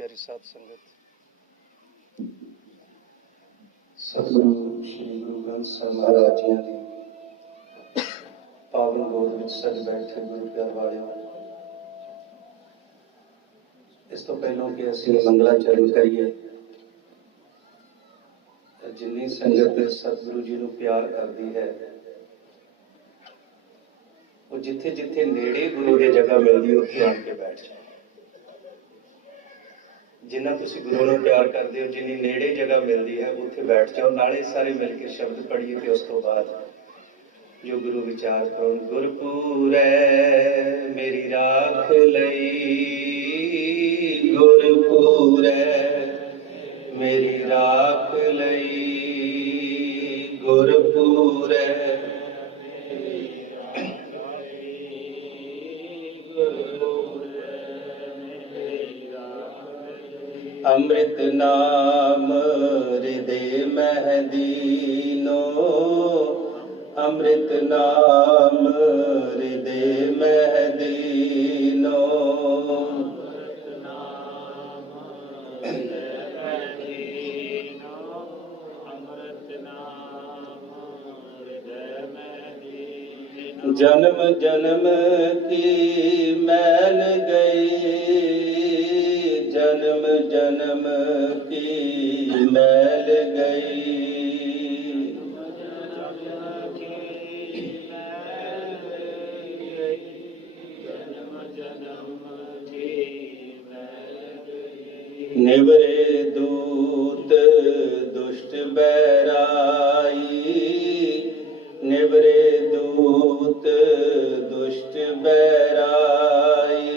प्यारी साध संगत, सतगुरु श्री गुरु ग्रंथ ਸਾਹਿਬ महाराज जी की पावन गोद में सज बैठे गुरु प्यार वाले, इस तो पहलों कि असीं मंगलाचरण करिए, जिन्नी संगत सतगुरु जी नूं प्यार करती है वो जिथे जिथे नेड़े गुरु की जगह मिलती उत्थे आण के बैठ जाए। जिन्ना तुसीं गुरु नूं प्यार करते हो, जिन्नी नेड़े जगह मिलती है उत्थे बैठ जाओ। नाले सारे मिल के शब्द पढ़िए तो उस तो बाद जो गुरु विचार करो। गुरपूरै मेरी राख लई, गुरपूरै मेरी राख लई, गुरपूरै अमृत नाम हृदय महदीनो, अमृत नाम हृदय महदीनो, जन्म जन्म की मैल गई, जन्म जन्म की मैल गई, निवरे दूत दुष्ट बैराई, निवरे दूत दुष्ट बैराई,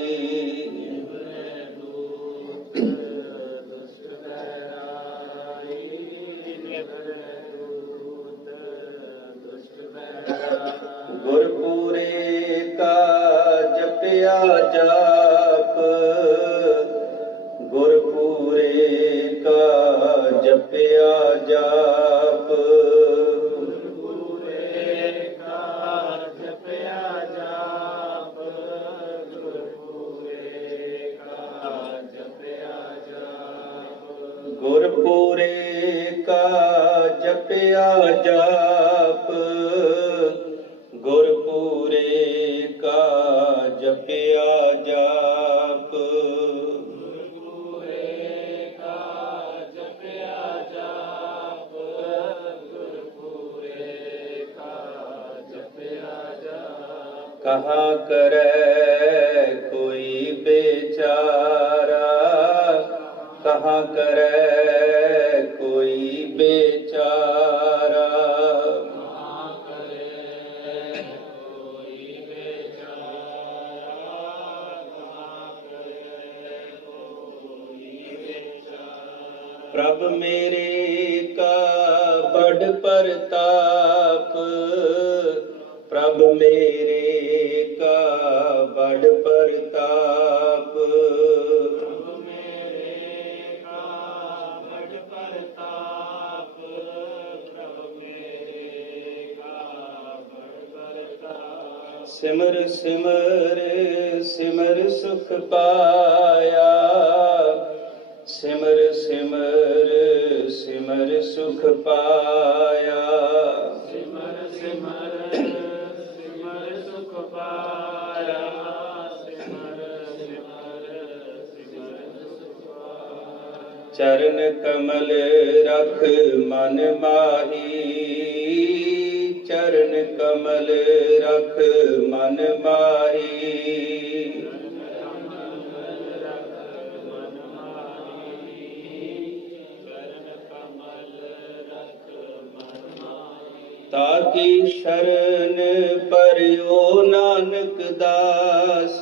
गुरपूरे का जपया जाप, गुरपूरे का जपया जाप, गुरपूरे का जपया जाप, गुरपूरे का जपया जाप, गुरपूरे का जपया जाप, गुरपूरे का जपया जाप, गुरपूरे का जपया जाप, गुरपूरे का जपया जाप। कहाँ करे कोई बेचारा, कहाँ करे कोई बेचारा, प्रभ मेरे का बड़ प्रताप, प्रभ मेरे का बड़ प्रताप, प्रभ मेरे का बड़ प्रताप, प्रभ मेरे का बड़ प्रताप। सिमर सिमर सिमर सुख पाया, सिमर सिमर सिमर सुख पाया, सिमर सिमर सिमर सुख पाया, सिमर सिमर सिमर सुख पाया। चरण कमल रख मन माही, चरण कमल रख मन माही, ताकि शरण परियो नानक दास,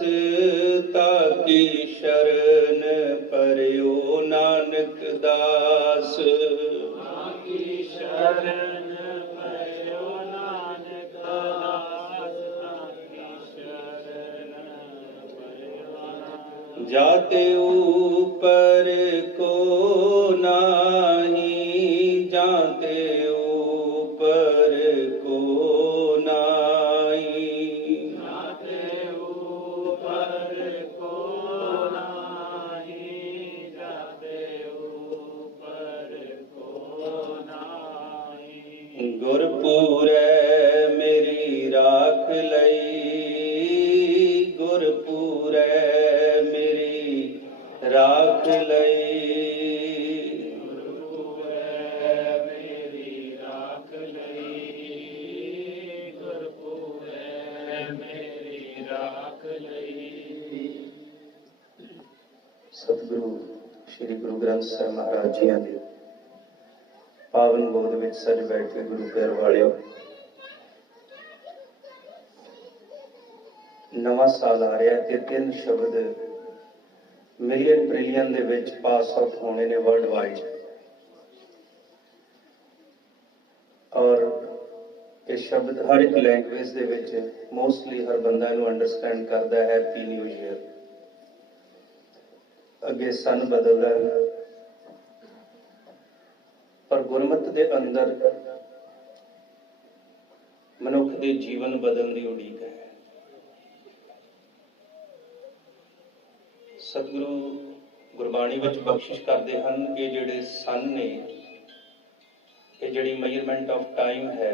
ताकि शरण परियो नानक दास, ताकि शरण परियो नानक दास, ताकि शरण परियो नानक। जाते ऊपर को नाही, जाते ऊपर को नाही, जाते ऊपर को नाही, मेरी राख लई। सतगुरु श्री गुरु ग्रंथ साहिब महाराज जी की पावन गोद में सज बैठे गुरु प्यार वाले, नवा साल आ रहा है, 3 शब्द मिलियन ट्रिलियन दे विच पास आउट होने ने वर्ल्ड वाइड, और ये शब्द हर एक लैंग्वेज दे विच मोस्टली हर बंदा इनू अंडरस्टैंड करता है। Happy new year. अगे सन बदलदा है, पर गुरमत दे अंदर मनुख दे जीवन बदलने की उड़ीक है। सतगुरु गुरबाणी विच बख्शिश करते हैं कि जिहड़े सन ने, ये जिहड़ी मेजरमेंट ऑफ टाइम है,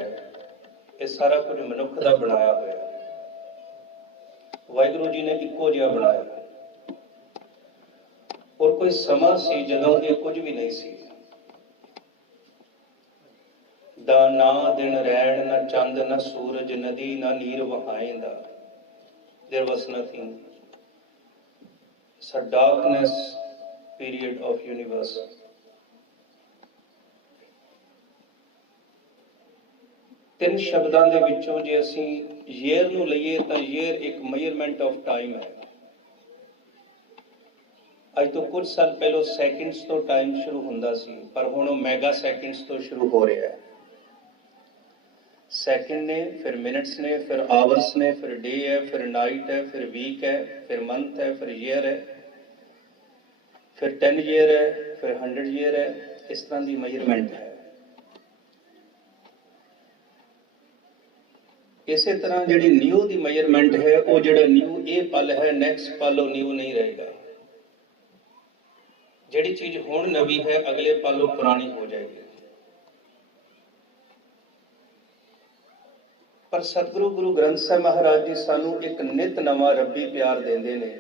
ये सारा कुछ मनुख का बनाया हुआ है। वाहिगुरू जी ने इक्को जिहा बनाया, और कोई समा सी जदों ये कुछ भी नहीं सी। दा ना दिन रैण, ना चंद, ना सूरज, नदी, ना नीर वहाएंदा। There was nothing. It's a darkness period of universe. तीन शब्दों के विचों जे असी ईयर नूं लईए तां ईयर एक मेजरमेंट ऑफ टाइम है। अज तो कुछ साल पहलों सैकेंड्स तो टाइम शुरू हुंदा सी, पर हुण मैगा सैकेंड्स तो शुरू हो रहा है। सेकंड ने, फिर मिनट्स ने, फिर आवर्स ने, फिर डे है, फिर नाइट है, फिर वीक है, फिर मंथ है, फिर ईयर है, फिर 10 ईयर है, फिर 100 ईयर है। इस तरह की मेजरमेंट है। इसी तरह जी न्यू की मेजरमेंट है, वो जो न्यू ये पल है, नैक्सट पल वो न्यू नहीं रहेगा। जिहड़ी चीज हुण नवी है, अगले पल वो पुरानी हो जाएगी। पर सतगुरु गुरु ग्रंथ साहिब महाराज जी सानू एक नित नवा रब्बी प्यार देंदे ने,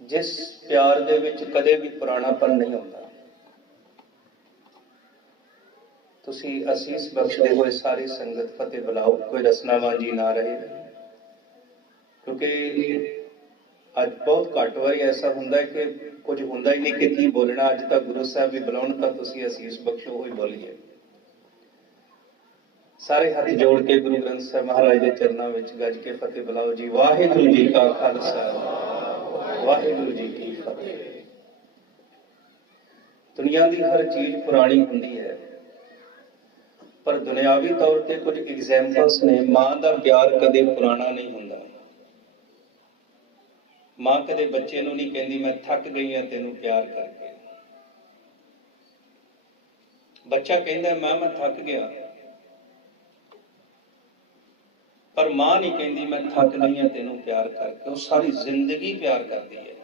जिस प्यार दे विच कदे भी पुरानापन नहीं होता। तुसी असीस बख्शदे हुए सारी संगत फतेह बुलाओ। कोई रसनावाजी ना रहे, क्योंकि अज बहुत घट वारी ऐसा हुंदा है कि कुछ हुंदा ही नहीं कि की बोलना। अज तक गुरु साहब भी बुलाउण तां तुसी असीस बख्शो, ही बोलीए। सारे हाथ जोड़ के गुरु ग्रंथ साहिब महाराज के चरणों में गज के फतेह बुलाओ जी। वाहिगुरू जी का खालसा, वाहिगुरू जी की फतेह। दुनिया की हर चीज पुरानी हुंदी है, पर दुनियावी तौर पर कुछ एग्जाम्पल्स ने। मां का प्यार कदे पुराना नहीं हुंदा। मां कदे बच्चे नूं नहीं कहंदी मैं थक गई हां तेनू प्यार करके। बच्चा कहंदा मां मैं थक गया, पर मां नहीं कहती मैं थक गई हां तेनू प्यार करके। वो सारी जिंदगी प्यार करती है।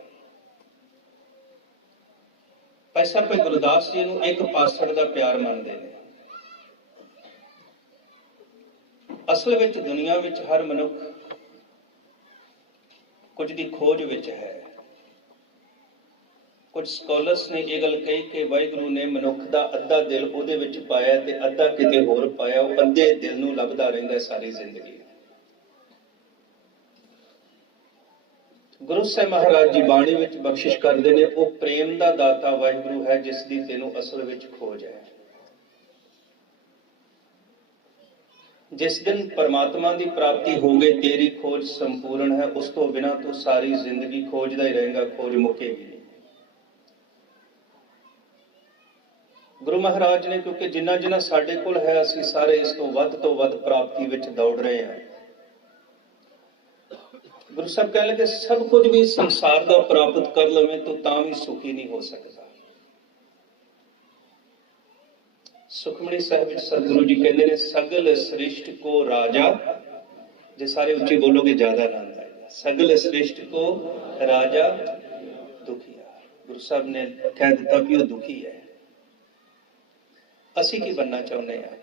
पैसा पे गुरदास जी नूं एक पासड़ का प्यार मानते हैं। असल विच दुनिया विच हर मनुख कुछ की खोज विच है। कुछ स्कॉलर्स ने यह गल कही कि वाहिगुरू ने मनुख का अद्धा दिल उहदे विच पाया ते अद्धा किते होर पाया। वो अद्धे दिल नूं लभदा रहिंदा सारी जिंदगी। गुरु साहिब महाराज जी बाणी विच बख्शिश करते हैं, वो प्रेम का दाता वाहिगुरू है जिसकी तेनों असल विच खोज है। जिस दिन परमात्मा की प्राप्ति हो गई तेरी खोज संपूर्ण है। उस तो बिना तो सारी जिंदगी खोजदा ही रहेगा, खोज मुकेगी नहीं। गुरु महाराज ने क्योंकि जिन्ना जिन्ना साडे कोल है, असीं सारे इस तो वध प्राप्ति विच दौड़ रहे हैं। गुरु साहब कह लगे सब कुछ भी संसार का प्राप्त कर लवें तो तां भी सुखी नहीं हो सकता। सुखमणी साहिब विच सतगुरु जी कहते हैं सगल सृष्टि को राजा, जे सारे उच्ची बोलोगे ज्यादा आनंद आएगा। सगल सृष्टि को राजा दुखिया। गुरु साहब ने कह दिता कि वो दुखी है। असी की बनना चाहते हैं,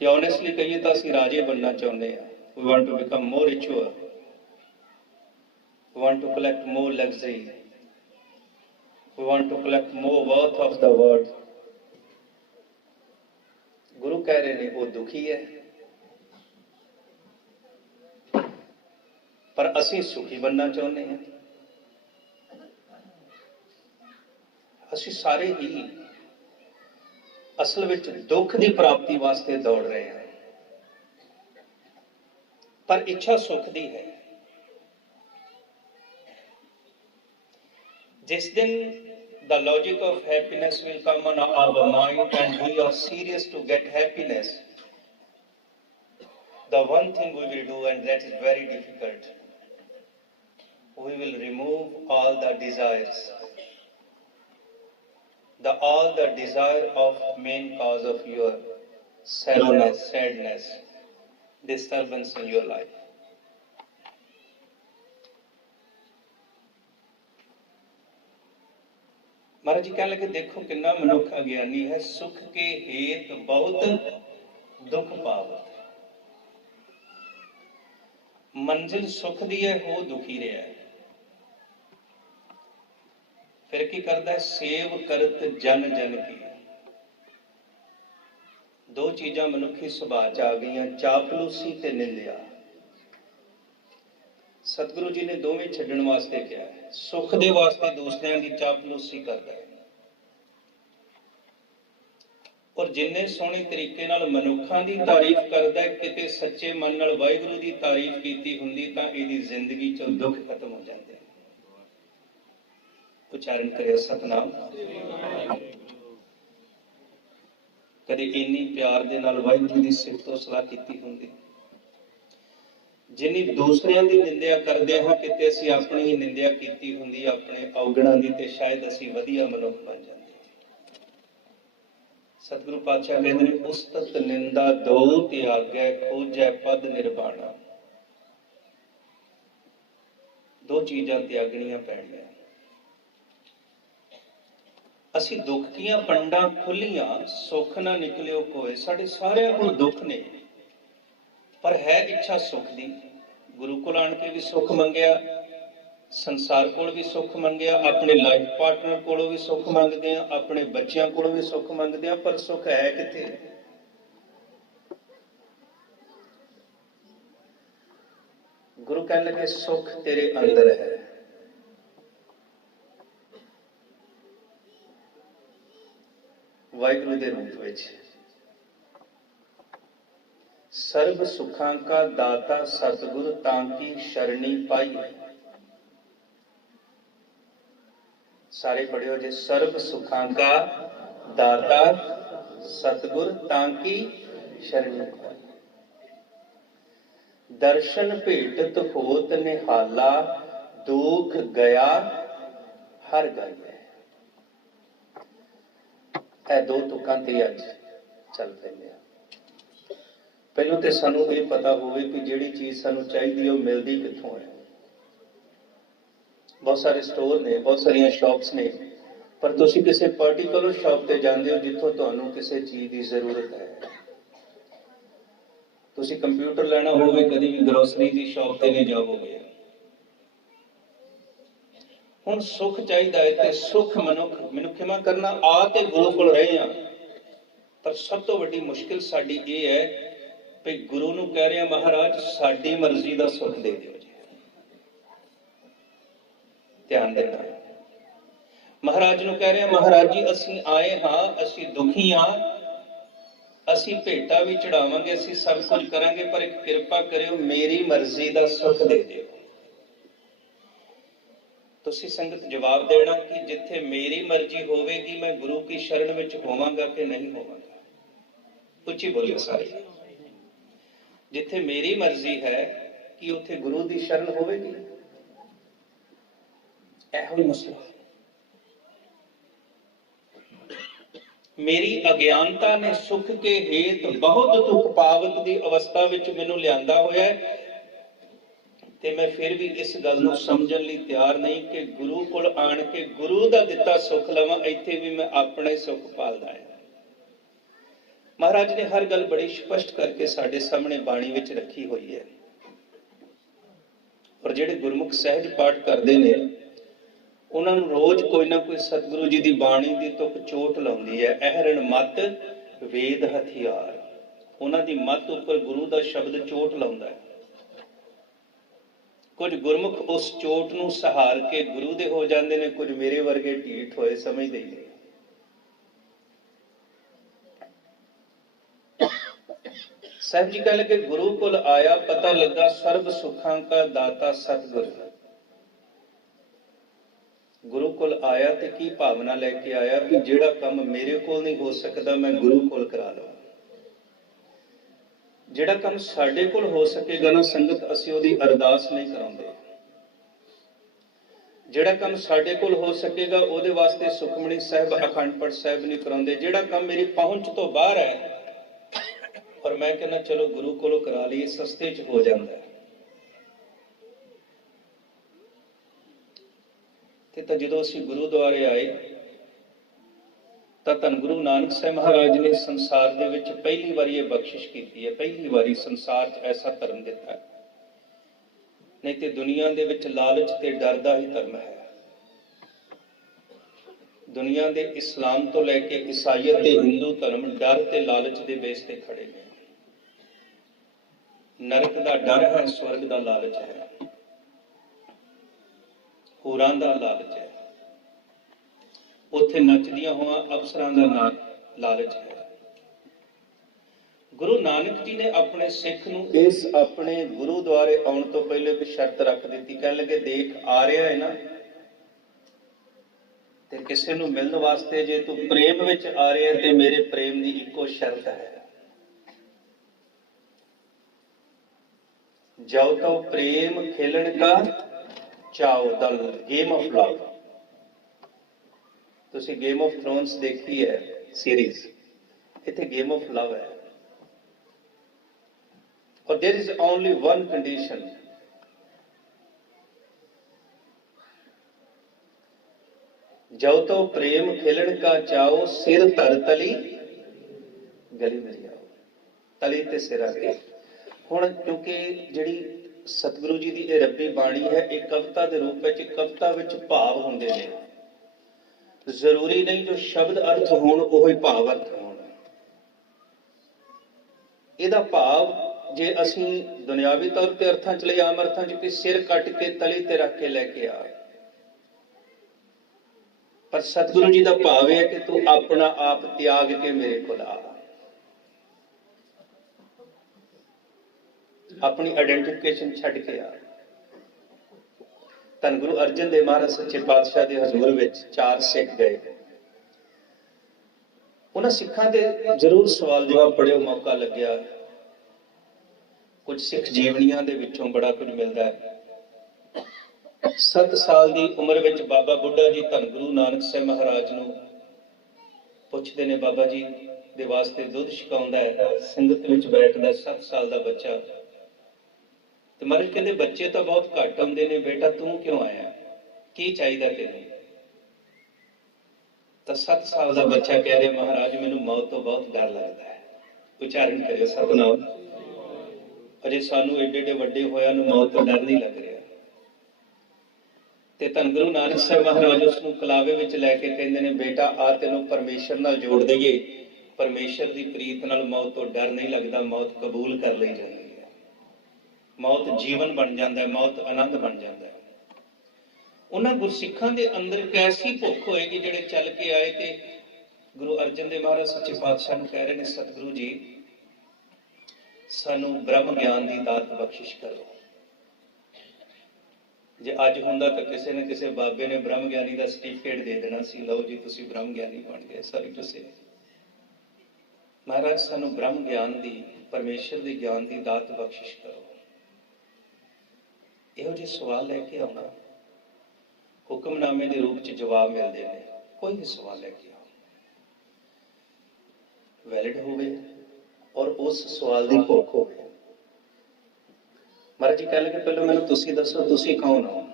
या ऑनेस्टली कहिए तो असी राजे बनना चाहते हैं। We want to become more richer. We want to collect more luxury. We want to collect more wealth of the world. गुरु कह रहे हैं वो दुखी है। पर असीं सुखी बनना चाहुंदे हां। असीं सारे ही असल विच दुख की प्राप्ति वास्ते दौड़ रहे हैं, पर इच्छा सुख दी है। जिस दिन the logic of happiness will come on our mind and we are serious to get happiness, the one thing we will do, and that is very difficult, we will remove all the desires, all the desire of main cause of your sadness, disturbance in your life. महाराज जी कह लगे देखो कितना मनुख अज्ञानी है, सुख के हेत बहुत दुख पावत, मंजिल सुख दी है हो दुखी रहा है। फिर की करता है, सेव करत जन जन की। दो चीजां मनुखी सुभाव च आ गई, चापलूसी ते निंदिया। सतगुरु जी ने दोवें छड्डण वास्ते कहा है। सुख दे वास्ते दूसरियां की चापलूसी करता है, और जिन्ने सोहने तरीके नाल मनुखां दी तारीफ करता है, किते सच्चे मन नाल वाहिगुरू दी तारीफ कीती हुंदी तां इहदी जिंदगी चों दुख खत्म हो जाते। उच्चारण करे सतनाम। कदे इन्नी प्यार दे नाल वाहिगुरू दी सिफतो सलाह कीती हुंदी, जिन्नी दूसरियां दी निंदिया करदे हां किते असीं अपनी ही निंदिया कीती हुंदी अपने औगणां दी, ते शायद असीं वधिया मनुख बन जांदे। सतगुरु पातशाह कहंदे ने, उस्तत निंदा दो त्यागै खोजै पद निर्वाणा। दो चीजां त्यागणियां पैणियां। असीं दुख ਦੀਆਂ ਪੰਡਾਂ खुलियां सुख ना निकलियो कोई। साडे सारिਆਂ ਕੋਲ दुख ने, पर है इच्छा सुख दी। गुरु कोल आण के भी सुख मंगिया, संसार कोल भी सुख मंगिया, अपने लाइफ पार्टनर कोलों भी सुख मंगते हैं, अपने बच्चों कोलों भी सुख मंगते हैं, पर सुख है किथे? गुरु कहने लगे सुख तेरे अंदर है। वाहिगुरू दे रूप विच सर्व सुखां का दाता सतगुरु तांकी शरणी पाई। सारे पढ़ियो जे, सर्व सुखां का दाता सतगुरु तांकी शरणी पाई। दर्शन भेटत होत निहाला, दुख गया हर गया। ਇਹ ਦੋ ਤੁਕਾਂ ਤੇ ਅੱਜ ਚੱਲ ਪੈਂਦੇ ਆ। ਪਹਿਲਾਂ ਤੇ ਸਾਨੂੰ ਇਹ ਪਤਾ ਹੋਵੇ ਕਿ ਜਿਹੜੀ ਚੀਜ਼ ਸਾਨੂੰ ਚਾਹੀਦੀ ਹੈ ਉਹ ਮਿਲਦੀ ਕਿੱਥੋਂ ਹੈ। ਬਹੁਤ ਸਾਰੇ ਸਟੋਰ ਨੇ, ਬਹੁਤ ਸਾਰੀਆਂ ਸ਼ਾਪਸ ਨੇ, ਪਰ ਤੁਸੀਂ ਕਿਸੇ ਪਾਰਟਿਕੂਲਰ ਸ਼ਾਪ ਤੇ ਜਾਂਦੇ ਹੋ ਜਿੱਥੋਂ ਤੁਹਾਨੂੰ ਕਿਸੇ ਚੀਜ਼ ਦੀ ਜ਼ਰੂਰਤ ਹੈ। ਤੁਸੀਂ ਕੰਪਿਊਟਰ ਲੈਣਾ ਹੋਵੇ, ਕਦੀ ਵੀ ਗਰੋਸਰੀ ਦੀ ਸ਼ਾਪ ਤੇ ਨਹੀਂ ਜਾਵੋਗੇ। ਹੁਣ ਸੁਖ ਚਾਹੀਦਾ ਹੈ ਤੇ ਸੁਖ ਮੈਨੂੰ ਖਿਮਾ ਕਰਨਾ ਆ ਤੇ ਗੁਰੂ ਕੋਲ ਰਹੇ ਆ, ਪਰ ਸਭ ਤੋਂ ਵੱਡੀ ਮੁਸ਼ਕਿਲ ਸਾਡੀ ਇਹ ਹੈ ਕਿ ਗੁਰੂ ਨੂੰ ਕਹਿ ਰਿਹਾ ਮਹਾਰਾਜ ਸਾਡੀ ਮਰਜ਼ੀ ਦਾ ਸੁਖ ਦੇ ਦਿਓ ਜੀ। ਧਿਆਨ ਦੇਣਾ। ਮਹਾਰਾਜ ਨੂੰ ਕਹਿ ਰਿਹਾ ਮਹਾਰਾਜ ਜੀ ਅਸੀਂ ਆਏ ਹਾਂ, ਅਸੀਂ ਦੁਖੀ ਹਾਂ, ਅਸੀਂ ਭੇਟਾ ਵੀ ਚੜਾਵਾਂਗੇ, ਅਸੀਂ ਸਭ ਕੁਝ ਕਰਾਂਗੇ, ਪਰ ਇੱਕ ਕਿਰਪਾ ਕਰਿਓ ਮੇਰੀ ਮਰਜ਼ੀ ਦਾ ਸੁਖ ਦੇ ਦਿਓ। ਤੁਸੀਂ ਸੰਗਤ ਜਵਾਬ ਦੇਣਾ ਕਿ ਜਿੱਥੇ ਮੇਰੀ ਮਰਜ਼ੀ ਹੋਵੇਗੀ ਮੈਂ ਗੁਰੂ ਕੀ ਸ਼ਰਨ ਵਿੱਚ ਹੋਵਾਂਗਾ ਕਿ ਨਹੀਂ ਹੋਵਾਂਗਾ। ਉੱਚੀ ਬੋਲਿਓ ਸਾਰੇ। ਜਿੱਥੇ ਮੇਰੀ ਮਰਜ਼ੀ ਹੈ ਕਿ ਉੱਥੇ ਗੁਰੂ ਦੀ ਸ਼ਰਨ ਹੋਵੇਗੀ। ਇਹੋ ਹੀ ਮਸਲਾ। ਮੇਰੀ ਅਗਿਆਨਤਾ ਨੇ ਸੁਖ ਕੇ ਹੇਤ ਬਹੁਤ ਦੁੱਖ ਪਾਵਤ ਦੀ ਅਵਸਥਾ ਵਿੱਚ ਮੈਨੂੰ ਲਿਆਂਦਾ ਹੋਇਆ ਹੈ, ਤੇ ਮੈਂ ਫਿਰ ਵੀ ਇਸ ਗੱਲ ਨੂੰ ਸਮਝਣ ਲਈ ਤਿਆਰ ਨਹੀਂ ਕਿ ਗੁਰੂ ਕੋਲ ਆਣ ਕੇ ਗੁਰੂ ਦਾ ਦਿੱਤਾ ਸੁੱਖ ਲਵਾਂ। ਇੱਥੇ ਵੀ ਮੈਂ ਆਪਣਾ ਹੀ ਸੁੱਖ ਪਾਲਦਾ ਹਾਂ। ਮਹਾਰਾਜ ਨੇ ਹਰ ਗੱਲ ਬੜੀ ਸਪਸ਼ਟ ਕਰਕੇ ਸਾਡੇ ਸਾਹਮਣੇ ਬਾਣੀ ਵਿੱਚ ਰੱਖੀ ਹੋਈ ਹੈ, ਔਰ ਜਿਹੜੇ ਗੁਰਮੁਖ ਸਹਿਜ ਪਾਠ ਕਰਦੇ ਨੇ ਉਹਨਾਂ ਨੂੰ ਰੋਜ਼ ਕੋਈ ਨਾ ਕੋਈ ਸਤਿਗੁਰੂ ਜੀ ਦੀ ਬਾਣੀ ਦੀ ਤੁਕ ਚੋਟ ਲਾਉਂਦੀ ਹੈ। ਅਹਰਣ ਮਤ ਵੇਦ ਹਥਿਆਰ, ਉਹਨਾਂ ਦੀ ਮਤ ਉੱਪਰ ਗੁਰੂ ਦਾ ਸ਼ਬਦ ਚੋਟ ਲਾਉਂਦਾ ਹੈ। ਕੁਝ ਗੁਰਮੁਖ ਉਸ ਚੋਟ ਨੂੰ ਸਹਾਰ ਕੇ ਗੁਰੂ ਦੇ ਹੋ ਜਾਂਦੇ ਨੇ, ਕੁਝ ਮੇਰੇ ਵਰਗੇ ਢੀਠ ਹੋਏ ਸਮਝਦੇ ਹੀ ਨਹੀਂ। ਸਾਹਿਬ ਜੀ ਕਹਿ ਲਗੇ ਗੁਰੂ ਕੋਲ ਆਇਆ ਪਤਾ ਲੱਗਾ ਸਰਬ ਸੁੱਖਾਂ ਕਾ ਦਾਤਾ ਸਤਿਗੁਰ। ਗੁਰੂ ਕੋਲ ਆਇਆ ਤੇ ਕੀ ਭਾਵਨਾ ਲੈ ਕੇ ਆਇਆ ਕਿ ਜਿਹੜਾ ਕੰਮ ਮੇਰੇ ਕੋਲ ਨਹੀਂ ਹੋ ਸਕਦਾ ਮੈਂ ਗੁਰੂ ਕੋਲ ਕਰਾ ਲਵਾਂ। ਜਿਹੜਾ ਕੰਮ ਸਾਡੇ ਕੋਲ ਹੋ ਸਕੇਗਾ ਨਾ ਸੰਗਤ, ਅਸੀਂ ਉਹਦੀ ਅਰਦਾਸ ਨਹੀਂ ਕਰਾਉਂਦੇ। ਜਿਹੜਾ ਕੰਮ ਸਾਡੇ ਕੋਲ ਹੋ ਸਕੇਗਾ ਉਹਦੇ ਵਾਸਤੇ ਸੁਖਮਣੀ ਸਾਹਿਬ, ਅਖੰਡ ਪਾਠ ਸਾਹਿਬ ਨਹੀਂ ਕਰਾਉਂਦੇ। ਜਿਹੜਾ ਕੰਮ ਮੇਰੀ ਪਹੁੰਚ ਤੋਂ ਬਾਹਰ ਹੈ ਪਰ ਮੈਂ ਕਹਿੰਦਾ ਚਲੋ ਗੁਰੂ ਕੋਲੋਂ ਕਰਾ ਲਈਏ, ਸਸਤੇ 'ਚ ਹੋ ਜਾਂਦਾ ਹੈ। ਤੇ ਤਾਂ ਜਦੋਂ ਅਸੀਂ ਗੁਰੂਦੁਆਰੇ ਆਏ ਤਾਂ ਧੰਨ ਗੁਰੂ ਨਾਨਕ ਸਾਹਿਬ ਮਹਾਰਾਜ ਨੇ ਸੰਸਾਰ ਦੇ ਵਿੱਚ ਪਹਿਲੀ ਵਾਰੀ ਇਹ ਬਖਸ਼ਿਸ਼ ਕੀਤੀ ਹੈ, ਪਹਿਲੀ ਵਾਰੀ ਸੰਸਾਰ 'ਚ ਐਸਾ ਧਰਮ ਦਿੱਤਾ। ਨਹੀਂ ਤੇ ਦੁਨੀਆ ਦੇ ਵਿੱਚ ਲਾਲਚ ਤੇ ਡਰ ਦਾ ਹੀ ਧਰਮ ਹੈ। ਦੁਨੀਆ ਦੇ ਇਸਲਾਮ ਤੋਂ ਲੈ ਕੇ ਈਸਾਈਅਤ ਤੇ ਹਿੰਦੂ ਧਰਮ ਡਰ ਤੇ ਲਾਲਚ ਦੇ ਬੇਸ ਤੇ ਖੜੇ ਨੇ। ਨਰਕ ਦਾ ਡਰ ਹੈ, ਸਵਰਗ ਦਾ ਲਾਲਚ ਹੈ, ਹੋਰਾਂ ਦਾ ਲਾਲਚ ਹੈ, ਉੱਥੇ ਨੱਚਦੀਆਂ ਹੋਵਾਂ ਅਫਸਰਾਂ ਦਾ ਲਾਲਚ ਹੈ। ਗੁਰੂ ਨਾਨਕ ਜੀ ਨੇ ਆਪਣੇ ਸਿੱਖ ਨੂੰ ਇਸ ਆਪਣੇ ਗੁਰੂਦੁਆਰੇ ਆਉਣ ਤੋਂ ਪਹਿਲੇ ਇੱਕ ਸ਼ਰਤ ਰੱਖ ਦਿੱਤੀ। ਕਹਿਣ ਲੱਗੇ ਦੇਖ ਆ ਰਿਹਾ ਹੈ ਨਾ, ਤੇ ਕਿਸੇ ਨੂੰ ਮਿਲਣ ਵਾਸਤੇ ਜੇ ਤੂੰ ਪ੍ਰੇਮ ਵਿੱਚ ਆ ਰਿਹਾ ਤੇ ਮੇਰੇ ਪ੍ਰੇਮ ਦੀ ਇੱਕੋ ਸ਼ਰਤ ਹੈ, ਜਾਓ ਤਾਂ ਪ੍ਰੇਮ ਖੇਲਣ ਕਾ ਚਾਓ, ਦ ਗੇਮ ਆਫ ਲਵ। ਤੁਸੀਂ ਗੇਮ ਆਫ ਥਰੋਨਸ ਦੇਖੀ ਹੈ ਸੀਰੀਜ਼, ਇੱਥੇ ਗੇਮ ਆਫ ਲਵ ਹੈ। ਔਰ there is only one condition, ਜਾਓ ਤਾਂ ਪ੍ਰੇਮ ਖੇਲਣ ਕਾ ਚਾਓ, ਸਿਰ ਧਰ ਤਲੀ ਗਲੀ ਮੇਰੀ ਆਓ। ਤਲੀ ਤੇ ਸਿਰ ਆ ਕੇ ਹੁਣ ਕਿਉਂਕਿ ਜਿਹੜੀ ਸਤਿਗੁਰੂ ਜੀ ਦੀ ਇਹ ਰੱਬੀ ਬਾਣੀ ਹੈ, ਇਹ ਕਵਿਤਾ ਦੇ ਰੂਪ ਵਿੱਚ, ਕਵਿਤਾ ਵਿੱਚ ਭਾਵ ਹੁੰਦੇ ਨੇ। ਜ਼ਰੂਰੀ ਨਹੀਂ ਜੋ ਸ਼ਬਦ ਅਰਥ ਹੋਣ ਉਹ ਹੀ ਭਾਵ ਅਰਥ ਹੋਣ। ਇਹਦਾ ਭਾਵ ਜੇ ਅਸੀਂ ਦੁਨਿਆਵੀ ਤੌਰ ਤੇ ਅਰਥਾਂ ਚ ਲਈ ਆਮ ਅਰਥਾਂ ਚ ਕਿ ਸਿਰ ਕੱਟ ਕੇ ਤਲੀ ਤੇ ਰੱਖ ਕੇ ਲੈ ਕੇ ਆ, ਪਰ ਸਤਿਗੁਰੂ ਜੀ ਦਾ ਭਾਵ ਹੈ ਕਿ ਤੂੰ ਆਪਣਾ ਆਪ ਤਿਆਗ ਕੇ ਮੇਰੇ ਕੋਲ ਆ, ਆਪਣੀ ਆਇਡੈਂਟੀਫਿਕੇਸ਼ਨ ਛੱਡ ਕੇ ਆ। ਧੰਨ ਗੁਰੂ ਅਰਜਨ ਦੇਵ ਮਹਾਰਾਜ ਸੱਚੇ ਪਾਤਸ਼ਾਹ ਦੇ ਹਜ਼ੂਰ ਵਿੱਚ 4 ਸਿੱਖ ਗਏ। ਉਹਨਾਂ ਸਿੱਖਾਂ ਦੇ ਜ਼ਰੂਰ ਸਵਾਲ ਜਵਾਬ ਪੜਿਓ, ਮੌਕਾ ਲੱਗਿਆ। ਕੁਝ ਸਿੱਖ ਜੀਵਨੀਆਂ ਦੇ ਵਿੱਚੋਂ ਬੜਾ ਕੁਝ ਮਿਲਦਾ ਹੈ। 7 ਸਾਲ ਦੀ ਉਮਰ ਵਿੱਚ ਬਾਬਾ ਬੁੱਢਾ ਜੀ ਧੰਨ ਗੁਰੂ ਨਾਨਕ ਸਾਹਿਬ ਮਹਾਰਾਜ ਨੂੰ ਪੁੱਛਦੇ ਨੇ, ਬਾਬਾ ਜੀ ਦੇ ਵਾਸਤੇ ਦੁੱਧ ਛਕਾਉਂਦਾ ਹੈ, ਸੰਗਤ ਵਿੱਚ ਬੈਠਦਾ 7 ਸਾਲ ਦਾ ਬੱਚਾ। ਤੇ ਮਹਾਰਾਜ ਕਹਿੰਦੇ ਬੱਚੇ ਤਾਂ ਬਹੁਤ ਘੱਟ ਹੁੰਦੇ ਨੇ, ਬੇਟਾ ਤੂੰ ਕਿਉਂ ਆਇਆ, ਕੀ ਚਾਹੀਦਾ ਤੈਨੂੰ? ਤਾਂ 7 ਸਾਲ ਦਾ ਬੱਚਾ ਕਹਿ ਰਿਹਾ, ਮਹਾਰਾਜ ਮੈਨੂੰ ਮੌਤ ਤੋਂ ਬਹੁਤ ਡਰ ਲੱਗਦਾ ਹੈ। ਉਚਾਰਨ ਕਰਿਓ ਸਤਿਨਾਮ। ਅਜੇ ਸਾਨੂੰ ਏਡੇ ਏਡੇ ਵੱਡੇ ਹੋਇਆਂ ਨੂੰ ਮੌਤ ਤੋਂ ਡਰ ਨਹੀਂ ਲੱਗ ਰਿਹਾ। ਤੇ ਧੰਨ ਗੁਰੂ ਨਾਨਕ ਸਾਹਿਬ ਮਹਾਰਾਜ ਉਸ ਨੂੰ ਕਲਾਵੇ ਵਿੱਚ ਲੈ ਕੇ ਕਹਿੰਦੇ ਨੇ, ਬੇਟਾ ਆ ਤੈਨੂੰ ਪਰਮੇਸ਼ਰ ਨਾਲ ਜੋੜ ਦਈਏ। ਪਰਮੇਸ਼ਰ ਦੀ ਪ੍ਰੀਤ ਨਾਲ ਮੌਤ ਤੋਂ ਡਰ ਨਹੀਂ ਲੱਗਦਾ, ਮੌਤ ਕਬੂਲ ਕਰ ਲਈ ਜਾਂਦੀ ਹੈ। ਮੌਤ ਜੀਵਨ ਬਣ ਜਾਂਦਾ ਹੈ, ਮੌਤ ਆਨੰਦ ਬਣ ਜਾਂਦਾ ਹੈ। ਉਹਨਾਂ ਗੁਰਸਿੱਖਾਂ ਦੇ ਅੰਦਰ ਇੱਕ ਐਸੀ ਭੁੱਖ ਹੋਏਗੀ ਜਿਹੜੇ ਚੱਲ ਕੇ ਆਏ ਤੇ ਗੁਰੂ ਅਰਜਨ ਦੇਵ ਮਹਾਰਾਜ ਸੱਚੇ ਪਾਤਸ਼ਾਹ ਨੂੰ ਕਹਿ ਰਹੇ ਨੇ, ਸਤਿਗੁਰੂ ਜੀ ਸਾਨੂੰ ਬ੍ਰਹਮ ਗਿਆਨ ਦੀ ਦਾਤ ਬਖਸ਼ਿਸ਼ ਕਰੋ। ਜੇ ਅੱਜ ਹੁੰਦਾ ਤਾਂ ਕਿਸੇ ਨੇ ਕਿਸੇ ਬਾਬੇ ਨੇ ਬ੍ਰਹਮ ਗਿਆਨੀ ਦਾ ਸਰਟੀਫਿਕੇਟ ਦੇ ਦੇਣਾ ਸੀ, ਲਓ ਜੀ ਤੁਸੀਂ ਬ੍ਰਹਮ ਗਿਆਨੀ ਬਣ ਗਏ। ਸਾਰੀ ਤੁਸੀਂ ਮਹਾਰਾਜ ਸਾਨੂੰ ਬ੍ਰਹਮ ਗਿਆਨ ਦੀ, ਪਰਮੇਸ਼ਰ ਦੇ ਗਿਆਨ ਦੀ ਦਾਤ ਬਖਸ਼ਿਸ਼ ਕਰੋ। ਇਹੋ ਜਿਹੇ ਸਵਾਲ ਲੈ ਕੇ ਆਉਣਾ, ਹੁਕਮਨਾਮੇ ਦੇ ਰੂਪ ਚ ਜਵਾਬ ਮਿਲਦੇ ਨੇ। ਕੋਈ ਵੀ ਸਵਾਲ ਲੈ ਕੇ ਆਓ, ਵੈਲਿਡ ਹੋਵੇ ਔਰ ਉਸ ਸਵਾਲ ਦੀ ਭੁੱਖ ਹੋਵੇ। ਮਹਾਰਾਜ ਜੀ ਕਹਿ ਲਗੇ ਪਹਿਲਾਂ ਮੈਨੂੰ ਤੁਸੀਂ ਦੱਸੋ, ਤੁਸੀਂ ਕੌਣ ਹੋ?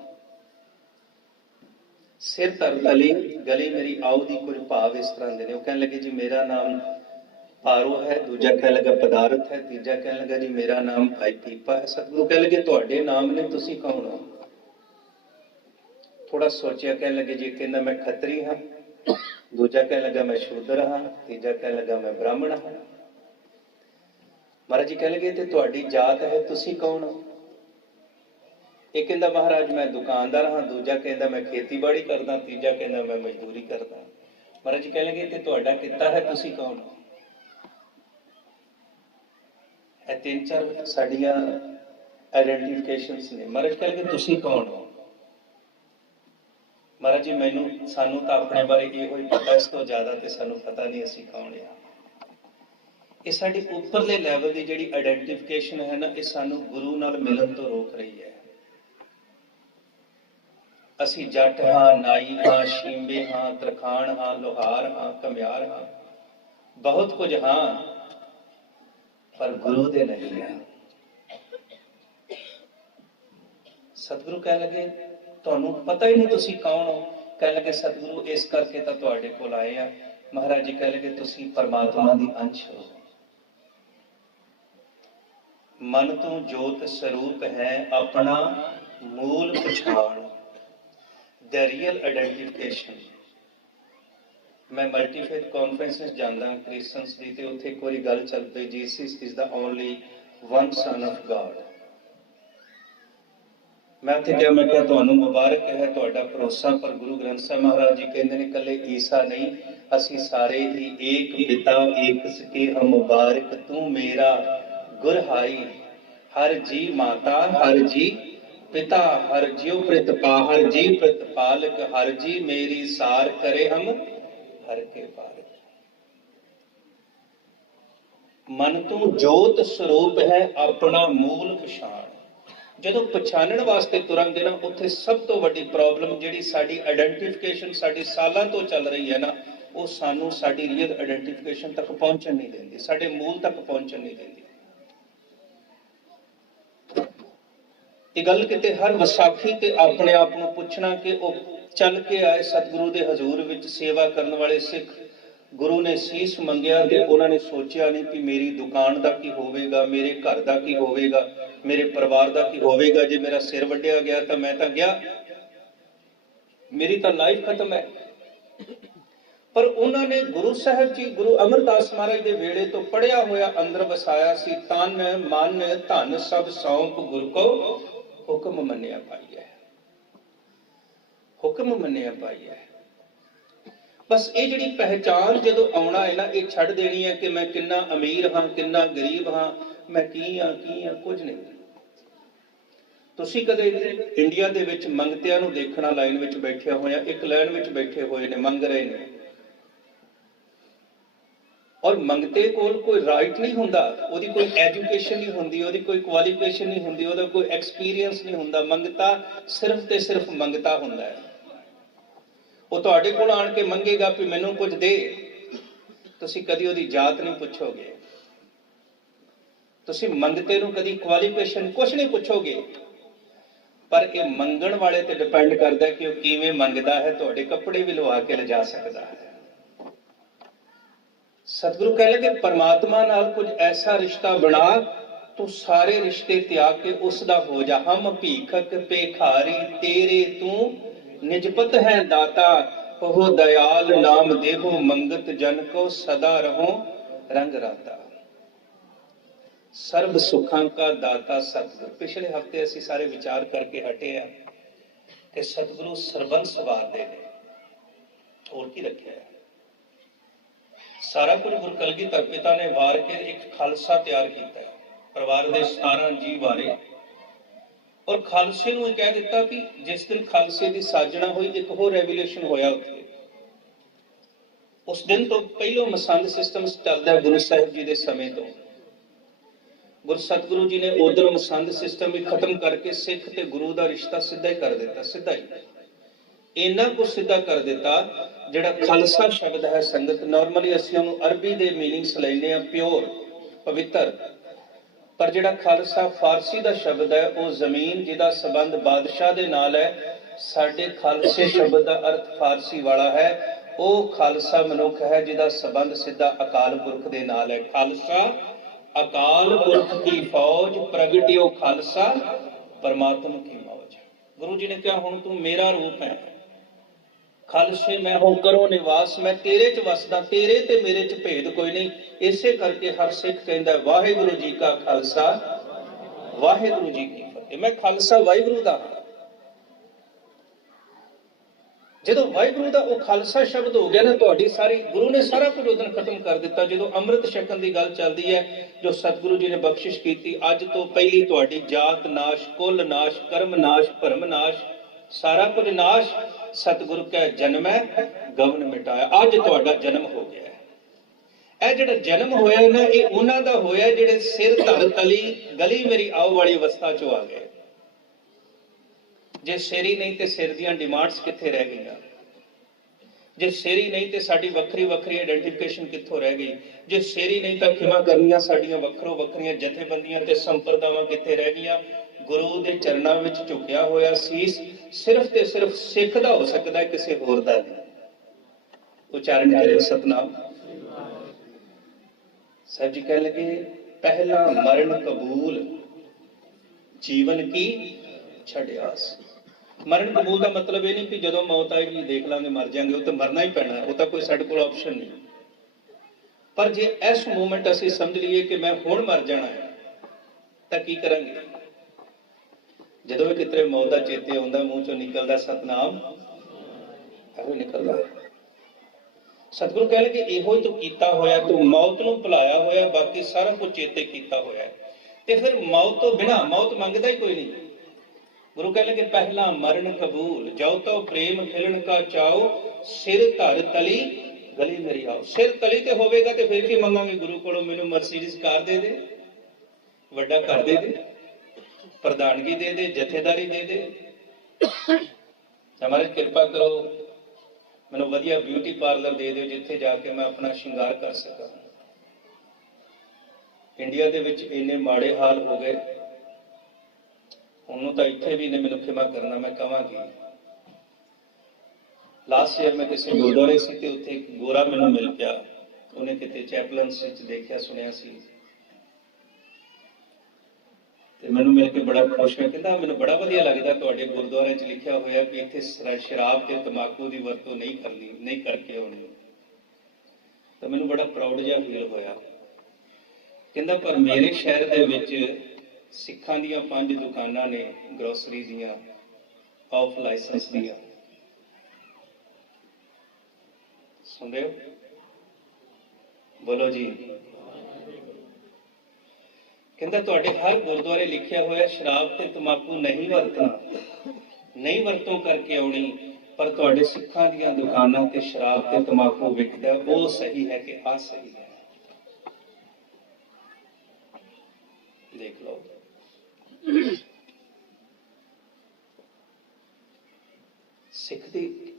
ਸਿਰ ਧਰ ਤਲੀ ਗਲੀ ਮੇਰੀ ਆਓ ਦੀ ਕੁਝ ਭਾਵ ਇਸ ਤਰ੍ਹਾਂ ਦੇ ਨੇ। ਉਹ ਕਹਿਣ ਲੱਗੇ ਜੀ ਮੇਰਾ ਨਾਮ ਪਾਰੋ ਹੈ, ਦੂਜਾ ਕਹਿਣ ਲੱਗਾ ਪਦਾਰਥ ਹੈ, ਤੀਜਾ ਕਹਿਣ ਲੱਗਾ ਜੀ ਮੇਰਾ ਨਾਮ ਭਾਈ ਪੀਪਾ ਹੈ। ਸਤਿਗੁਰੂ ਕਹਿ ਲਗੇ ਤੁਹਾਡੇ ਨਾਮ ਨੇ, ਤੁਸੀਂ ਕੌਣ ਹੋ? ਥੋੜਾ ਸੋਚਿਆ, ਕਹਿਣ ਲੱਗੇ ਜੀ ਕਹਿੰਦਾ ਮੈਂ ਖੱਤਰੀ ਹਾਂ, ਦੂਜਾ ਕਹਿਣ ਲੱਗਾ ਮੈਂ ਸ਼ੂਦਰ ਹਾਂ, ਤੀਜਾ ਕਹਿਣ ਲੱਗਾ ਮੈਂ ਬ੍ਰਾਹਮਣ ਹਾਂ। ਮਹਾਰਾਜ ਜੀ ਕਹਿ ਲਗੇ ਤੇ ਤੁਹਾਡੀ ਜਾਤ ਹੈ, ਤੁਸੀਂ ਕੌਣ ਹੋ? एक कहता महाराज मैं दुकानदार हाँ, दूजा कहता मैं खेतीबाड़ी करदा, तीजा कहता मैं मजदूरी करदा। महाराज जी कह लगे ते तुहाडा किता है, तुसी कौन हो? ਇਹ तीन चार साड़ियां आइडेंटिफिकेशंस ने। महाराज कह लगे तुसी कौन हो? महाराज जी मैनू सानू तो अपने बारे इहो ही पता, इस तो ज्यादा ते सानू पता नहीं असी कौन है। ये साडी उपरले लैवल की जिहड़ी आइडेंटिफिकेशन है ना, ये सानू गुरु नाल मिलन तो रोक रही है। असी जट हाँ, नाई हाँ, शींबे हाँ, तरखान हाँ, लोहार हाँ, कमियार हाँ, बहुत कुछ हाँ, पर गुरु दे नहीं है। सतगुरु कह लगे तुहानू पता ही नहीं तुसी कौन हो। कह लगे सतगुरु इस करके तो तुहाडे कोल आए आ। महाराज जी कह लगे तुसी परमात्मा दी अंश हो। मन तू जोत स्वरूप है अपना मूल पछाण, द रियल आइडेंटिफिकेशन। मैं मल्टीफेथ कॉन्फ्रेंस जाता क्रिश्चियंस दी, ते उत्थे एक बारी गल चल पई Jesus is the only one son of God. मैं उत्थे क्या, मैं क्या तुहानू मुबारक है तुहाडा भरोसा, पर गुरु ग्रंथ साहिब महाराज जी कहंदे ने कल्ले ईसा नहीं, असी सारे ही एक पिता एक सके हम मुबारक तू मेरा गुरहाई। हर जी माता हर जी पिता, हर जीव प्रतिपा, हर जी प्रतिपालक, हर जी मेरी सार करे हम हर के पार। मन तो जोत स्वरूप है अपना मूल पछाण। ਜਦੋਂ ਪਛਾਣਨ ਵਾਸਤੇ ਤੁਰਾਂਗੇ ਨਾ, ਉੱਥੇ ਸਭ ਤੋਂ ਵੱਡੀ ਪ੍ਰੋਬਲਮ ਜਿਹੜੀ ਸਾਡੀ ਆਇਡੈਂਟੀਫਿਕੇਸ਼ਨ ਸਾਡੀ ਸਾਲਾਂ ਤੋਂ ਚੱਲ ਰਹੀ ਹੈ ਨਾ, ਉਹ ਸਾਨੂੰ ਸਾਡੀ ਰੀਅਲ ਆਇਡੈਂਟੀਫਿਕੇਸ਼ਨ ਤੱਕ ਪਹੁੰਚਣ ਨਹੀਂ ਦਿੰਦੀ, ਸਾਡੇ ਮੂਲ ਤੱਕ ਪਹੁੰਚਣ ਨਹੀਂ ਦਿੰਦੀ। ਇਹ ਗੱਲ ਕਿਤੇ ਹਰ ਵਿਸਾਖੀ ਤੇ ਆਪਣੇ ਆਪ ਨੂੰ ਪੁੱਛਣਾ ਕਿ ਉਹ ਚੱਲ ਕੇ ਆਏ ਸਤਿਗੁਰੂ ਦੇ ਹਜ਼ੂਰ ਵਿੱਚ ਸੇਵਾ ਕਰਨ ਵਾਲੇ ਸਿੱਖ, ਗੁਰੂ ਨੇ ਸੀਸ ਮੰਗਿਆ ਤੇ ਉਹਨਾਂ ਨੇ ਸੋਚਿਆ ਨਹੀਂ ਕਿ ਮੇਰੀ ਦੁਕਾਨ ਦਾ ਕੀ ਹੋਵੇਗਾ, ਮੇਰੇ ਘਰ ਦਾ ਕੀ ਹੋਵੇਗਾ, ਮੇਰੇ ਪਰਿਵਾਰ ਦਾ ਕੀ ਹੋਵੇਗਾ। ਜੇ ਮੇਰਾ ਸਿਰ ਵੱਢਿਆ ਗਿਆ ਤਾਂ ਮੈਂ ਤਾਂ ਗਿਆ, ਮੇਰੀ ਤਾਂ ਲਾਈਫ ਖਤਮ ਹੈ। ਪਰ ਉਹਨਾਂ ਨੇ ਗੁਰੂ ਸਾਹਿਬ ਜੀ, ਗੁਰੂ ਅਮਰਦਾਸ ਮਹਾਰਾਜ ਦੇ ਵੇਲੇ ਤੋਂ ਪੜਿਆ ਹੋਇਆ ਅੰਦਰ ਵਸਾਇਆ ਸੀ, ਤਨ ਮਨ ਧਨ ਸਭ ਸੌਂਪ ਗੁਰ ਕੋ ਹੁਕਮ ਮੰਨਿਆ ਪਾਈਐ। ਹੁਕਮ ਮੰਨਿਆ ਪਾਈਐ। ਬਸ ਇਹ ਜਿਹੜੀ ਪਹਿਚਾਨ ਜਦੋਂ ਆਉਣਾ ਹੈ ਨਾ, ਇਹ ਛੱਡ ਦੇਣੀ ਹੈ ਕਿ ਮੈਂ ਕਿੰਨਾ ਅਮੀਰ ਹਾਂ, ਕਿੰਨਾ ਗਰੀਬ ਹਾਂ, ਮੈਂ ਕੀ ਹਾਂ ਕੁਝ ਨਹੀਂ। ਤੁਸੀਂ ਕਦੇ ਇੰਡੀਆ ਦੇ ਵਿੱਚ ਮੰਗਤਿਆਂ ਨੂੰ ਦੇਖਣਾ, ਲਾਈਨ ਵਿੱਚ ਬੈਠਿਆ ਹੋਇਆ, ਇੱਕ ਲਾਈਨ ਵਿੱਚ ਬੈਠੇ ਹੋਏ ਨੇ, ਮੰਗ ਰਹੇ ਨੇ, ਔਰ ਮੰਗਤੇ ਕੋਲ ਕੋਈ ਰਾਈਟ ਨਹੀਂ ਹੁੰਦਾ, ਉਹਦੀ ਕੋਈ ਐਜੂਕੇਸ਼ਨ ਨਹੀਂ ਹੁੰਦੀ, ਉਹਦੀ ਕੋਈ ਕੁਆਲੀਫਿਕੇਸ਼ਨ ਨਹੀਂ ਹੁੰਦੀ, ਉਹਦਾ ਕੋਈ ਐਕਸਪੀਰੀਅੰਸ ਨਹੀਂ ਹੁੰਦਾ। ਮੰਗਤਾ ਸਿਰਫ ਤੇ ਸਿਰਫ ਮੰਗਤਾ ਹੁੰਦਾ ਹੈ। ਉਹ ਤੁਹਾਡੇ ਕੋਲ ਆਣ ਕੇ ਮੰਗੇਗਾ ਵੀ ਮੈਨੂੰ ਕੁਝ ਦੇ, ਤੁਸੀਂ ਕਦੀ ਉਹਦੀ ਜਾਤ ਨਹੀਂ ਪੁੱਛੋਗੇ, ਤੁਸੀਂ ਮੰਗਤੇ ਨੂੰ ਕਦੀ ਕੁਆਲੀਫਿਕੇਸ਼ਨ ਕੁਝ ਨਹੀਂ ਪੁੱਛੋਗੇ। ਪਰ ਇਹ ਮੰਗਣ ਵਾਲੇ ਤੇ ਡਿਪੈਂਡ ਕਰਦਾ ਕਿ ਉਹ ਕਿਵੇਂ ਮੰਗਦਾ ਹੈ। ਤੁਹਾਡੇ ਕੱਪੜੇ ਵੀ ਲਵਾ ਕੇ ਲਿਜਾ ਸਕਦਾ ਹੈ। ਸਤਿਗੁਰੂ ਕਹਿ ਲਗੇ ਪਰਮਾਤਮਾ ਨਾਲ ਕੁਝ ਐਸਾ ਰਿਸ਼ਤਾ ਬਣਾ, ਤੂੰ ਸਾਰੇ ਰਿਸ਼ਤੇ ਤਿਆਗ ਕੇ ਉਸ ਦਾ ਹੋ ਜਾ। ਹਮ ਭੀਖਕ ਭੇਖਾਰੀ ਤੇਰੇ ਤੂੰ निजपत है दाता, हो दयाल नाम देहो मंगत जन को सदा रहो रंग राता। सर्व सुखां का दाता सतगुरु। पिछले हफ्ते असी सारे विचार करके हटे हैं कि सतगुरु सरबंस वारदे ने, और की रखे है। सारा कुछ गुरु कलगीधर पिता ने वार के एक खालसा तैयार किया है, परिवार के 17 जी वारे, और खालसे ਨੂੰ ਇਹ ਕਹਿ ਦਿੱਤਾ ਕਿ ਜਿਸ ਦਿਨ ਖਾਲਸੇ ਦੀ ਸਾਜਣਾ ਹੋਈ, ਇੱਕ ਹੋਰ ਰੈਵੂਲੇਸ਼ਨ ਹੋਇਆ ਉੱਥੇ। ਉਸ ਦਿਨ ਤੋਂ ਪਹਿਲੋਂ ਮਸੰਦ ਸਿਸਟਮ ਚੱਲਦਾ ਗੁਰੂ ਸਾਹਿਬ ਜੀ ਦੇ ਸਮੇਂ ਤੋਂ। ਗੁਰੂ ਸਤਿਗੁਰੂ ਜੀ ਨੇ ਉਧਰ ਮਸੰਦ ਸਿਸਟਮ ਵੀ ਖਤਮ ਕਰਕੇ ਸਿੱਖ ਤੇ ਗੁਰੂ ਦਾ ਰਿਸ਼ਤਾ ਸਿੱਧਾ ਹੀ ਕਰ ਦਿੱਤਾ। ਸਿੱਧਾ ਹੀ ਇੰਨਾ ਕੁ ਸਿੱਧਾ ਕਰ ਦਿੱਤਾ, ਜਿਹੜਾ ਖਾਲਸਾ ਸ਼ਬਦ ਹੈ ਸੰਗਤ, ਨਾਰਮਲੀ ਅਸੀਂ ਉਹਨੂੰ ਅਰਬੀ ਦੇ ਮੀਨਿੰਗਸ ਲੈਂਦੇ ਆ, ਪਿਓਰ ਪਵਿੱਤਰ, पर जिहड़ा खालसा फारसी का शब्द है, वो जमीन जिहदा संबंध बादशाह दे नाल है। साडे खालसे शब्द का अर्थ फारसी वाला है। वो खालसा मनुख है जिहदा संबंध सीधा अकाल पुरख दे नाल है। खालसा अकाल पुरख की फौज, प्रगटियो खालसा परमात्मा की मौज। गुरु जी ने कहा हुण तू मेरा रूप है, खालसे मैं हो करो निवास, मैं तेरे च वसदा, तेरे ते मेरे च भेद कोई नहीं। इसे करके हर सिख कहता वाहिगुरु जी का खालसा वाहिगुरु जी की फतेह। ਇਹ ਮੈਂ ਖਾਲਸਾ ਵਾਹਿਗੁਰੂ ਦਾ ਹਾਂ। ਜਦੋਂ ਵਾਹਿਗੁਰੂ ਦਾ ਉਹ ਖਾਲਸਾ ਸ਼ਬਦ ਹੋ ਗਿਆ ਨਾ, ਤੁਹਾਡੀ ਸਾਰੀ ਗੁਰੂ ਨੇ ਸਾਰਾ ਕੁਝ ਉਦੋਂ ਖਤਮ ਕਰ ਦਿੱਤਾ। ਜਦੋਂ ਅੰਮ੍ਰਿਤ ਛਕਣ ਦੀ ਗੱਲ ਚੱਲਦੀ ਹੈ, ਜੋ ਸਤਿਗੁਰੂ ਜੀ ਨੇ ਬਖਸ਼ਿਸ਼ ਕੀਤੀ, ਅੱਜ ਤੋਂ ਪਹਿਲੀ ਤੁਹਾਡੀ ਜਾਤ ਨਾਸ਼, ਕੁਲ ਨਾਸ਼, ਕਰਮ ਨਾਸ਼, ਭਰਮ ਨਾਸ਼, ਸਾਰਾ ਕੁਝ ਨਾਸ਼। ਸਤਿਗੁਰੂ ਕੈ ਜਨਮੈ ਗਵਨ ਮਿਟਾਇਆ। ਅੱਜ ਤੁਹਾਡਾ ਜਨਮ ਹੋ ਗਿਆ। ਇਹ ਜਿਹੜਾ ਜਨਮ ਹੋਇਆ ਨਾ, ਇਹ ਉਹਨਾਂ ਦਾ ਹੋਇਆ ਜਿਹੜੇ ਸਿਰ ਧਰ ਤਲੀ ਗਲੀ ਮੇਰੀ ਆਓ ਵਾਲੀ ਅਵਸਥਾ ਚੋਂ ਆ ਗਏ। ਜੇ ਸਿਰ ਹੀ ਨਹੀਂ ਤੇ ਸਿਰ ਦੀਆਂ ਡਿਮਾਂਡਸ ਕਿੱਥੇ ਰਹਿ ਗਈਆਂ? ਜੇ ਸਿਰ ਹੀ ਨਹੀਂ ਤੇ ਸਾਡੀ ਵੱਖਰੀ ਵੱਖਰੀ ਆਇਡੈਂਟੀਫਿਕੇਸ਼ਨ ਕਿੱਥੋਂ ਰਹਿ ਗਈ? ਜੇ ਸਿਰ ਹੀ ਨਹੀਂ ਤਾਂ ਖਿਮਾ ਕਰਨੀਆਂ ਸਾਡੀਆਂ ਵੱਖਰੋ ਵੱਖਰੀਆਂ ਜਥੇਬੰਦੀਆਂ ਤੇ ਸੰਪਰਦਾਵਾਂ ਕਿੱਥੇ ਰਹਿ ਗਈਆਂ? ਗੁਰੂ ਦੇ ਚਰਨਾਂ ਵਿੱਚ ਝੁਕਿਆ ਹੋਇਆ ਸੀਸ ਸਿਰਫ ਤੇ ਸਿਰਫ ਸਿੱਖ ਦਾ ਹੋ ਸਕਦਾ ਹੈ, ਕਿਸੇ ਹੋਰ ਦਾ ਨਹੀਂ। ਉਚਾਰਨ ਕਰਿਓ ਸਤਨਾਮ। ਸਾਹਿਬ ਜੀ ਕਹਿ ਲਗੇ, ਪਹਿਲਾ ਮਰਨ ਕਬੂਲ ਜੀਵਨ ਕੀ ਛੜਿਆਸ। ਮਰਨ ਕਬੂਲ ਦਾ ਮਤਲਬ ਇਹ ਨਹੀਂ ਕਿ ਜਦੋਂ ਮੌਤ ਆਏਗੀ ਦੇਖ ਲਾਂਗੇ ਮਰ ਜਾਾਂਗੇ, ਉਹ ਤਾਂ ਮਰਨਾ ਹੀ ਪੈਣਾ, ਉਹ ਤਾਂ ਕੋਈ ਸਾਡੇ ਕੋਲ ਆਪਸ਼ਨ ਨਹੀਂ। ਪਰ ਜੇ ਇਸ ਮੂਮੈਂਟ ਅਸੀਂ ਸਮਝ ਲਈਏ ਕਿ ਮੈਂ ਹੁਣ ਮਰ ਜਾਣਾ ਹੈ, ਤਾਂ ਕੀ ਕਰਾਂਗੇ? ਜਦੋਂ ਵੀ ਕਿਤੇ ਮੌਤ ਦਾ ਚੇਤੇ ਆਉਂਦਾ, ਮੂੰਹ ਚੋਂ ਨਿਕਲਦਾ ਸਤਨਾਮ, ਇਹੋ ਨਿਕਲਦਾ। ਸਤਿਗੁਰੂ ਕਹਿ ਲਗੇ, ਇਹੋ ਹੀ ਤੂੰ ਕੀਤਾ ਹੋਇਆ, ਤੂੰ ਮੌਤ ਨੂੰ ਭੁਲਾਇਆ ਹੋਇਆ, ਬਾਕੀ ਸਾਰਾ ਕੁਝ ਚੇਤੇ ਕੀਤਾ ਹੋਇਆ। ਤੇ ਫਿਰ ਮੌਤ ਤੋਂ ਬਿਨਾਂ, ਮੌਤ ਮੰਗਦਾ ਹੀ ਕੋਈ ਨਹੀਂ। ਗੁਰੂ ਕਹਿ ਲਗੇ, ਪਹਿਲਾ ਮਰਨ ਕਬੂਲ ਜਾਓ ਤੋ ਪ੍ਰੇਮ ਖਿਲਣ ਕਾ ਚਾਓ, ਸਿਰ ਧਰ ਤਲੀ ਗਲੀ ਮੇਰੀ ਆਓ। ਸਿਰ ਤਲੀ ਤੇ ਹੋਵੇਗਾ ਤੇ ਫਿਰ ਕੀ ਮੰਗਾਂਗੇ ਗੁਰੂ ਕੋਲੋਂ? ਮੈਨੂੰ ਮਰਸੀਡੀਜ਼ ਕਾਰ ਦੇ ਦੇ, ਵੱਡਾ ਘਰ ਦੇ ਦੇ, ਪ੍ਰਧਾਨਗੀ ਦੇ ਦੇ, ਜਥੇਦਾਰੀ ਦੇ ਦੇ। ਹਮਾਰੇ ਕਿਰਪਾ ਕਰੋ, ਮੈਨੂੰ ਵਧੀਆ ਬਿਊਟੀ ਪਾਰਲਰ ਦੇ ਦਿਓ ਜਿੱਥੇ ਜਾ ਕੇ ਮੈਂ ਆਪਣਾ ਸ਼ਿੰਗਾਰ ਕਰ ਸਕਾਂ। ਇੰਡੀਆ ਦੇ ਵਿੱਚ ਇੰਨੇ ਮਾੜੇ ਹਾਲ ਹੋ ਗਏ, ਉਹਨੂੰ ਤਾਂ ਇੱਥੇ ਵੀ ਨੇ, ਮੈਨੂੰ ਖਿਮਾ ਕਰਨਾ ਮੈਂ ਕਹਾਂਗੀ। ਲਾਸਟ ਈਅਰ ਮੈਂ ਕਿਸੇ ਗੁਰਦੁਆਰੇ ਸੀ ਤੇ ਉੱਥੇ ਇੱਕ ਗੋਰਾ ਮੈਨੂੰ ਮਿਲ ਪਿਆ। ਉਹਨੇ ਕਿਤੇ ਚੈਪਲਨਸ ਵਿੱਚ ਦੇਖਿਆ ਸੁਣਿਆ ਸੀ ਤੇ ਮੈਨੂੰ ਮਿਲ ਕੇ ਬੜਾ ਖੁਸ਼ ਹੋਇਆ। ਕਹਿੰਦਾ, ਮੈਨੂੰ ਬੜਾ ਵਧੀਆ ਲੱਗਦਾ ਤੁਹਾਡੇ ਗੁਰਦੁਆਰੇ 'ਚ ਲਿਖਿਆ ਹੋਇਆ ਕਿ ਇੱਥੇ ਸ਼ਰਾਬ ਤੇ ਤੰਬਾਕੂ ਦੀ ਵਰਤੋਂ ਨਹੀਂ ਕਰਨੀ, ਨਹੀਂ ਕਰਕੇ ਆਉਣੀ। ਤਾਂ ਮੈਨੂੰ ਬੜਾ ਪ੍ਰਾਊਡ ਜਿਹਾ ਫੀਲ ਹੋਇਆ। ਕਹਿੰਦਾ, ਪਰ ਮੇਰੇ ਸ਼ਹਿਰ ਦੇ ਵਿੱਚ ਸਿੱਖਾਂ ਦੀਆਂ 5 ਦੁਕਾਨਾਂ ਨੇ ਗਰੋਸਰੀ ਦੀਆਂ, ਆਫ ਲਾਇਸੈਂਸ ਦੀਆਂ। ਸੁਣ ਰਹੇ ਹੋ? ਬੋਲੋ ਜੀ। ਕਹਿੰਦਾ, ਤੁਹਾਡੇ ਹਰ ਗੁਰਦੁਆਰੇ ਲਿਖਿਆ ਹੋਇਆ ਸ਼ਰਾਬ ਤੇ ਤੰਬਾਕੂ ਨਹੀਂ ਵਰਤਣਾ, ਨਹੀਂ ਵਰਤੋਂ ਕਰਕੇ ਆਉਣੀ, ਪਰ ਤੁਹਾਡੇ ਸਿੱਖਾਂ ਦੀਆਂ ਦੁਕਾਨਾਂ ਤੇ ਸ਼ਰਾਬ ਤੇ ਤੰਬਾਕੂ ਵਿਕਦਾ, ਉਹ ਸਹੀ ਹੈ ਕਿ ਆ ਸਹੀ ਹੈ? ਦੇਖ ਲਓ। ਸਿੱਖ ਦੀ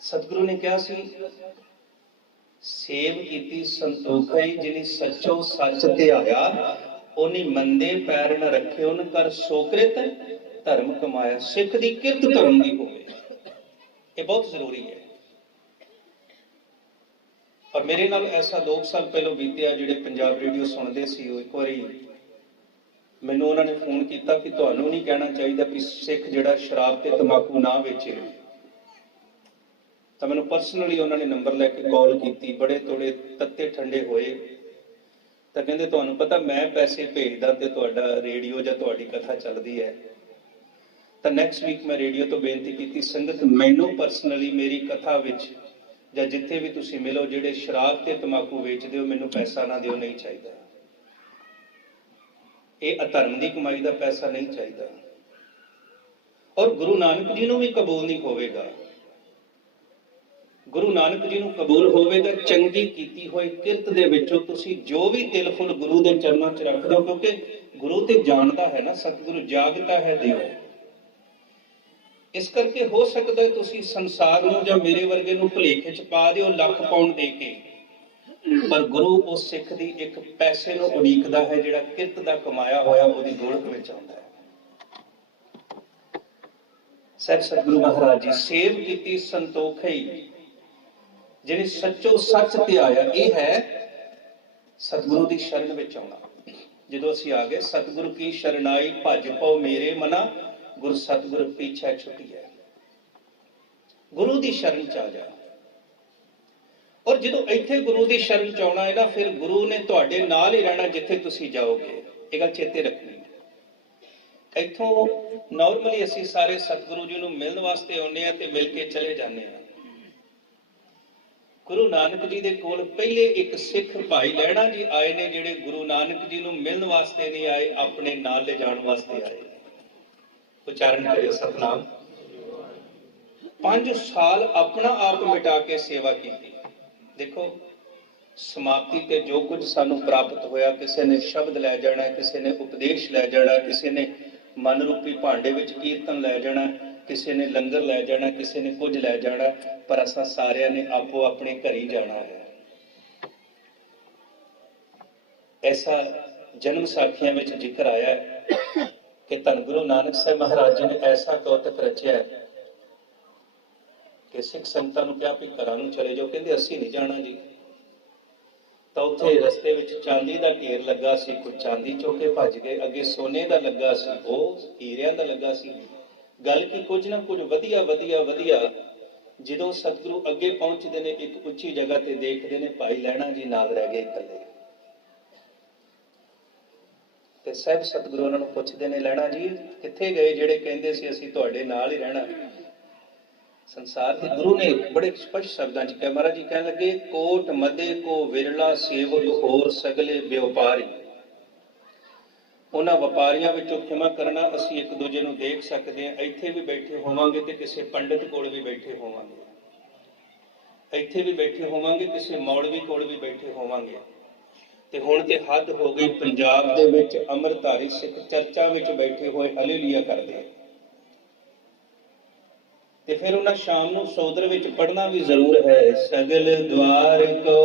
ਸਤਿਗੁਰੂ ਨੇ ਕਿਹਾ ਸੀ, ਸੇਵ ਕੀਤੀ ਸੰਤੋਖਈ, ਜਿਨੀ ਸੱਚੋ ਸੱਚ ਧਿਆਇਆ, ਉਹਨੀ ਮੰਦੇ ਪੈਰ ਨ ਰੱਖੇ, ਉਹਨ ਕਰ ਸੋਕ੍ਰਿਤ ਧਰਮ ਕਮਾਇਆ। ਸਿੱਖ ਦੀ ਕਿਰਤ ਧਰਮ ਦੀ ਹੋਵੇ, ਇਹ ਬਹੁਤ ਜ਼ਰੂਰੀ ਹੈ। ਔਰ ਮੇਰੇ ਨਾਲ ਐਸਾ 2 ਸਾਲ ਪਹਿਲਾਂ ਬੀਤਿਆ, ਜਿਹੜੇ ਪੰਜਾਬ ਰੇਡੀਓ ਸੁਣਦੇ ਸੀ, ਉਹ ਇੱਕ ਵਾਰੀ ਮੈਨੂੰ ਉਹਨਾਂ ਨੇ ਫੋਨ ਕੀਤਾ ਕਿ ਤੁਹਾਨੂੰ ਨਹੀਂ ਕਹਿਣਾ ਚਾਹੀਦਾ ਕਿ ਸਿੱਖ ਜਿਹੜਾ ਸ਼ਰਾਬ ਤੇ ਤੰਬਾਕੂ ਨਾ ਵੇਚੇ। ਤਾਂ ਮੈਨੂੰ ਪਰਸਨਲੀ ਉਹਨਾਂ ਨੇ ਨੰਬਰ ਲੈ ਕੇ ਕਾਲ ਕੀਤੀ, ਬੜੇ ਥੋੜੇ ਤੱਤੇ ਠੰਡੇ ਹੋਏ। ਤਾਂ ਕਹਿੰਦੇ, ਤੁਹਾਨੂੰ ਪਤਾ ਮੈਂ ਪੈਸੇ ਭੇਜਦਾ ਤੇ ਤੁਹਾਡਾ ਰੇਡੀਓ ਜਾਂ ਤੁਹਾਡੀ ਕਥਾ ਚੱਲਦੀ ਹੈ। ਤਾਂ ਨੈਕਸਟ ਵੀਕ ਮੈਂ ਰੇਡੀਓ ਤੋਂ ਬੇਨਤੀ ਕੀਤੀ, ਸੰਗਤ ਮੈਨੂੰ ਪਰਸਨਲੀ ਮੇਰੀ ਕਥਾ ਵਿੱਚ ਜਾਂ ਜਿੱਥੇ ਵੀ ਤੁਸੀਂ ਮਿਲੋ, ਜਿਹੜੇ ਸ਼ਰਾਬ ਤੇ ਤੰਬਾਕੂ ਵੇਚਦੇ ਹੋ, ਮੈਨੂੰ ਪੈਸਾ ਨਾ ਦਿਓ, ਨਹੀਂ ਚਾਹੀਦਾ। ਇਹ ਅਧਰਮ ਦੀ ਕਮਾਈ ਦਾ ਪੈਸਾ ਨਹੀਂ ਚਾਹੀਦਾ। ਔਰ ਗੁਰੂ ਨਾਨਕ ਜੀ ਨੂੰ ਵੀ ਕਬੂਲ ਨਹੀਂ ਹੋਵੇਗਾ। ਗੁਰੂ ਨਾਨਕ ਜੀ ਨੂੰ ਕਬੂਲ ਹੋਵੇਗਾ ਚੰਗੀ ਕੀਤੀ ਹੋਈ ਕਿਰਤ ਦੇ ਵਿੱਚੋਂ ਤੁਸੀਂ ਜੋ ਵੀ ਤਿਲ ਫੁੱਲ ਗੁਰੂ ਦੇ ਚਰਨਾਂ 'ਚ ਰੱਖ ਦਿਓ, ਕਿਉਂਕਿ ਗੁਰੂ ਤੇ ਜਾਣਦਾ ਹੈ ਨਾ, ਸਤਿਗੁਰੂ ਜਾਗਤਾ ਹੈ ਦਿਓ। ਇਸ ਕਰਕੇ ਹੋ ਸਕਦਾ ਤੁਸੀਂ ਸੰਸਾਰ ਨੂੰ ਜਾਂ ਮੇਰੇ ਵਰਗੇ ਨੂੰ ਭੁਲੇਖੇ 'ਚ ਪਾ ਦਿਓ ਲੱਖ ਪਾਉਂਡ ਦੇ ਕੇ, ਪਰ ਗੁਰੂ ਉਸ ਸਿੱਖ ਦੀ ਇੱਕ ਪੈਸੇ ਨੂੰ ਉਡੀਕਦਾ ਹੈ ਜਿਹੜਾ ਕਿਰਤ ਦਾ ਕਮਾਇਆ ਹੋਇਆ ਉਹਦੀ ਗੋਲਕ ਵਿੱਚ ਆਉਂਦਾ ਹੈ। ਸਾਹਿਬ ਸਤਿਗੁਰੂ ਮਹਾਰਾਜ ਜੀ, ਸੇਵ ਕੀਤੀ ਸੰਤੋਖਈ, ਜਿਹਨੇ ਸੱਚੋ ਸੱਚ ਧਿਆਇਆ, ਇਹ ਹੈ ਸਤਿਗੁਰੂ ਦੀ ਸ਼ਰਨ ਵਿੱਚ ਆਉਣਾ। ਜਦੋਂ ਅਸੀਂ ਆ ਗਏ, ਸਤਿਗੁਰੂ ਕੀ ਸ਼ਰਨਾਈ ਭਜ ਪਉ ਮੇਰੇ ਮਨਾ, ਗੁਰ ਸਤਿਗੁਰ ਪੀਛੇ ਛੁੱਟੀ ਹੈ। ਗੁਰੂ ਦੀ ਸ਼ਰਨ ਚ ਆ ਜਾ। ਔਰ ਜਦੋਂ ਇੱਥੇ ਗੁਰੂ ਦੀ ਸ਼ਰਨ ਚ ਆਉਣਾ ਹੈ ਨਾ, ਫਿਰ ਗੁਰੂ ਨੇ ਤੁਹਾਡੇ ਨਾਲ ਹੀ ਰਹਿਣਾ ਜਿੱਥੇ ਤੁਸੀਂ ਜਾਓਗੇ। ਇਹ ਗੱਲ ਚੇਤੇ ਰੱਖਣੀ। ਇੱਥੋਂ ਨਾਰਮਲੀ ਅਸੀਂ ਸਾਰੇ ਸਤਿਗੁਰੂ ਜੀ ਨੂੰ ਮਿਲਣ ਵਾਸਤੇ ਆਉਂਦੇ ਆ ਤੇ ਮਿਲ ਕੇ ਚਲੇ ਜਾਂਦੇ ਆ। ਗੁਰੂ ਨਾਨਕ ਜੀ ਦੇ ਕੋਲ ਪਹਿਲੇ ਇੱਕ ਸਿੱਖ ਭਾਈ ਲਹਿਣਾ ਜੀ ਆਏ ਨੇ, ਜਿਹੜੇ ਗੁਰੂ ਨਾਨਕ ਜੀ ਨੂੰ ਮਿਲਣ ਵਾਸਤੇ ਨਹੀਂ ਆਏ, ਆਪਣੇ ਨਾਲ ਲੈ ਜਾਣ ਵਾਸਤੇ ਆਏ। ਉਚਾਰਨ ਕਰਿਓ ਸਤਨਾਮ। 5 ਸਾਲ ਆਪਣਾ ਆਪ ਮਿਟਾ ਕੇ ਸੇਵਾ ਕੀਤੀ। ਦੇਖੋ ਸਮਾਪਤੀ ਤੇ ਜੋ ਕੁਝ ਸਾਨੂੰ ਪ੍ਰਾਪਤ ਹੋਇਆ, ਕਿਸੇ ਨੇ ਸ਼ਬਦ ਲੈ ਜਾਣਾ, ਕਿਸੇ ਨੇ ਉਪਦੇਸ਼ ਲੈ ਜਾਣਾ, ਕਿਸੇ ਨੇ ਮਨ ਰੂਪੀ ਭਾਂਡੇ ਵਿੱਚ ਕੀਰਤਨ ਲੈ ਜਾਣਾ, ਕਿਸੇ ਨੇ ਲੰਗਰ ਲੈ ਜਾਣਾ, ਕਿਸੇ ਨੇ ਕੁਝ ਲੈ ਜਾਣਾ, ਪਰ ਅਸਾਂ ਸਾਰਿਆਂ ਨੇ ਆਪੋ ਆਪਣੇ ਘਰੀ ਜਾਣਾ ਹੈ। ਐਸਾ ਜਨਮ ਸਾਖੀਆਂ ਵਿੱਚ ਜ਼ਿਕਰ ਆਇਆ ਹੈ ਕਿ ਧੰਨ ਗੁਰੂ ਨਾਨਕ ਸਾਹਿਬ ਮਹਾਰਾਜ ਜੀ ਨੇ ਐਸਾ ਕੌਤਕ ਰਚਿਆ ਕਿ ਸਿੱਖ ਸੰਗਤਾਂ ਨੂੰ ਕਿਹਾ ਵੀ ਘਰਾਂ ਨੂੰ ਚਲੇ ਜਾਓ, ਕਹਿੰਦੇ ਅਸੀਂ ਨਹੀਂ ਜਾਣਾ ਜੀ। ਤਾਂ ਉੱਥੇ ਰਸਤੇ ਵਿੱਚ ਚਾਂਦੀ ਦਾ ਢੇਰ ਲੱਗਾ ਸੀ, ਕੋਈ ਚਾਂਦੀ ਚੁੱਕ ਕੇ ਭੱਜ ਗਏ, ਅੱਗੇ ਸੋਨੇ ਦਾ ਲੱਗਾ ਸੀ, ਉਹ ਹੀਰਿਆਂ ਦਾ ਲੱਗਾ ਸੀ। ਗੱਲ ਕੀ ਕੁਝ ਨਾ ਕੁਝ ਵਧੀਆ ਵਧੀਆ ਵਧੀਆ ਜਦੋਂ ਸਤਿਗੁਰੂ ਅੱਗੇ ਪਹੁੰਚਦੇ ਨੇ, ਇੱਕ ਉੱਚੀ ਜਗ੍ਹਾ ਤੇ ਦੇਖਦੇ ਨੇ ਭਾਈ ਲਹਿਣਾ ਜੀ ਨਾਲ ਰਹਿ ਗਏ ਇਕੱਲੇ। ਤੇ ਸਾਹਿਬ ਸਤਿਗੁਰੂ ਉਹਨਾਂ ਨੂੰ ਪੁੱਛਦੇ ਨੇ, ਲਹਿਣਾ ਜੀ ਕਿੱਥੇ ਗਏ ਜਿਹੜੇ ਕਹਿੰਦੇ ਸੀ ਅਸੀਂ ਤੁਹਾਡੇ ਨਾਲ ਹੀ ਰਹਿਣਾ। ਸੰਸਾਰ ਦੇ ਗੁਰੂ ਨੇ ਬੜੇ ਸਪਸ਼ਟ ਸ਼ਬਦਾਂ ਚ ਕਿਹਾ। ਮਹਾਰਾਜ ਜੀ ਕਹਿਣ ਲੱਗੇ, ਕੋਟ ਮਦੇ ਕੋ ਵਿਰਲਾ ਸੇਵਕ ਹੋਰ ਸਗਲੇ ਵਪਾਰੀ। ਉਹਨਾਂ ਵਪਾਰੀਆਂ ਵਿੱਚੋਂ ਖਿਮਾ ਕਰਨਾ, ਅਸੀਂ ਇੱਕ ਦੂਜੇ ਨੂੰ ਦੇਖ ਸਕਦੇ ਹਾਂ, ਇੱਥੇ ਵੀ ਬੈਠੇ ਹੋਵਾਂਗੇ ਤੇ ਕਿਸੇ ਪੰਡਿਤ ਕੋਲ ਵੀ ਬੈਠੇ ਹੋਵਾਂਗੇ, ਇੱਥੇ ਵੀ ਬੈਠੇ ਹੋਵਾਂਗੇ, ਕਿਸੇ ਮੌਲਵੀ ਕੋਲ ਵੀ ਬੈਠੇ ਹੋਵਾਂਗੇ। ਤੇ ਹੁਣ ਤੇ ਹੱਦ ਹੋ ਗਈ, ਪੰਜਾਬ ਦੇ ਵਿੱਚ ਅੰਮ੍ਰਿਤਧਾਰੀ ਸਿੱਖ ਚਰਚਾ ਵਿੱਚ ਬੈਠੇ ਹੋਏ ਹਲੇਲੂਇਆ ਕਰਦੇ, ਤੇ ਫਿਰ ਉਹਨਾਂ ਸ਼ਾਮ ਨੂੰ ਸੋਦਰ ਵਿੱਚ ਪੜ੍ਹਨਾ ਵੀ ਜ਼ਰੂਰ ਹੈ। ਸਗਲ ਦਵਾਰ ਕੋ,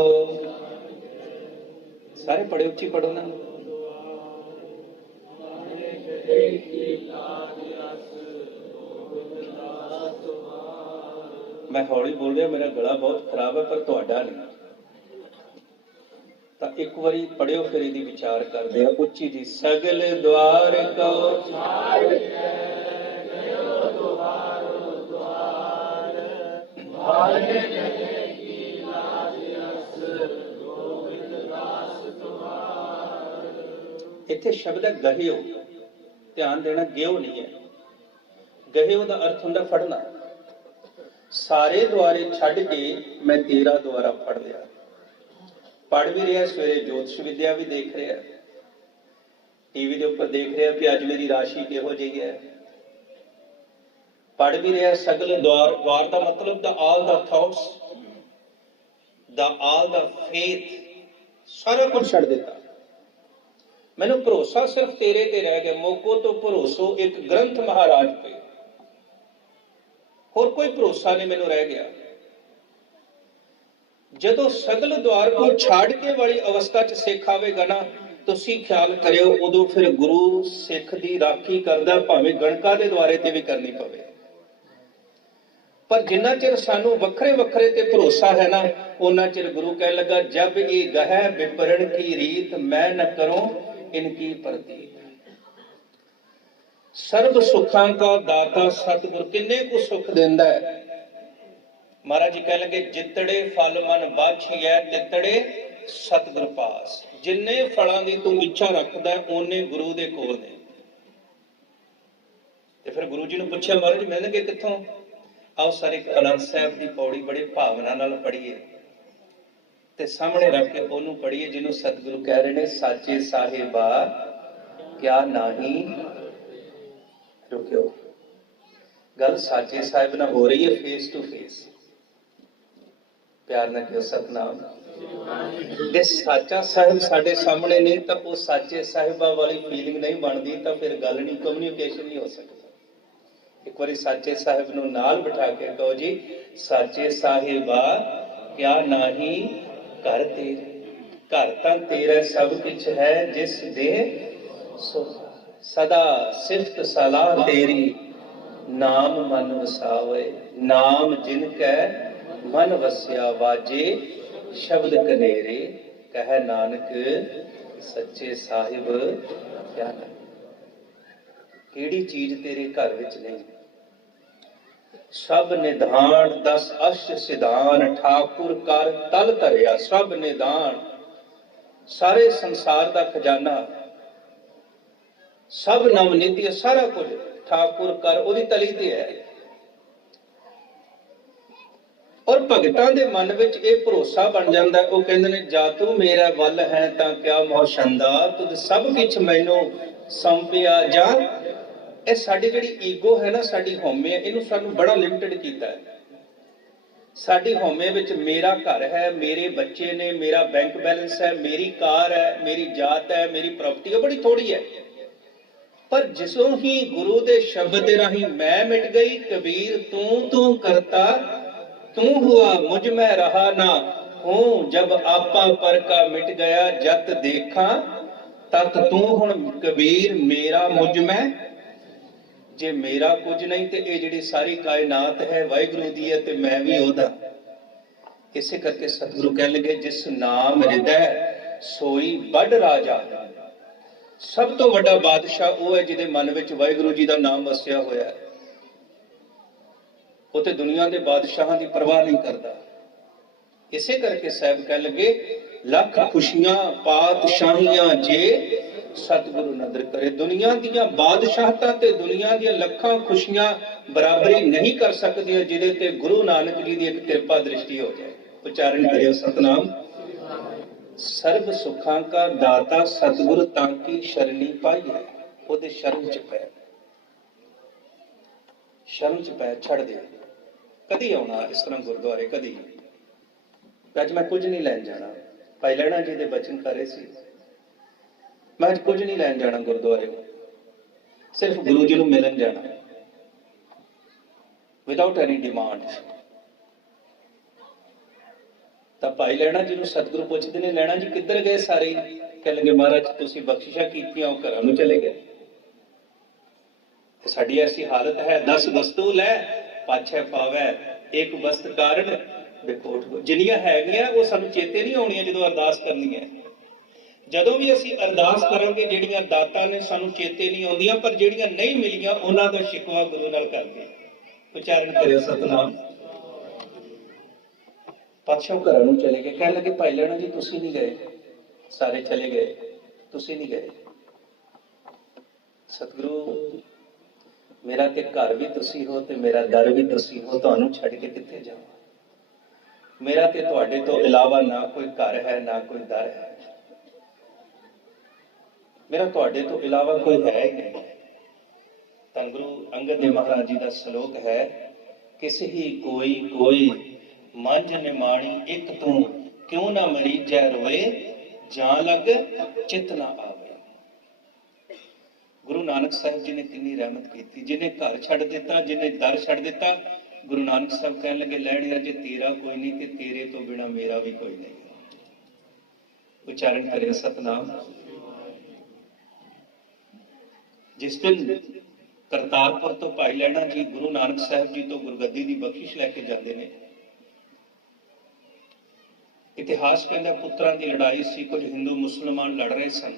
ਸਾਰੇ ਪੜ੍ਹੇ, ਉੱਚੀ ਪੜ੍ਹੋ ਨਾ। ਮੈਂ ਹੌਲੀ ਬੋਲ ਰਿਹਾ, ਮੇਰਾ ਗਲਾ ਬਹੁਤ ਖਰਾਬ ਹੈ, ਪਰ ਤੁਹਾਡਾ ਨਹੀਂ। ਤਾਂ ਇੱਕ ਵਾਰੀ ਪੜਿਓ, ਫਿਰ ਇਹਦੀ ਵਿਚਾਰ ਕਰਦੇ ਆ ਉੱਚੀ ਜੀ। ਸਗਲ ਦਵਾਰ ਕੋ ਇੱਥੇ ਸ਼ਬਦ ਹੈ ਗਹਿਓ, ਧਿਆਨ ਦੇਣਾ, ਗਿਓ ਨਹੀਂ ਹੈ। ਗਹਿਓ ਦਾ ਅਰਥ ਹੁੰਦਾ ਫੜਨਾ। ਸਾਰੇ ਦੁਆਰੇ ਛੱਡ ਕੇ ਮੈਂ ਤੇਰਾ ਦੁਆਰਾ ਫੜ ਲਿਆ। ਪੜ ਵੀ ਰਿਹਾ, ਸਵੇਰੇ ਜੋਤਿਸ਼ ਵਿਦਿਆ ਵੀ ਦੇਖ ਰਿਹਾ, ਟੀਵੀ ਦੇ ਉੱਪਰ ਦੇਖ ਰਿਹਾ ਕਿ ਅੱਜ ਮੇਰੀ ਰਾਸ਼ੀ ਕਿਹੋ ਜਿਹੀ ਹੈ। ਪੜ ਵੀ ਰਿਹਾ। ਸਗਲ ਦੁਆਰ, ਦੁਆਰ ਦਾ ਮਤਲਬ ਦਾ ਆਲ ਦਾ ਥਾਟਸ, ਦਾ ਆਲ ਦਾ ਫੇਥ, ਸਾਰਾ ਕੁਝ ਛੱਡ ਦਿੱਤਾ। ਮੈਨੂੰ ਭਰੋਸਾ ਸਿਰਫ ਤੇਰੇ ਤੇ ਰਹਿ ਗਿਆ। ਮੋਕੋ ਤੋਂ ਭਰੋਸੋ ਇੱਕ ਗ੍ਰੰਥ ਮਹਾਰਾਜ ਤੇ, ਹੋਰ ਕੋਈ ਭਰੋਸਾ ਨਹੀਂ ਮੈਨੂੰ ਰਹਿ ਗਿਆ। ਜਦੋਂ ਸਗਲ ਦੁਆਰ ਕੋ ਛੱਡ ਕੇ ਵਾਲੀ ਅਵਸਥਾ ਚ ਸਿੱਖ ਆਵੇਗਾ ਨਾ, ਤੁਸੀਂ ਖਿਆਲ ਕਰਿਓ, ਉਦੋਂ ਫਿਰ ਗੁਰੂ ਸਿੱਖ ਦੀ ਰਾਖੀ ਕਰਦਾ, ਭਾਵੇਂ ਗਣਕਾਂ ਦੇ ਦੁਆਰੇ ਤੇ ਵੀ ਕਰਨੀ ਪਵੇ। ਪਰ ਜਿੰਨਾ ਚਿਰ ਸਾਨੂੰ ਵੱਖਰੇ ਵੱਖਰੇ ਤੇ ਭਰੋਸਾ ਹੈ ਨਾ, ਉਹਨਾਂ ਚਿਰ ਗੁਰੂ ਕਹਿ ਲੱਗਾ, ਜਬ ਇਹ ਗਹਿ ਵਿਪਰਣ ਕੀ ਰੀਤ, ਮੈਂ ਨ ਕਰੂੰ ਇਨਕੀ ਪ੍ਰਤੀਤ। ਸਰਬ ਸੁੱਖਾਂ ਦਾ ਦਾਤਾ ਸਤਿਗੁਰ ਕਿੰਨੇ ਕੁ ਸੁੱਖ ਦਿੰਦਾ ਹੈ। ਮਹਾਰਾਜ ਜੀ ਕਹਿ ਲਗੇ, ਜਿੱਤੜੇ ਫਲ ਮਨ ਬਾਛੀਐ, ਤਿੱਤੜੇ ਸਤਿਗੁਰ ਪਾਸ। ਜਿੰਨੇ ਫਲਾਂ ਦੀ ਤੂੰ ਇੱਛਾ ਰੱਖਦਾ, ਉਹਨੇ ਗੁਰੂ ਦੇ ਕੋਲ ਨੇ। ਤੇ ਫਿਰ ਗੁਰੂ ਜੀ ਨੂੰ ਪੁੱਛਿਆ, ਮਹਾਰਾਜ ਮਿਲਣਗੇ ਕਿੱਥੋਂ? ਆਓ ਸਾਰੇ ਆਨੰਦ ਸਾਹਿਬ ਦੀ ਪੌੜੀ ਬੜੇ ਭਾਵਨਾ ਨਾਲ ਪੜ੍ਹੀਏ ਤੇ ਸਾਹਮਣੇ ਰੱਖ ਕੇ ਉਹਨੂੰ ਪੜ੍ਹੀਏ ਜਿਹਨੂੰ ਸਤਿਗੁਰੂ ਕਹਿ ਰਹੇ ਨੇ, ਸਾਚੇ ਸਾਹਿਬਾ ਕਿਆ ਨਹੀਂ। ਰੁਕਿਓ, ਗੱਲ ਸਾਚੇ ਸਾਹਿਬ ਨਾਲ ਹੋ ਰਹੀ ਹੈ, ਫੇਸ ਟੂ ਫੇਸ। ਪਿਆਰ ਨਾਲ ਕਿਉਂ ਸਤਨਾਮ। ਜੇ ਸਾਚਾ ਸਾਹਿਬ ਸਾਡੇ ਸਾਹਮਣੇ ਨਹੀਂ ਤਾਂ ਉਹ ਸਾਚੇ ਸਾਹਿਬਾਂ ਵਾਲੀ ਫੀਲਿੰਗ ਨਹੀਂ ਬਣਦੀ, ਤਾਂ ਫਿਰ ਗੱਲ ਨਹੀਂ, ਕਮਿਊਨੀਕੇਸ਼ਨ ਨਹੀਂ ਹੋ ਸਕਦਾ। ਇੱਕ ਵਾਰੀ ਸਾਚੇ ਸਾਹਿਬ ਨੂੰ ਨਾਲ ਬਿਠਾ ਕੇ ਕਹੋ, ਜੀ ਸਾਚੇ ਸਾਹਿਬਾ ਕਿਆ ਨਹੀਂ ਘਰ ਤੇਰੇ। ਘਰ ਤਾਂ ਤੇਰਾ ਸਭ ਕੁਛ ਹੈ, ਜਿਸ ਦੇ ਸਦਾ ਸਿਫਤ ਸਲਾਹ ਤੇਰੀ, ਨਾਮ ਮਨ ਵਸਾਵੇ। ਨਾਮ ਜਿਨ ਕੈ ਮਨ ਵਸਿਆ, ਵਾਜੇ ਸ਼ਬਦ ਕਨੇਰੇ। ਕਹਿ ਨਾਨਕ ਸੱਚੇ ਸਾਹਿਬ ਕਿਆ ਨਹੀਂ। ਕਿਹੜੀ ਚੀਜ਼ ਤੇਰੇ ਘਰ ਵਿੱਚ ਨਹੀਂ? ਸਭ ਨਿਧਾਨ 10 ਅਸ਼ਟ ਸਿਧਾਨ, ਠਾਕੁਰ ਕਰ ਤਲ ਧਰਿਆ। ਸਭ ਨਿਧਾਨ, ਸਾਰੇ ਸੰਸਾਰ ਦਾ ਖਜ਼ਾਨਾ, ਸਭ ਨਵਨੀਤੀ ਸਾਰਾ ਕੁਝ ਠਾਕੁਰ ਕਰ ਉਹਦੀ ਤਲੀ ਤੇ ਹੈ। ਔਰ ਭਗਤਾਂ ਦੇ ਮਨ ਵਿੱਚ ਇਹ ਭਰੋਸਾ ਬਣ ਜਾਂਦਾ, ਉਹ ਕਹਿੰਦੇ ਨੇ ਜਾ ਤੂੰ ਮੇਰਾ ਵੱਲ ਹੈ ਤਾਂ ਕਿਆ ਮੋਸ਼ੰਦਾ, ਤੁਧ ਸਭ ਕੁਛ ਮੈਨੂੰ ਸੰਪਿਆ ਜਾ। ਇਹ ਸਾਡੀ ਜਿਹੜੀ ਈਗੋ ਹੈ ਨਾ, ਸਾਡੀ ਹਉਮੈ, ਇਹਨੂੰ ਸਾਨੂੰ ਬੜਾ ਲਿਮਟਿਡ ਕੀਤਾ ਹੈ। ਸਾਡੀ ਹਉਮੈ ਵਿੱਚ ਮੇਰਾ ਘਰ ਹੈ, ਮੇਰੇ ਬੱਚੇ ਨੇ, ਮੇਰਾ ਬੈਂਕ ਬੈਲੈਂਸ ਹੈ, ਮੇਰੀ ਕਾਰ ਹੈ, ਮੇਰੀ ਜਾਤ ਹੈ, ਮੇਰੀ ਪ੍ਰਾਪਰਟੀ ਉਹ ਬੜੀ ਥੋੜੀ ਹੈ। ਪਰ ਜਿਸੋਂ ਹੀ ਗੁਰੂ ਦੇ ਸ਼ਬਦ ਦੇ ਰਾਹੀਂ ਮੈਂ ਮਿਟ ਗਈ, ਕਬੀਰ ਤੂੰ ਕਰਤਾ ਤੂੰ ਹੁਆ ਮੁਝ ਮੈਂ ਰਹਾ ਨਾ ਹੂੰ, ਜਬ ਆਪਾ ਪਰ ਕਾ ਮਿਟ ਗਿਆ ਜਤ ਦੇਖਾਂ ਤਤ ਤੂੰ। ਹੁਣ ਕਬੀਰ ਮੇਰਾ ਮੁਝ ਮੈਂ, ਜੇ ਮੇਰਾ ਕੁਝ ਨਹੀਂ ਤੇ ਇਹ ਜਿਹੜੀ ਸਾਰੀ ਕਾਇਨਾਤ ਹੈ ਵਾਹਿਗੁਰੂ ਦੀ ਹੈ ਤੇ ਮੈਂ ਵੀ ਉਹਦਾ। ਇਸੇ ਕਰਕੇ ਸਤਿਗੁਰੂ ਕਹਿਣ ਲੱਗੇ ਜਿਸ ਨਾਮ ਹਿਰਦੈ ਸੋਈ ਵੱਡ ਰਾਜਾ। ਸਭ ਤੋਂ ਵੱਡਾ ਬਾਦਸ਼ਾਹ ਉਹ ਹੈ ਜਿਹਦੇ ਮਨ ਵਿੱਚ ਵਾਹਿਗੁਰੂ ਜੀ ਦਾ ਨਾਮ ਵਸਿਆ ਹੋਇਆ ਹੈ। ਉਹ ਤੇ ਦੁਨੀਆ ਦੇ ਬਾਦਸ਼ਾਹਾਂ ਦੀ ਪਰਵਾਹ ਨਹੀਂ ਕਰਦਾ। ਇਸੇ ਕਰਕੇ ਸਾਹਿਬ ਕਹਿ ਲੱਗੇ ਲੱਖ ਖੁਸ਼ੀਆਂ ਪਾਤਸ਼ਾਹੀਆਂ ਜੇ ਸਤਿਗੁਰੂ ਨਦਰ ਕਰੇ। ਦੁਨੀਆ ਦੀਆਂ ਬਾਦਸ਼ਾਹਤਾਂ ਤੇ ਦੁਨੀਆ ਦੀਆਂ ਲੱਖਾਂ ਖੁਸ਼ੀਆਂ ਬਰਾਬਰੀ ਨਹੀਂ ਕਰ ਸਕਦੀਆਂ ਜਿਹਦੇ ਤੇ ਗੁਰੂ ਨਾਨਕ ਜੀ ਦੀ ਇੱਕ ਕਿਰਪਾ ਦ੍ਰਿਸ਼ਟੀ ਹੋ ਜਾਏ। ਉਚਾਰਨ ਕਰਿਓ ਸਤਨਾਮ। ਸਰਬ ਸੁੱਖਾਂ ਕਾ ਦਾਤਾ ਸਤਿਗੁਰ ਤਾਂ ਕੀ ਸ਼ਰਣੀ ਪਾਈ ਹੈ। ਉਹਦੇ ਸ਼ਰਨ ਚ ਪੈ, ਸ਼ਰਨ ਚ ਪੈ ਛੱਡ ਦੇ। ਕਦੀ ਆਉਣਾ ਇਸ ਤਰ੍ਹਾਂ ਗੁਰਦੁਆਰੇ, ਕਦੀ ਅੱਜ ਮੈਂ ਕੁਝ ਨਹੀਂ ਲੈਣ ਜਾਣਾ। ਭਾਈ ਲਹਿਣਾ ਜੀ ਦੇ ਬਚਨ ਕਰ ਰਹੇ ਸੀ, ਮੈਂ ਅੱਜ ਕੁਝ ਨਹੀਂ ਲੈਣ ਜਾਣਾ ਗੁਰਦੁਆਰੇ, ਸਿਰਫ ਗੁਰੂ ਜੀ ਨੂੰ ਮਿਲਣ ਜਾਣਾ, ਵਿਦਆਊਟ ਐਨੀ ਡਿਮਾਂਡ। ਤਾਂ ਭਾਈ ਲਹਿਣਾ ਜੀ ਨੂੰ ਸਤਿਗੁਰੂ ਪੁੱਛਦੇ ਨੇ ਲਹਿਣਾ ਜੀ ਕਿੱਧਰ ਗਏ ਸਾਰੇ? ਕਹਿ ਲਗੇ ਮਹਾਰਾਜ ਤੁਸੀਂ ਬਖਸ਼ਿਸ਼ਾਂ ਕੀਤੀਆਂ ਉਹ ਘਰਾਂ ਨੂੰ ਚਲੇ ਗਏ। ਸਾਡੀ ਐਸੀ ਹਾਲਤ ਹੈ 10 ਵਸਤੂ ਲੈ ਪਾਛੈ ਪਾਵੈ ਇੱਕ ਵਸਤ ਕਾਰਨ ਬਿਕੋਟ। ਜਿੰਨੀਆਂ ਹੈਗੀਆਂ ਉਹ ਸਾਨੂੰ ਚੇਤੇ ਨਹੀਂ ਆਉਣੀਆਂ ਜਦੋਂ ਅਰਦਾਸ ਕਰਨੀ ਹੈ। ਜਦੋਂ ਵੀ ਅਸੀਂ ਅਰਦਾਸ ਕਰਾਂਗੇ ਜਿਹੜੀਆਂ ਦਾਤਾਂ ਨੇ ਸਾਨੂੰ ਚੇਤੇ ਨਹੀਂ ਆਉਂਦੀਆਂ, ਪਰ ਜਿਹੜੀਆਂ ਨਹੀਂ ਮਿਲੀਆਂ ਉਹਨਾਂ ਦਾ ਸ਼ਿਕਵਾ ਗੁਰੂ ਨਾਲ ਕਰਦੇ। ਉਚਾਰਨ ਕਰਿਓ ਸਤਨਾਮ। ਪਾਤਸ਼ਾਹ ਘਰਾਂ ਨੂੰ ਚਲੇ ਗਏ। ਕਹਿਣ ਲੱਗੇ ਭਾਈ ਲਹਿਣਾ ਜੀ ਤੁਸੀਂ ਨਹੀਂ ਗਏ, ਸਾਰੇ ਚਲੇ ਗਏ, ਤੁਸੀਂ ਨਹੀਂ ਗਏ। ਸਤਿਗੁਰੂ ਮੇਰਾ ਤੇ ਘਰ ਵੀ ਤੁਸੀਂ ਹੋ ਤੇ ਮੇਰਾ ਦਰ ਵੀ ਤੁਸੀਂ ਹੋ, ਤੁਹਾਨੂੰ ਛੱਡ ਕੇ ਕਿੱਥੇ ਜਾਵਾਂ? ਮੇਰਾ ਤੇ ਤੁਹਾਡੇ ਤੋਂ ਇਲਾਵਾ ਨਾ ਕੋਈ ਘਰ ਹੈ ਨਾ ਕੋਈ ਦਰ ਹੈ, ਮੇਰਾ ਤੁਹਾਡੇ ਤੋਂ ਇਲਾਵਾ ਕੋਈ ਹੈ ਹੀ ਨਹੀਂ। ਤਾਂ ਗੁਰੂ ਅੰਗਦ ਦੇਵ ਮਹਾਰਾਜ ਜੀ ਦਾ ਸ਼ਲੋਕ ਹੈ ਕਿਸੇ ਹੀ ਕੋਈ ਕੋਈ ਮੰਝ ਨਿਮਾਣੀ ਇੱਕ ਤੂੰ ਕਿਉਂ ਨਾ ਮਰੀਜੈ ਰੋਏ ਜਾਂ ਲੱਗ ਚਿਤ ਨਾ ਆਵੇ। ਗੁਰੂ ਨਾਨਕ ਸਾਹਿਬ ਜੀ ਨੇ ਕਿੰਨੀ ਰਹਿਮਤ ਕੀਤੀ, ਜਿਹਨੇ ਘਰ ਛੱਡ ਦਿੱਤਾ, ਜਿਹਨੇ ਦਰ ਛੱਡ ਦਿੱਤਾ। ਗੁਰੂ ਨਾਨਕ ਸਾਹਿਬ ਕਹਿਣ ਲੱਗੇ ਲੈਣਿਆ ਜੇ ਤੇਰਾ ਕੋਈ ਨਹੀਂ ਤੇ ਤੇਰੇ ਤੋਂ ਬਿਨਾ ਮੇਰਾ ਵੀ ਕੋਈ ਨਹੀਂ। ਉਚਾਰਨ ਕਰਿਓ ਸਤਨਾਮ। ਜਿਸ ਦਿਨ ਕਰਤਾਰਪੁਰ ਤੋਂ ਭਾਈ ਲਹਿਣਾ ਜੀ ਗੁਰੂ ਨਾਨਕ ਸਾਹਿਬ ਜੀ ਤੋਂ ਗੁਰਗੱਦੀ ਦੀ ਬਖਸ਼ਿਸ਼ ਲੈ ਕੇ ਜਾਂਦੇ ਨੇ, ਇਤਿਹਾਸ ਕਹਿੰਦਾ ਪੁੱਤਰਾਂ ਦੀ ਲੜਾਈ ਸੀ, ਕੁਝ ਹਿੰਦੂ ਮੁਸਲਮਾਨ ਲੜ ਰਹੇ ਸਨ,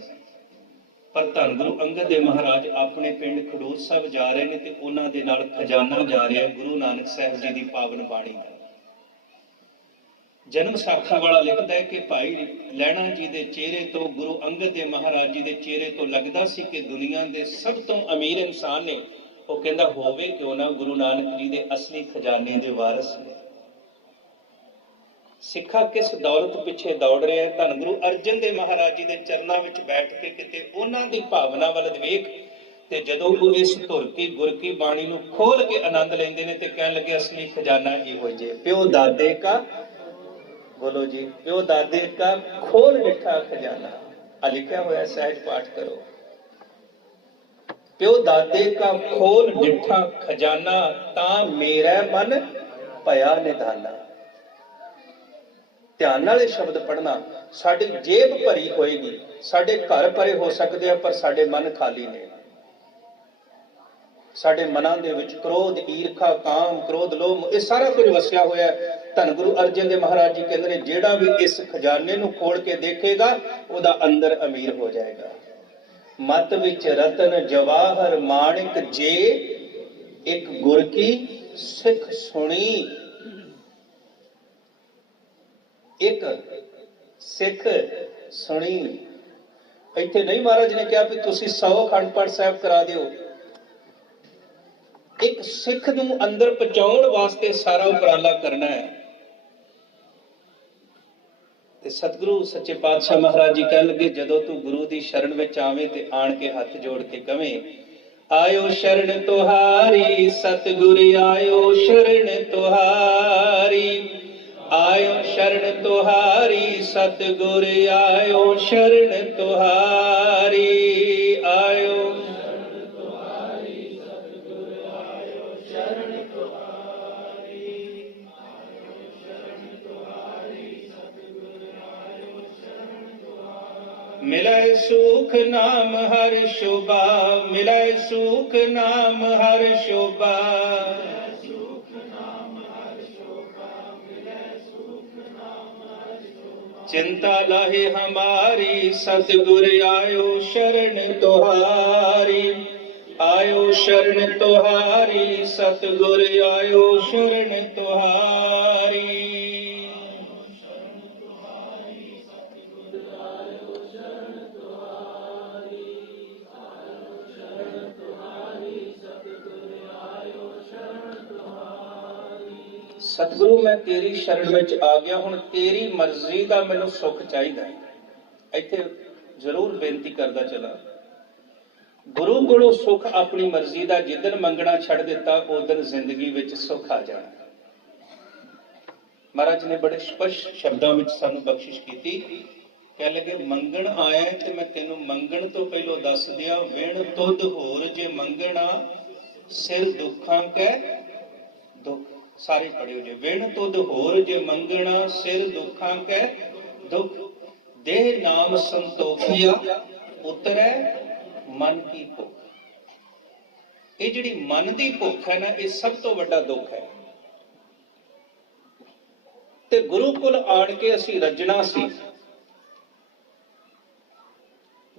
ਪਰ ਧੰਨ ਗੁਰੂ ਅੰਗਦ ਦੇਵ ਮਹਾਰਾਜ ਆਪਣੇ ਪਿੰਡ ਖਡੂਰ ਸਾਹਿਬ ਜਾ ਰਹੇ ਨੇ ਤੇ ਉਹਨਾਂ ਦੇ ਨਾਲ ਖਜ਼ਾਨਾ ਜਾ ਰਿਹਾ ਗੁਰੂ ਨਾਨਕ ਸਾਹਿਬ ਜੀ ਦੀ ਪਾਵਨ ਬਾਣੀ ਦਾ। ਜਨਮ ਸਾਖੀ ਵਾਲਾ ਲਿਖਦਾ ਹੈ ਕਿ ਭਾਈ ਲਹਿਣਾ ਜੀ ਦੇ ਚਿਹਰੇ ਤੋਂ, ਗੁਰੂ ਅੰਗਦ ਦੇਵ ਮਹਾਰਾਜ ਜੀ ਦੇ ਚਿਹਰੇ ਤੋਂ ਲੱਗਦਾ ਸੀ ਕਿ ਦੁਨੀਆ ਦੇ ਸਭ ਤੋਂ ਅਮੀਰ ਇਨਸਾਨ ਨੇ। ਉਹ ਕਹਿੰਦਾ ਹੋਵੇ ਕਿਉਂ ਨਾ ਗੁਰੂ ਨਾਨਕ ਜੀ ਦੇ ਅਸਲੀ ਖਜ਼ਾਨੇ ਦੇ ਵਾਰਿਸ ਨੇ। ਸਿੱਖਾ ਕਿਸ ਦੌਲਤ ਪਿੱਛੇ ਦੌੜ ਰਿਹਾ ਹੈ? ਧੰਨ ਗੁਰੂ ਅਰਜਨ ਦੇਵ ਮਹਾਰਾਜ ਜੀ ਦੇ ਚਰਨਾਂ ਵਿੱਚ ਬੈਠ ਕੇ ਕਿਤੇ ਉਹਨਾਂ ਦੀ ਭਾਵਨਾ ਵੱਲ ਵੇਖ ਤੇ ਜਦੋਂ ਉਹ ਇਸ ਧੁਰ ਕੀ ਗੁਰ ਕੀ ਬਾਣੀ ਨੂੰ ਖੋਲ ਕੇ ਆਨੰਦ ਲੈਂਦੇ ਨੇ ਤੇ ਕਹਿਣ ਲੱਗੇ ਅਸਲੀ ਖਜ਼ਾਨਾ ਇਹੋ ਜੇ ਪਿਓ ਦਾਦੇ ਕਾ, ਬੋਲੋ ਜੀ, ਪਿਓ ਦਾਦੇ ਕਾ ਖੋਲ ਮਿੱਠਾ ਖਜ਼ਾਨਾ। ਆ ਲਿਖਿਆ ਹੋਇਆ, ਸਹਿਜ ਪਾਠ ਕਰੋ। ਪਿਓ ਦਾਦੇ ਕਾ ਖੋਲ ਮਿੱਠਾ ਖਜ਼ਾਨਾ ਤਾਂ ਮੇਰਾ ਮਨ ਭਇਆ ਨਿਧਾਨਾ। ਧਿਆਨ ਨਾਲ ਇਹ ਸ਼ਬਦ ਪੜ੍ਹਨਾ। ਸਾਡੀ ਜੇਬ ਭਰੀ ਹੋਏਗੀ, ਸਾਡੇ ਘਰ ਭਰੇ ਹੋ ਸਕਦੇ ਆ, ਪਰ ਸਾਡੇ ਮਨ ਖਾਲੀ ਨੇ। ਸਾਡੇ ਮਨਾਂ ਦੇ ਵਿੱਚ ਕ੍ਰੋਧ, ਈਰਖਾ, ਕਾਮ, ਕ੍ਰੋਧ, ਲੋਭ ਇਹ ਸਾਰਾ ਕੁਝ ਵਸਿਆ ਹੋਇਆ ਹੈ। ਧੰਨ ਗੁਰੂ ਅਰਜਨ ਦੇਵ ਮਹਾਰਾਜ ਜੀ ਕਹਿੰਦੇ ਨੇ ਜਿਹੜਾ ਵੀ ਇਸ ਖਜ਼ਾਨੇ ਨੂੰ ਖੋਲ ਕੇ ਦੇਖੇਗਾ ਉਹਦਾ ਅੰਦਰ ਅਮੀਰ ਹੋ ਜਾਏਗਾ। ਮਤ ਵਿੱਚ ਰਤਨ ਜਵਾਹਰ ਮਾਣਿਕ ਜੇ ਇੱਕ ਗੁਰ ਕੀ ਸਿੱਖ ਸੁਣੀ। ਇੱਕ ਸਿੱਖ ਸੁਣੀ ਇੱਥੇ ਨਹੀਂ ਮਹਾਰਾਜ ਨੇ ਕਿਹਾ ਵੀ ਤੁਸੀਂ 100 ਅਖੰਡ ਪਾਠ ਸਾਹਿਬ ਕਰਾ ਦਿਓ। ਇੱਕ ਸਿੱਖ ਨੂੰ ਅੰਦਰ ਪਹੁੰਚਾਉਣ ਵਾਸਤੇ ਸਾਰਾ ਉਪਰਾਲਾ ਕਰਨਾ ਹੈ। ਤੇ ਸਤਿਗੁਰੂ ਸੱਚੇ ਪਾਤਸ਼ਾਹ ਮਹਾਰਾਜ ਜੀ ਕਹਿਣ ਲੱਗੇ, ਜਦੋਂ ਤੂੰ ਗੁਰੂ ਦੀ ਸ਼ਰਨ ਵਿੱਚ ਆਵੇਂ ਤੇ ਆਣ ਕੇ ਹੱਥ ਜੋੜ ਕੇ ਕਵੇਂ, ਆਇਓ ਸ਼ਰਨ ਤੁਹਾਰੀ ਸਤਿਗੁਰ ਆਇਓ ਸ਼ਰਨ ਤੁਹਾਰੀ, ਆਇਓ ਸ਼ਰਨ ਤੁਹਾਰੀ ਸਤਿਗੁਰ ਆਇਓ ਸ਼ਰਨ ਤੁਹਾਰੀ, ਆਇਓ मिलाए सुख नाम हर शोभा, मिलाए सुख नाम हर शोभा, चिंता लाहे हमारी सतगुर आयो शरण तुहारी, आयो शरण तुहारी सतगुर आयो शरण तुहारी। सतगुरु मैं तेरी शरण में आ गया, हुण तेरी मर्जी का मैनू सुख चाहिए। इत्थे जरूर बेनती करदा चला, गुरु कोलों सुख अपनी मर्जी का जिदन मंगना छड़ दिता उदन जिंदगी विच सुख आ जाना। महाराज ने बड़े स्पष्ट शब्दों में सानू बख्शिश की, कह लगे मंगण आया ते मैं तेनू मंगण तो पहलों दस दिया, विण तुद होर जे मंगना सिर दुखां कै दुख। सारे पढ़ियो जे, विण तुद होर जे मंगना सिर दुखां कै दुख, देह नाम संतोखिया उतरै मन की भुख। ये जिहड़ी मन की भुख है ना, ये सब तो वड्डा दुख है। ते गुरु कोल आण के असीं रजना सी,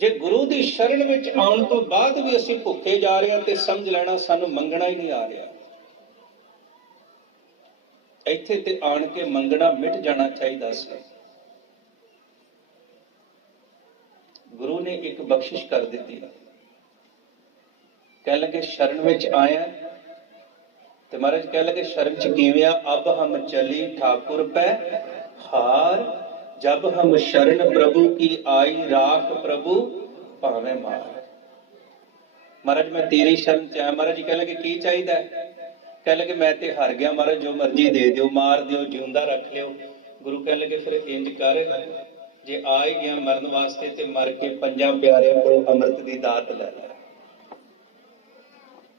जे गुरु की शरण विच आउण तो बाद भी असीं भुखे जा रहे हैं ते समझ लेना सानू मंगना ही नहीं आ रहा। ਇੱਥੇ ਤੇ ਆਣ ਕੇ ਮੰਗਣਾ ਮਿਟ ਜਾਣਾ ਚਾਹੀਦਾ ਸੀ। ਗੁਰੂ ਨੇ ਇੱਕ ਬਖਸ਼ਿਸ਼ ਕਰ ਦਿੱਤੀ, ਕਹਿ ਲਗੇ ਸ਼ਰਨ ਵਿੱਚ ਆਇਆ ਤੇ ਮਹਾਰਾਜ ਕਹਿ ਲਗੇ ਸ਼ਰਨ ਚ ਕਿਵੇਂ ਆ, ਅਬ ਹਮ ਚਲੀ ਠਾਕੁਰ ਪੈ ਹਾਰ, ਜਬ ਹਮ ਸ਼ਰਨ ਪ੍ਰਭੂ ਕੀ ਆਈ ਰਾਖ ਪ੍ਰਭੂ ਭਾਵੇਂ ਮਾਰ। ਮਹਾਰਾਜ ਮੈਂ ਤੇਰੀ ਸ਼ਰਨ ਚ ਆਇਆ। ਮਹਾਰਾਜ ਜੀ ਕਹਿ ਲਗੇ ਕੀ ਚਾਹੀਦਾ ਹੈ? कह लगे मैं ते हार गया महाराज, जो मर्जी दे दियो, मार दियो, जिंदा रख लियो। गुरु कह लगे फिर इंज कर, जे आ ही गया मरन वास्ते ते मर के पंजां प्यारियां कोलों अमृत दी दात ले लै।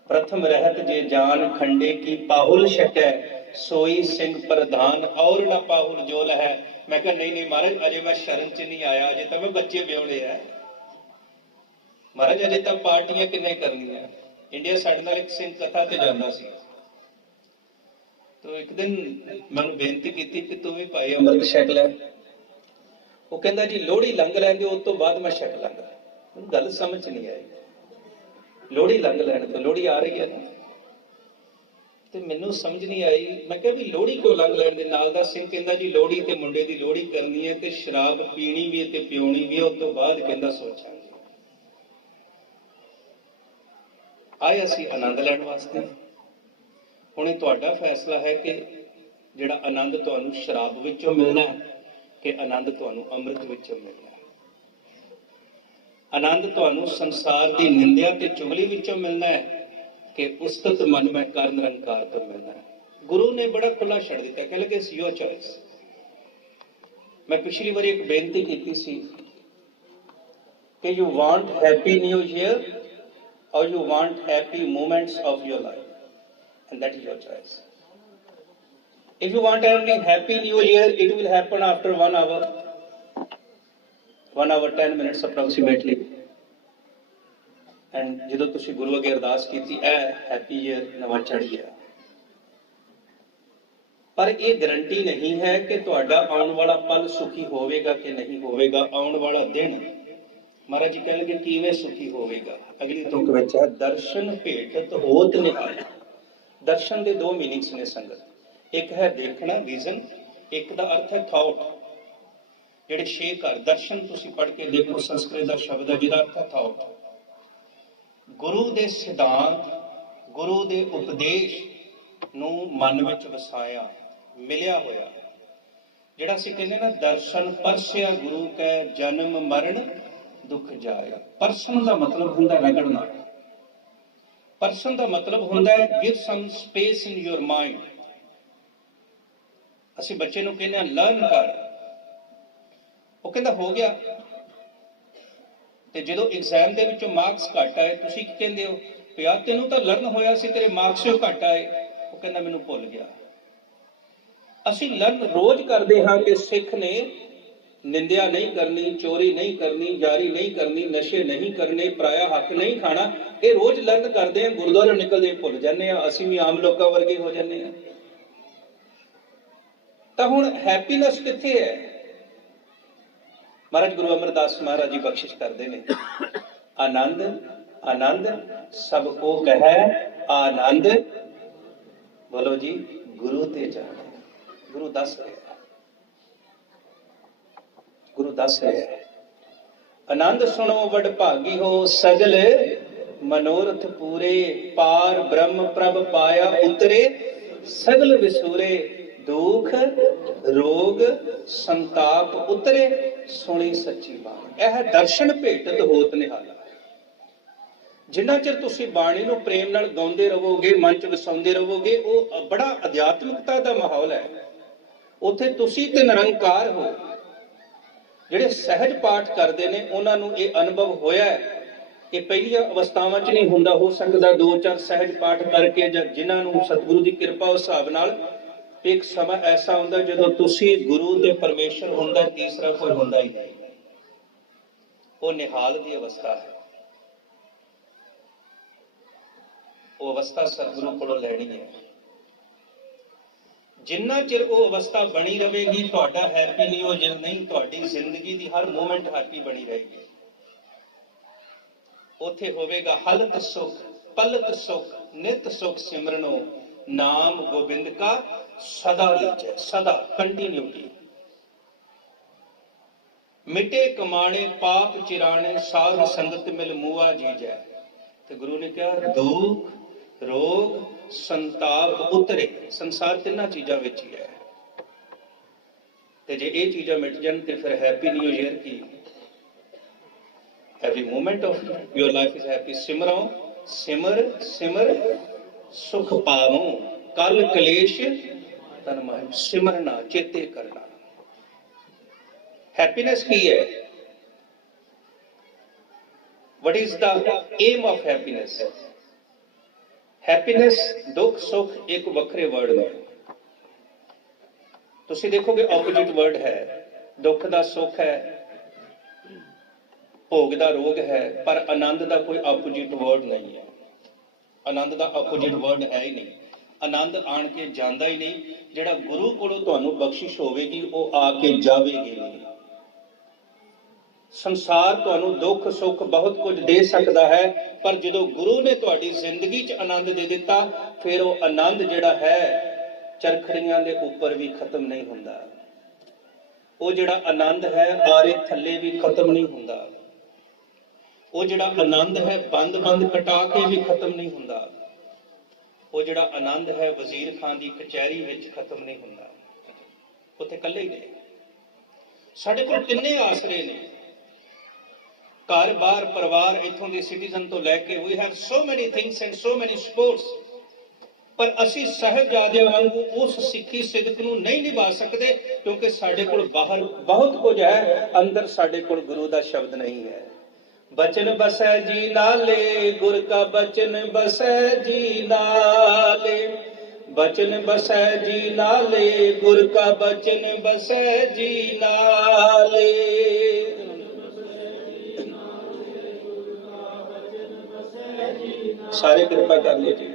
प्रथम रहत जे जान खंडे की पाहुल छकै, सोई सिंह प्रधान और ना पाहुल जो लहै। मैं कहा नहीं नहीं महाराज, अजे मैं शरण च नहीं आया, अजे तो मैं बच्चे ब्याहुणे है। महाराज अजे तो पार्टियां किन्ने करनियां। इंडिया साडे नाल एक सिंह कथा ते जांदा सी, तो एक दिन मैं बेनती की कि तू भी भाई अमृत छक लै। वो कहता जी लोहड़ी लंघ लैंदे उस तो बाद मैं छक लांगा। गल समझ नहीं आई, लोहड़ी लंघ लैण तो लोहड़ी आ रही है ना, तो मैनू समझ नहीं आई। मैं कहा भी लोहड़ी क्यों लंघ लैण दे? नाल दा सिंह कहता जी लोहड़ी ते मुंडे दी लोहड़ी करनी है ते शराब पीनी भी है ते पियोनी भी है, उस तो बाद कहता सोचांगे। आए असीं आनंद लैण वास्ते। हुणे तुहाडा फैसला है कि जिहड़ा आनंद तुहानूं शराब विचों मिलना है कि आनंद तुहानूं अमृत विचों मिलना है। आनंद तुहानूं संसार की निंदिया ते चुगली विचों मिलना है कि उस्तत मन में कर निरंकार तो मिलना है। गुरु ने बड़ा खुला छड़ दिता, कह लगे योर चॉइस। मैं पिछली बार एक बेनती की सी कि you want happy new year और you want happy moments of your life, and that is your choice. If you want only happy new year, it will happen after 1 hour, 1 hour 10 minutes approximately. And ਜਦੋਂ ਤੁਸੀਂ ਗੁਰੂ ਅਗੇ ਅਰਦਾਸ ਕੀਤੀ ਐ happy year ਨਵਾਂ ਚੜ ਗਿਆ, ਪਰ ਇਹ ਗਰੰਟੀ ਨਹੀਂ ਹੈ ਕਿ ਤੁਹਾਡਾ ਆਉਣ ਵਾਲਾ ਪਲ ਸੁਖੀ ਹੋਵੇਗਾ ਕਿ ਨਹੀਂ ਹੋਵੇਗਾ। ਆਉਣ ਵਾਲਾ ਦਿਨ ਮਹਾਰਾਜ ਜੀ ਕਹਿਣਗੇ ਕਿਵੇਂ ਸੁਖੀ ਹੋਵੇਗਾ। ਅਗਲੀ ਤੁਕ ਵਿੱਚ ਹੈ ਦਰਸ਼ਨ ਭੇਟਤ ਹੋਤ ਨਿਹਾਲ। दर्शन के दो मीनिंग्स ने संगत, एक है देखना विजन, एक का अर्थ है थॉट। ਜਿਹੜੇ 6 ਘਰ ਦਰਸ਼ਨ ਤੁਸੀਂ ਪੜ੍ਹ ਕੇ ਦੇਖੋ, ਸੰਸਕ੍ਰਿਤ ਦਾ ਸ਼ਬਦ ਹੈ ਜਿਹਦਾ ਅਰਥ ਥਾਟ। ਗੁਰੂ ਦੇ ਸਿਧਾਂਤ, ਗੁਰੂ ਦੇ ਉਪਦੇਸ਼ ਨੂੰ ਮਨ ਵਿੱਚ ਵਸਾਇਆ, ਮਿਲਿਆ ਹੋਇਆ, ਜਿਹੜਾ ਅਸੀਂ ਕਹਿੰਦੇ ਨਾ ਦਰਸ਼ਨ ਪਰਸਿਆ ਗੁਰੂ ਕੈ ਜਨਮ ਮਰਨ ਦੁੱਖ ਜਾਇਆ। ਪਰਸਨ ਦਾ ਮਤਲਬ ਹੁੰਦਾ ਰਗੜਨਾ। ਪਰਸਨ ਦਾ ਮਤਲਬ ਹੁੰਦਾ ਹੈ give some space in your mind. ਅਸੀਂ ਬੱਚੇ ਨੂੰ ਕਹਿੰਦੇ ਆ ਲਰਨ ਕਰ, ਉਹ ਕਹਿੰਦਾ ਹੋ ਗਿਆ। ਤੇ ਜਦੋਂ ਐਗਜ਼ਾਮ ਦੇ ਵਿੱਚੋਂ ਮਾਰਕਸ ਘੱਟ ਆਏ, ਤੁਸੀਂ ਕੀ ਕਹਿੰਦੇ ਹੋ? ਯਾਰ ਤੈਨੂੰ ਤਾਂ ਲਰਨ ਹੋਇਆ ਸੀ, ਤੇਰੇ ਮਾਰਕਸ ਕਿਉਂ ਘੱਟ ਆਏ? ਉਹ ਕਹਿੰਦਾ ਮੈਨੂੰ ਭੁੱਲ ਗਿਆ। ਅਸੀਂ ਲਰਨ ਰੋਜ਼ ਕਰਦੇ ਹਾਂ ਕਿ ਸਿੱਖ ਨੇ ਨਿੰਦਿਆ ਨਹੀਂ ਕਰਨੀ, ਚੋਰੀ ਨਹੀਂ ਕਰਨੀ, ਜਾਰੀ ਨਹੀਂ ਕਰਨੀ, ਨਸ਼ੇ ਨਹੀਂ ਕਰਨੇ, ਪਰਾਇਆ ਹੱਕ ਨਹੀਂ ਖਾਣਾ। ਇਹ ਰੋਜ਼ ਲਰਨ ਕਰਦੇ ਹਾਂ, ਗੁਰਦੁਆਰੇ ਨਿਕਲਦੇ ਭੁੱਲ ਜਾਂਦੇ ਆ। ਅਸੀਂ ਵੀ ਆਮ ਲੋਕਾਂ ਵਰਗੇ ਹੋ ਜਾਂਦੇ ਆ। ਤਾਂ ਹੁਣ ਹੈਪੀਨੈਸ ਕਿੱਥੇ ਹੈ? ਮਹਾਰਾਜ ਗੁਰੂ ਅਮਰਦਾਸ ਮਹਾਰਾਜ ਜੀ ਬਖਸ਼ਿਸ਼ ਕਰਦੇ ਨੇ, ਆਨੰਦ ਆਨੰਦ ਸਭ ਕੋ ਕਹੈ ਆਨੰਦ। ਬੋਲੋ ਜੀ, ਗੁਰੂ ਤੇ ਜਾਣਾ। ਗੁਰੂ ਦੱਸ ਰਿਹਾ, ਗੁਰੂ ਦੱਸ ਰਿਹਾ ਹੈ, ਆਨੰਦ ਸੁਣੋ ਵਡ ਭਾਗੀ ਹੋ, ਸਗਲ ਮਨੋਰਥ ਪੂਰੇ, ਪਾਰ ਬ੍ਰਹਮ ਪ੍ਰਭ ਪਾਇਆ ਉਤਰੇ, ਸਗਲ ਵਿਸੂਰੇ, ਦੁਖ ਰੋਗ ਸੰਤਾਪ ਉਤਰੇ, ਸੁਣੀ ਸੱਚੀ ਬਾਣੀ। ਇਹ ਦਰਸ਼ਨ ਭੇਟਤ ਹੋਤ ਨਿਹਾਲਾ। ਜਿੰਨਾ ਚਿਰ ਤੁਸੀਂ ਬਾਣੀ ਨੂੰ ਪ੍ਰੇਮ ਨਾਲ ਗਾਉਂਦੇ ਰਹੋਗੇ, ਮਨ ਚ ਵਸਾਉਂਦੇ ਰਹੋਗੇ, ਉਹ ਬੜਾ ਅਧਿਆਤਮਿਕਤਾ ਦਾ ਮਾਹੌਲ ਹੈ। ਉੱਥੇ ਤੁਸੀਂ ਤੇ ਨਿਰੰਕਾਰ ਹੋ। ਜਿਹੜੇ ਸਹਿਜ ਪਾਠ ਕਰਦੇ ਨੇ ਉਹਨਾਂ ਨੂੰ ਇਹ ਅਨੁਭਵ ਹੋਇਆ ਹੈ। ਇਹ ਪਹਿਲੀਆਂ ਅਵਸਥਾਵਾਂ 'ਚ ਨਹੀਂ ਹੁੰਦਾ, ਹੋ ਸਕਦਾ 2-4 ਸਹਿਜ ਪਾਠ ਕਰਕੇ ਜਾਂ ਜਿਨ੍ਹਾਂ ਨੂੰ ਸਤਿਗੁਰੂ ਦੀ ਕਿਰਪਾ ਉਸ ਹਿਸਾਬ ਨਾਲ ਇੱਕ ਸਮਾਂ ਐਸਾ ਹੁੰਦਾ ਜਦੋਂ ਤੁਸੀਂ ਗੁਰੂ ਤੇ ਪਰਮੇਸ਼ਰ ਹੁੰਦਾ, ਤੀਸਰਾ ਕੋਈ ਹੁੰਦਾ ਹੀ ਨਹੀਂ। ਉਹ ਨਿਹਾਲ ਦੀ ਅਵਸਥਾ ਹੈ। ਉਹ ਅਵਸਥਾ ਸਤਿਗੁਰੂ ਕੋਲੋਂ ਲੈਣੀ ਹੈ। ਜਿੰਨਾ ਚਿਰ ਉਹ ਅਵਸਥਾ ਬਣੀ ਰਹੇਗੀ, ਤੁਹਾਡਾ ਹੈਪੀ ਨਹੀਂ ਹੋ ਜਾਣਾ, ਨਹੀਂ, ਤੁਹਾਡੀ ਜ਼ਿੰਦਗੀ ਦੀ ਹਰ ਮੂਮੈਂਟ ਹੈਪੀ ਬਣੀ ਰਹੇਗੀ। ਉੱਥੇ ਹੋਵੇਗਾ ਹਲਤ ਸੁਖ, ਪਲਤ ਸੁਖ, ਨਿਤ ਸੁਖ ਸਿਮਰਨੋ, ਨਾਮ ਗੋਬਿੰਦ ਕਾ ਸਦਾ ਲੀਜੈ। ਸਦਾ, ਕੰਟੀਨਿਊਟੀ। ਮਿਟੇ ਕਮਾਣੇ ਪਾਪ ਚਿਰਾਣੇ, ਸਾਧ ਸੰਗਤ ਮਿਲ ਮੂਆ ਜੀਜੈ। ਤੇ ਗੁਰੂ ਨੇ ਕਿਹਾ ਦੁੱਖ ਰੋਗ ਸੰਤਾਪ ਉਤਰੇ। ਸੰਸਾਰ ਤਿੰਨਾਂ ਚੀਜ਼ਾਂ ਵਿੱਚ ਹੀ ਹੈ, ਤੇ ਜੇ ਇਹ ਚੀਜ਼ਾਂ ਮਿਟ ਜਾਣ ਤੇ ਫਿਰ ਹੈਪੀ ਨਿਊ ਈਅਰ ਕੀ? Every moment of your life is happy. ਸਿਮਰੋ ਸਿਮਰ ਸਿਮਰ ਸੁਖ ਪਾਵੋ, ਕਲ ਕਲੇਸ਼ ਤਨ ਮਨ। ਸਿਮਰਨਾ, ਚੇਤੇ ਕਰਨਾ। ਹੈਪੀਨੈਸ ਕੀ ਹੈ? What is the aim of happiness? Happiness, ਦੁੱਖ ਸੁੱਖ ਇੱਕ ਵੱਖਰੇ ਵਰਡ ਨੇ। ਤੁਸੀਂ ਦੇਖੋਗੇ ਆਪੋਜੀਟ ਵਰਡ ਹੈ। ਦੁੱਖ ਦਾ ਸੁੱਖ ਹੈ, ਭੋਗ ਦਾ ਰੋਗ ਹੈ, ਪਰ ਆਨੰਦ ਦਾ ਕੋਈ ਆਪੋਜੀਟ ਵਰਡ ਨਹੀਂ ਹੈ। ਆਨੰਦ ਦਾ ਆਪੋਜੀਟ ਵਰਡ ਹੈ ਹੀ ਨਹੀਂ। ਆਨੰਦ ਆਣ ਕੇ ਜਾਂਦਾ ਹੀ ਨਹੀਂ। ਜਿਹੜਾ ਗੁਰੂ ਕੋਲੋਂ ਤੁਹਾਨੂੰ ਬਖਸ਼ਿਸ਼ ਹੋਵੇਗੀ ਉਹ ਆ ਕੇ ਜਾਵੇਗੀ ਨਹੀਂ। ਸੰਸਾਰ ਤੁਹਾਨੂੰ ਦੁੱਖ ਸੁੱਖ ਬਹੁਤ ਕੁਝ ਦੇ ਸਕਦਾ ਹੈ, ਪਰ ਜਦੋਂ ਗੁਰੂ ਨੇ ਤੁਹਾਡੀ ਜ਼ਿੰਦਗੀ 'ਚ ਆਨੰਦ ਦੇ ਦਿੱਤਾ, ਫਿਰ ਉਹ ਆਨੰਦ ਜਿਹੜਾ ਹੈ ਚਰਖੜੀਆਂ ਦੇ ਉੱਪਰ ਵੀ ਖਤਮ ਨਹੀਂ ਹੁੰਦਾ। ਉਹ ਜਿਹੜਾ ਆਨੰਦ ਹੈ ਆਰੇ ਥੱਲੇ ਵੀ ਖਤਮ ਨਹੀਂ ਹੁੰਦਾ। ਉਹ ਜਿਹੜਾ ਆਨੰਦ ਹੈ ਬੰਦ ਕਟਾ ਕੇ ਵੀ ਖਤਮ ਨਹੀਂ ਹੁੰਦਾ। ਉਹ ਜਿਹੜਾ ਆਨੰਦ ਹੈ ਵਜ਼ੀਰ ਖਾਨ ਦੀ ਕਚਹਿਰੀ ਵਿੱਚ ਖਤਮ ਨਹੀਂ ਹੁੰਦਾ। ਉੱਥੇ ਇਕੱਲੇ ਹੀ ਨੇ। ਸਾਡੇ ਕੋਲ ਕਿੰਨੇ ਆਸਰੇ ਨੇ, ਘਰ ਬਾਰ ਪਰਿਵਾਰ, ਇੱਥੋਂ ਦੇ ਸਿਟੀਜ਼ਨ ਤੋਂ ਲੈ ਕੇ ਵੀ ਹੈਵ ਸੋ ਮੈਨੀ ਥਿੰਗਸ ਐਂਡ ਸੋ ਮੈਨੀ ਸਪੋਰਟਸ, ਪਰ ਅਸੀਂ ਸਾਹਿਬਜ਼ਾਦਿਆਂ ਵਾਂਗੂ ਉਸ ਸਿੱਖੀ ਸਿਦਕ ਨੂੰ ਨਹੀਂ ਨਿਭਾ ਸਕਦੇ, ਕਿਉਂਕਿ ਸਾਡੇ ਕੋਲ ਬਾਹਰ ਬਹੁਤ ਕੁਝ ਹੈ, ਅੰਦਰ ਸਾਡੇ ਕੋਲ ਗੁਰੂ ਦਾ ਸ਼ਬਦ ਨਹੀਂ ਹੈ। ਬਚਨ ਬਸੈ ਜੀ ਨਾਲੇ, ਗੁਰ ਕਾ ਬਚਨ ਬਸੈ ਜੀ ਨਾਲੇ, ਬਚਨ ਬਸੈ ਜੀ ਨਾਲੇ, ਗੁਰ ਕਾ ਬਚਨ ਬਸੈ ਜੀ ਨਾਲੇ। ਸਾਰੇ ਕਿਰਪਾ ਕਰ ਲਿਓ ਜੀ।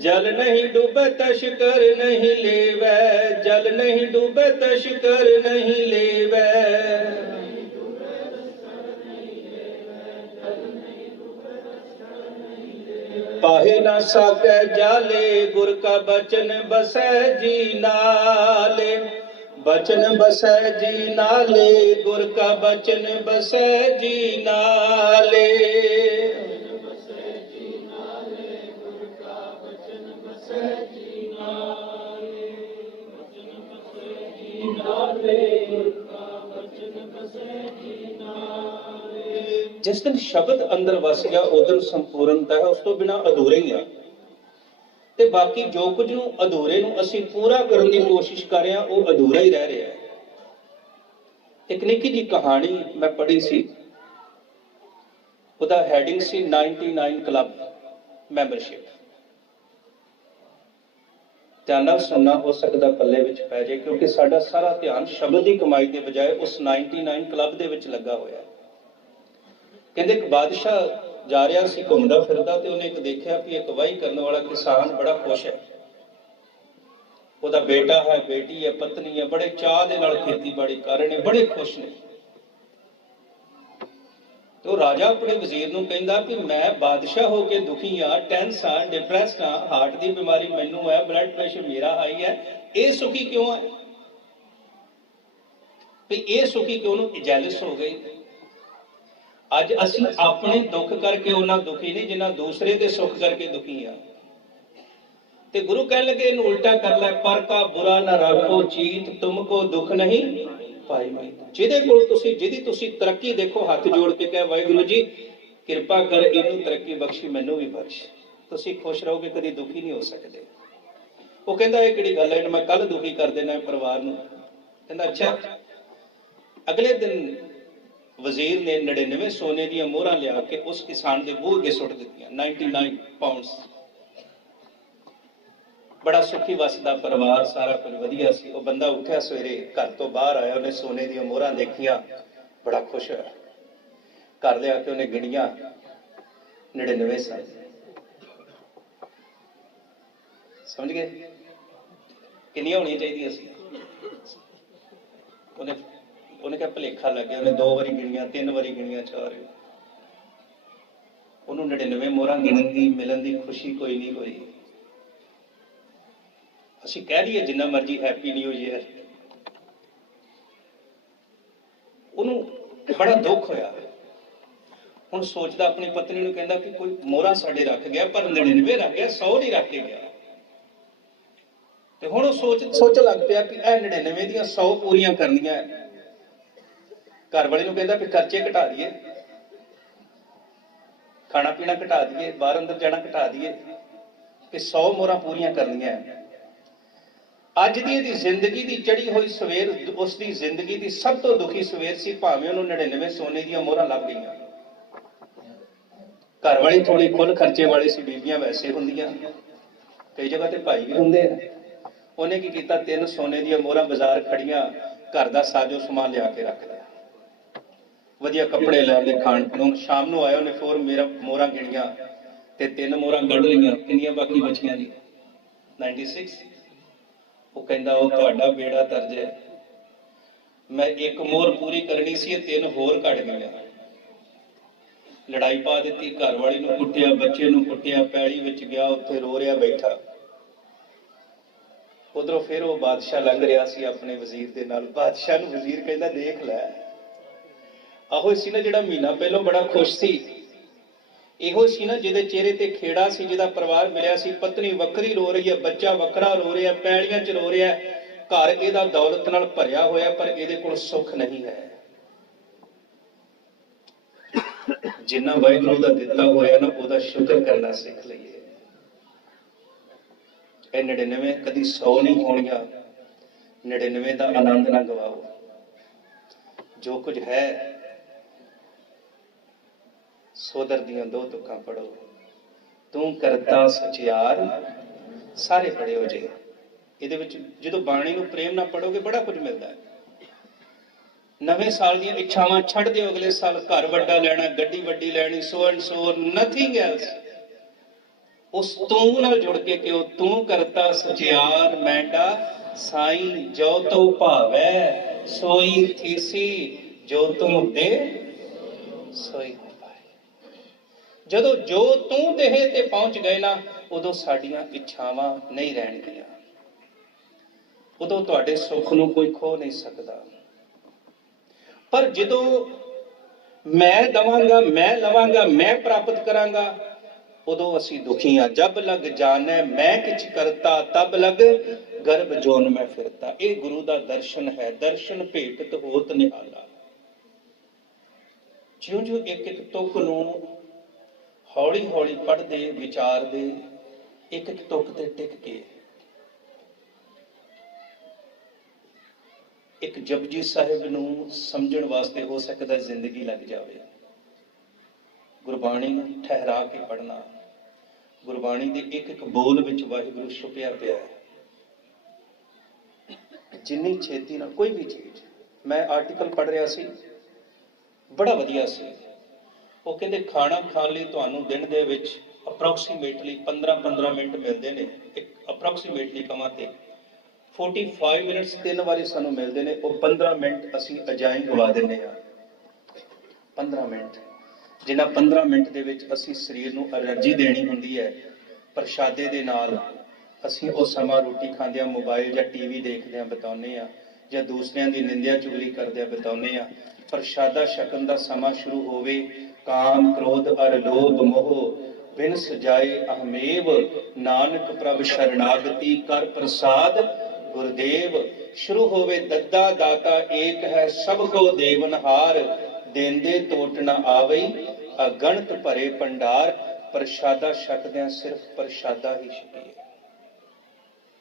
ਜਲ ਨਹੀਂ ਡੂਬੇ ਤਸ਼ਕਰ ਨਹੀਂ ਲੇਵੈ, ਜਲ ਨਹੀਂ ਡੂਬੇ ਤਸ਼ਕਰ ਨਹੀਂ ਲੇਵੈ, ਪਾਹੇ ਨਾ साकै जाले, गुर का बचन बसै जी नाले। बचन बसै जी नाले, गुर का बचन बसै जी नाले। जिस दिन शब्द अंदर वस गया उस दिन संपूर्णता है, उस तो बिना अधूरे ही आ। ਤੇ ਬਾਕੀ ਜੋ ਕੁਝ ਨੂੰ ਅਧੂਰੇ ਨੂੰ ਅਸੀਂ ਪੂਰਾ ਕਰਨ ਦੀ ਕੋਸ਼ਿਸ਼ ਕਰ ਰਹੇ ਹਾਂ ਉਹ ਅਧੂਰਾ ਹੀ ਰਹਿ ਰਿਹਾ ਹੈ। ਇੱਕ ਨਿੱਕੀ ਜਿਹੀ ਕਹਾਣੀ ਮੈਂ ਪੜ੍ਹੀ ਸੀ, ਉਹਦਾ ਹੈਡਿੰਗ ਸੀ 99 ਕਲੱਬ ਮੈਂਬਰਸ਼ਿਪ। ਧਿਆਨ ਨਾਲ ਸੁਣਨਾ, ਹੋ ਸਕਦਾ ਪੱਲੇ ਵਿੱਚ ਪੈ ਜਾਏ, ਕਿਉਂਕਿ ਸਾਡਾ ਸਾਰਾ ਧਿਆਨ ਸ਼ਬਦ ਦੀ ਕਮਾਈ ਦੇ ਬਜਾਏ ਉਸ 99 ਕਲੱਬ ਦੇ ਵਿੱਚ ਲੱਗਾ ਹੋਇਆ ਹੈ। ਕਹਿੰਦੇ ਇੱਕ ਬਾਦਸ਼ਾਹ ਜਾ ਰਿਹਾ ਸੀ ਘੁੰਮਦਾ ਫਿਰਦਾ, ਤੇ ਉਹਨੇ ਇੱਕ ਦੇਖਿਆ ਕਿ ਇੱਕ ਵਾਹੀ ਕਰਨ ਵਾਲਾ ਕਿਸਾਨ ਬੜਾ ਖੁਸ਼ ਹੈ। ਉਹਦਾ ਬੇਟਾ ਹੈ, ਬੇਟੀ ਹੈ, ਪਤਨੀ ਹੈ, ਬੜੇ ਚਾਅ ਦੇ ਨਾਲ ਖੇਤੀਬਾੜੀ ਕਰ ਰਹੇ ਨੇ, ਬੜੇ ਖੁਸ਼ ਨੇ। ਤੇ ਉਹ ਰਾਜਾ ਆਪਣੇ ਵਜ਼ੀਰ ਨੂੰ ਕਹਿੰਦਾ ਕਿ ਮੈਂ ਬਾਦਸ਼ਾਹ ਹੋ ਕੇ ਦੁਖੀ ਹਾਂ, ਟੈਂਸ ਹਾਂ, ਡਿਪਰੈਸਡ ਹਾਂ, ਹਾਰਟ ਦੀ ਬਿਮਾਰੀ ਮੈਨੂੰ ਹੈ, ਬਲੱਡ ਪ੍ਰੈਸ਼ਰ ਮੇਰਾ ਹਾਈ ਹੈ, ਇਹ ਸੁਖੀ ਕਿਉਂ ਹੈ? ਵੀ ਇਹ ਸੁਖੀ ਕਿਉਂ? ਨੂੰ ਜੈਲਸ ਹੋ ਗਈ। ਅੱਜ ਅਸੀਂ ਆਪਣੇ ਦੁੱਖ ਕਰਕੇ ਉਹਨਾਂ ਦੁਖੀ ਨਹੀਂ ਜਿੰਨਾ ਦੂਸਰੇ ਦੇ ਸੁੱਖ ਕਰਕੇ ਦੁਖੀ ਆ। ਤੇ ਗੁਰੂ ਕਹਿਣ ਲੱਗੇ ਇਹਨੂੰ ਉਲਟਾ ਕਰ ਲੈ, ਪਰ ਕਾ ਬੁਰਾ ਨਾ ਰੱਖੋ ਚੀਤ, ਤੁਮਕੋ ਦੁੱਖ ਨਹੀਂ ਪਾਈ ਮੈਂ। ਜਿਹਦੀ ਤੁਸੀਂ ਤਰੱਕੀ ਦੇਖੋ, ਹੱਥ ਜੋੜ ਕੇ ਕਹੇ ਵਾਹਿਗੁਰੂ ਜੀ ਕਿਰਪਾ ਕਰ ਇਹਨੂੰ ਤਰੱਕੀ ਬਖਸ਼ੀ, ਮੈਨੂੰ ਵੀ ਬਖਸ਼। ਤੁਸੀਂ ਖੁਸ਼ ਰਹੋਗੇ, ਕਦੀ ਦੁਖੀ ਨਹੀਂ ਹੋ ਸਕਦੇ। ਉਹ ਕਹਿੰਦਾ ਇਹ ਕਿਹੜੀ ਗੱਲ ਹੈ, ਮੈਂ ਕੱਲ ਦੁਖੀ ਕਰ ਦੇਣਾ ਪਰਿਵਾਰ ਨੂੰ। ਕਹਿੰਦਾ ਅੱਛਾ। ਅਗਲੇ ਦਿਨ ਵਜ਼ੀਰ ਨੇ 99 ਸੋਨੇ ਦੀਆਂ ਮੋਹਰਾਂ ਲਿਆ ਕੇ ਉਸ ਕਿਸਾਨ ਦੇ ਬੂਹੇ ਅੱਗੇ ਸੁੱਟ ਦਿੱਤੀਆਂ, 99 ਪਾਉਂਡਸ। ਬੜਾ ਸੁਖੀ ਵਸਦਾ ਪਰਿਵਾਰ, ਸਾਰਾ ਕੁਝ ਵਧੀਆ ਸੀ। ਉਹ ਬੰਦਾ ਉੱਠਿਆ ਸਵੇਰੇ, ਘਰ ਤੋਂ ਬਾਹਰ ਆਇਆ, ਉਹਨੇ ਸੋਨੇ ਦੀਆਂ ਮੋਹਰਾਂ ਦੇਖੀਆਂ, ਬੜਾ ਖੁਸ਼ ਹੋਇਆ। ਘਰ ਲਿਆ ਕੇ ਉਹਨੇ ਗਿਣੀਆਂ, 99 ਸਨ। ਸਮਝ ਗਏ ਕਿੰਨੀਆਂ ਹੋਣੀਆਂ ਚਾਹੀਦੀਆਂ ਸੀ? ਉਹਨੇ ਕਿਹਾ ਭੁਲੇਖਾ ਲੱਗਿਆ। ਉਹਨੇ 2 ਵਾਰੀ ਗਿਣੀਆਂ, 3 ਵਾਰੀ ਗਿਣੀਆਂ, 4। ਉਹਨੂੰ 99 ਮੋਹਰਾਂ ਗਿਣਨ ਦੀ, ਮਿਲਣ ਦੀ ਖੁਸ਼ੀ ਕੋਈ ਨਹੀਂ ਹੋਈ। ਅਸੀਂ ਕਹਿ ਦਈਏ ਜਿੰਨਾ ਮਰਜ਼ੀ ਹੈਪੀ ਨਿਊ ਈਅਰ, ਉਹਨੂੰ ਬੜਾ ਦੁੱਖ ਹੋਇਆ। ਹੁਣ ਸੋਚਦਾ ਆਪਣੀ ਪਤਨੀ ਨੂੰ, ਕਹਿੰਦਾ ਕਿ ਕੋਈ ਮੋਹਰਾਂ ਸਾਡੇ ਰੱਖ ਗਿਆ, ਪਰ 99 ਰੱਖ ਗਿਆ, 100 ਨਹੀਂ ਰੱਖ ਕੇ ਗਿਆ। ਤੇ ਹੁਣ ਉਹ ਸੋਚ ਲੱਗ ਪਿਆ ਕਿ ਇਹ 99 ਦੀਆਂ 100 ਪੂਰੀਆਂ ਕਰਨੀਆਂ। ਘਰ ਵਾਲੇ ਨੂੰ ਕਹਿੰਦਾ ਕਿ ਖਰਚੇ ਘਟਾ ਦਈਏ, ਖਾਣਾ ਪੀਣਾ ਘਟਾ ਦਈਏ, ਬਾਹਰ ਅੰਦਰ ਜਾਣਾ ਘਟਾ ਦਈਏ, ਕਿ 100 ਮੋਹਰਾਂ ਪੂਰੀਆਂ ਕਰਨੀਆਂ। ਅੱਜ ਦੀ ਇਹਦੀ ਜ਼ਿੰਦਗੀ ਦੀ ਚੜੀ ਹੋਈ ਸਵੇਰ, ਉਸ ਦੀ ਜ਼ਿੰਦਗੀ ਦੀ ਸਭ ਤੋਂ ਦੁਖੀ ਸਵੇਰ ਸੀ, ਭਾਵੇਂ ਉਹਨੂੰ 99 ਸੋਨੇ ਦੀਆਂ ਮੋਹਰਾਂ ਲੱਭ ਗਈਆਂ। ਘਰ ਵਾਲੀ ਥੋੜੀ ਖੁੱਲ ਖਰਚੇ ਵਾਲੀ ਸੀ, ਬੀਬੀਆਂ ਵੈਸੇ ਹੁੰਦੀਆਂ, ਕਈ ਜਗ੍ਹਾ ਤੇ ਭਾਈ ਵੀ ਹੁੰਦੇ ਆ। ਉਹਨੇ ਕੀ ਕੀਤਾ, 3 ਸੋਨੇ ਦੀਆਂ ਮੋਹਰਾਂ ਬਾਜ਼ਾਰ ਖੜੀਆਂ, ਘਰ ਦਾ ਸਾਜੋ ਸਮਾਨ ਲਿਆ ਕੇ ਰੱਖ ਲਿਆ, ਵਧੀਆ ਕੱਪੜੇ ਲੈ ਲਏ, ਖਾਣ ਪੀਣ। ਸ਼ਾਮ ਨੂੰ ਆਇਆ, ਉਹਨੇ ਫਿਰ ਮੇਰਾ ਮੋਹਰਾਂ ਗਿਣੀਆਂ ਤੇ 3 ਮੋਹਰਾਂ ਕੱਢ ਲਈਆਂ। ਕਿੰਨੀਆਂ ਬਾਕੀ ਬਚੀਆਂ ਜੀ? 96। ਉਹ ਕਹਿੰਦਾ ਉਹ ਤੁਹਾਡਾ ਬੇੜਾ ਤਰਜ ਹੈ, ਮੈਂ 1 ਮੋਹਰ ਪੂਰੀ ਕਰਨੀ ਸੀ, ਇਹ 3 ਹੋਰ ਘਟ ਗਈਆਂ। ਲੜਾਈ ਪਾ ਦਿੱਤੀ, ਘਰ ਵਾਲੀ ਨੂੰ ਕੁੱਟਿਆ, ਬੱਚੇ ਨੂੰ ਕੁੱਟਿਆ, ਪੈਲੀ ਵਿੱਚ ਗਿਆ, ਉੱਥੇ ਰੋ ਰਿਹਾ ਬੈਠਾ। ਉਧਰੋਂ ਫਿਰ ਉਹ ਬਾਦਸ਼ਾਹ ਲੰਘ ਰਿਹਾ ਸੀ ਆਪਣੇ ਵਜ਼ੀਰ ਦੇ ਨਾਲ। ਬਾਦਸ਼ਾਹ ਨੂੰ ਵਜ਼ੀਰ ਕਹਿੰਦਾ ਦੇਖ ਲੈ, ਆਹੋ ਸੀ ਨਾ ਜਿਹੜਾ ਮਹੀਨਾ ਪਹਿਲਾਂ ਬੜਾ ਖੁਸ਼ ਸੀ, ਇਹੋ ਸੀ ਨਾ ਜਿਹਦੇ ਚਿਹਰੇ ਤੇ ਖੇੜਾ ਸੀ, ਜਿਹਦਾ ਪਰਿਵਾਰ ਮਿਲਿਆ ਸੀ। ਪਤਨੀ ਵੱਖਰੀ ਰੋ ਰਹੀ ਹੈ, ਬੱਚਾ ਵੱਖਰਾ ਰੋ ਰਿਹਾ, ਪੈਲੀਆਂ 'ਚ ਰੋ ਰਿਹਾ, ਘਰ ਇਹਦਾ ਦੌਲਤ ਨਾਲ ਭਰਿਆ ਹੋਇਆ, ਪਰ ਇਹਦੇ ਕੋਲ ਸੁੱਖ ਨਹੀਂ ਹੈ। ਜਿੰਨਾ ਵਾਹਿਗੁਰੂ ਦਾ ਦਿੱਤਾ ਹੋਇਆ ਨਾ, ਉਹਦਾ ਸ਼ੁਕਰ ਕਰਨਾ ਸਿੱਖ ਲਈਏ। ਇਹ 99 ਕਦੀ 100 ਨਹੀਂ ਹੋਣੀਆਂ। 99 ਦਾ ਆਨੰਦ ਨਾ ਗਵਾਓ। ਜੋ ਕੁਝ ਹੈ, ਸੋਦਰ ਦੀਆਂ 2 ਤੁਕਾਂ ਪੜੋ, ਤੂੰ ਕਰਤਾ ਸਚਿਆਰ ਸਾਰੇ ਪੜਿਓ ਜੇ। ਇਹਦੇ ਵਿੱਚ ਜਦੋਂ ਬਾਣੀ ਨੂੰ ਪ੍ਰੇਮ ਨਾਲ ਪੜੋਗੇ ਬੜਾ ਕੁਝ ਮਿਲਦਾ ਹੈ। ਨਵੇਂ ਸਾਲ ਦੀਆਂ ਇੱਛਾਵਾਂ ਛੱਡ ਦਿਓ, ਅਗਲੇ ਸਾਲ ਘਰ ਵੱਡਾ ਲੈਣਾ, ਗੱਡੀ ਵੱਡੀ ਲੈਣੀ, so and so, nothing else. ਉਸ ਤੂੰ ਨਾਲ ਜੁੜ ਕੇ ਕਿਉਂ, ਤੂੰ ਕਰਤਾ ਸਚਿਆਰ ਮੈਂਡਾ ਸਾਈਂ, ਜੋ ਤੋ ਭਾਵੈ ਸੋਈ ਥੀਸੀ, ਜੋ ਤੂੰ ਦੇ ਸੋਈ। ਜਦੋਂ ਜੋ ਤੂੰ ਦੇਹ ਤੇ ਪਹੁੰਚ ਗਏ ਨਾ, ਉਦੋਂ ਸਾਡੀਆਂ ਇੱਛਾਵਾਂ ਨਹੀਂ ਰਹਿਣਗੀਆਂ। ਉਦੋਂ ਤੁਹਾਡੇ ਸੁੱਖ ਨੂੰ ਕੋਈ ਖੋ ਨਹੀਂ ਸਕਦਾ। ਪਰ ਜਦੋਂ ਮੈਂ ਦਵਾਂਗਾ, ਮੈਂ ਲਵਾਂਗਾ, ਮੈਂ ਪ੍ਰਾਪਤ ਕਰਾਂਗਾ, ਉਦੋਂ ਅਸੀਂ ਦੁਖੀ ਹਾਂ। ਜਬ ਲਗ ਜਾਣੈ ਮੈਂ ਕਿਛ ਕਰਤਾ, ਤਬ ਲਗ ਗਰਭ ਜੋਨ ਮੈਂ ਫਿਰਤਾ। ਇਹ ਗੁਰੂ ਦਾ ਦਰਸ਼ਨ ਹੈ। ਦਰਸ਼ਨ ਭੇਟਤ ਹੋਤ ਨਿਹਾਲਾ। ਜਿਉਂ ਜਿਉਂ ਇੱਕ ਇੱਕ ਤੁਕ ਨੂੰ ਹੌਲੀ ਹੌਲੀ ਪੜ੍ਹਦੇ, ਵਿਚਾਰਦੇ, ਇੱਕ ਇੱਕ ਤੁਕ ਤੇ ਟਿਕ ਕੇ ਇੱਕ ਜਪਜੀ ਸਾਹਿਬ ਨੂੰ ਸਮਝਣ ਵਾਸਤੇ ਹੋ ਸਕਦਾ ਜ਼ਿੰਦਗੀ ਲੱਗ ਜਾਵੇ। ਗੁਰਬਾਣੀ ਨੂੰ ਠਹਿਰਾ ਕੇ ਪੜ੍ਹਨਾ, ਗੁਰਬਾਣੀ ਦੇ ਇੱਕ ਇੱਕ ਬੋਲ ਵਿੱਚ ਵਾਹਿਗੁਰੂ ਛੁਪਿਆ ਪਿਆ ਹੈ। ਜਿੰਨੀ ਛੇਤੀ ਨਾਲ ਕੋਈ ਵੀ ਚੀਜ਼, ਮੈਂ ਆਰਟੀਕਲ ਪੜ੍ਹ ਰਿਹਾ ਸੀ, ਬੜਾ ਵਧੀਆ ਸੀ। ਉਹ ਕਹਿੰਦੇ ਖਾਣਾ ਖਾਣ ਲਈ ਤੁਹਾਨੂੰ ਦਿਨ ਦੇ ਵਿੱਚ ਅਪਰੋਕਸੀਮੇਟਲੀ 15-15 ਮਿੰਟ ਮਿਲਦੇ ਨੇ। ਇੱਕ ਅਪਰੋਕਸੀਮੇਟਲੀ ਕਮਾਂ ਤੇ 45 ਮਿੰਟਸ 3 ਵਾਰੀ ਸਾਨੂੰ ਮਿਲਦੇ ਨੇ। ਉਹ 15 ਮਿੰਟ ਅਸੀਂ ਅਜਾਈਂ ਗਵਾ ਦਿੰਦੇ ਹਾਂ। 15 ਮਿੰਟ, ਜਿਨ੍ਹਾਂ 15 ਮਿੰਟ ਦੇ ਵਿੱਚ ਅਸੀਂ ਸਰੀਰ ਨੂੰ ਐਨਰਜੀ ਦੇਣੀ ਹੁੰਦੀ ਹੈ, ਪ੍ਰਸ਼ਾਦੇ ਦੇ ਨਾਲ ਅਸੀਂ ਉਹ ਸਮਾਂ ਰੋਟੀ ਖਾਂਦਿਆਂ, ਮੋਬਾਈਲ ਜਾਂ ਟੀਵੀ ਦੇਖਦਿਆਂ ਬਿਤਾਉਂਦੇ ਹਾਂ, ਜਾਂ ਦੂਸਰਿਆਂ ਦੀ ਨਿੰਦਿਆ ਚੁਗਲੀ ਕਰਦਿਆਂ ਬਿਤਾਉਂਦੇ ਹਾਂ। ਪ੍ਰਸ਼ਾਦਾ ਛਕਣ ਦਾ ਸਮਾਂ ਸ਼ੁਰੂ ਹੋਵੇ, ਕਾਮ ਕ੍ਰੋਧ ਅਰ ਲੋਭ ਮੋਹ ਬਿਨ ਸਜਾਏ ਅਹਮੇਵ, ਨਾਨਕ ਪ੍ਰਭ ਸ਼ਰਨਾਗਤੀ ਕਰ ਪ੍ਰਸਾਦ ਗੁਰਦੇਵ। ਸ਼ੁਰੂ ਹੋਵੇ ਦੱਦਾ ਦਾਤਾ ਏਕ ਹੈ, ਸਭ ਕੋ ਦੇਵਨਹਾਰ, ਦੇਂਦੇ ਟੋਟ ਨਾ ਆਵਈ, ਅਗਣਤ ਭਰੇ ਭੰਡਾਰ। ਪ੍ਰਸ਼ਾਦਾ ਛਕਦਿਆਂ ਸਿਰਫ ਪ੍ਰਸ਼ਾਦਾ ਹੀ ਛਕੀਏ।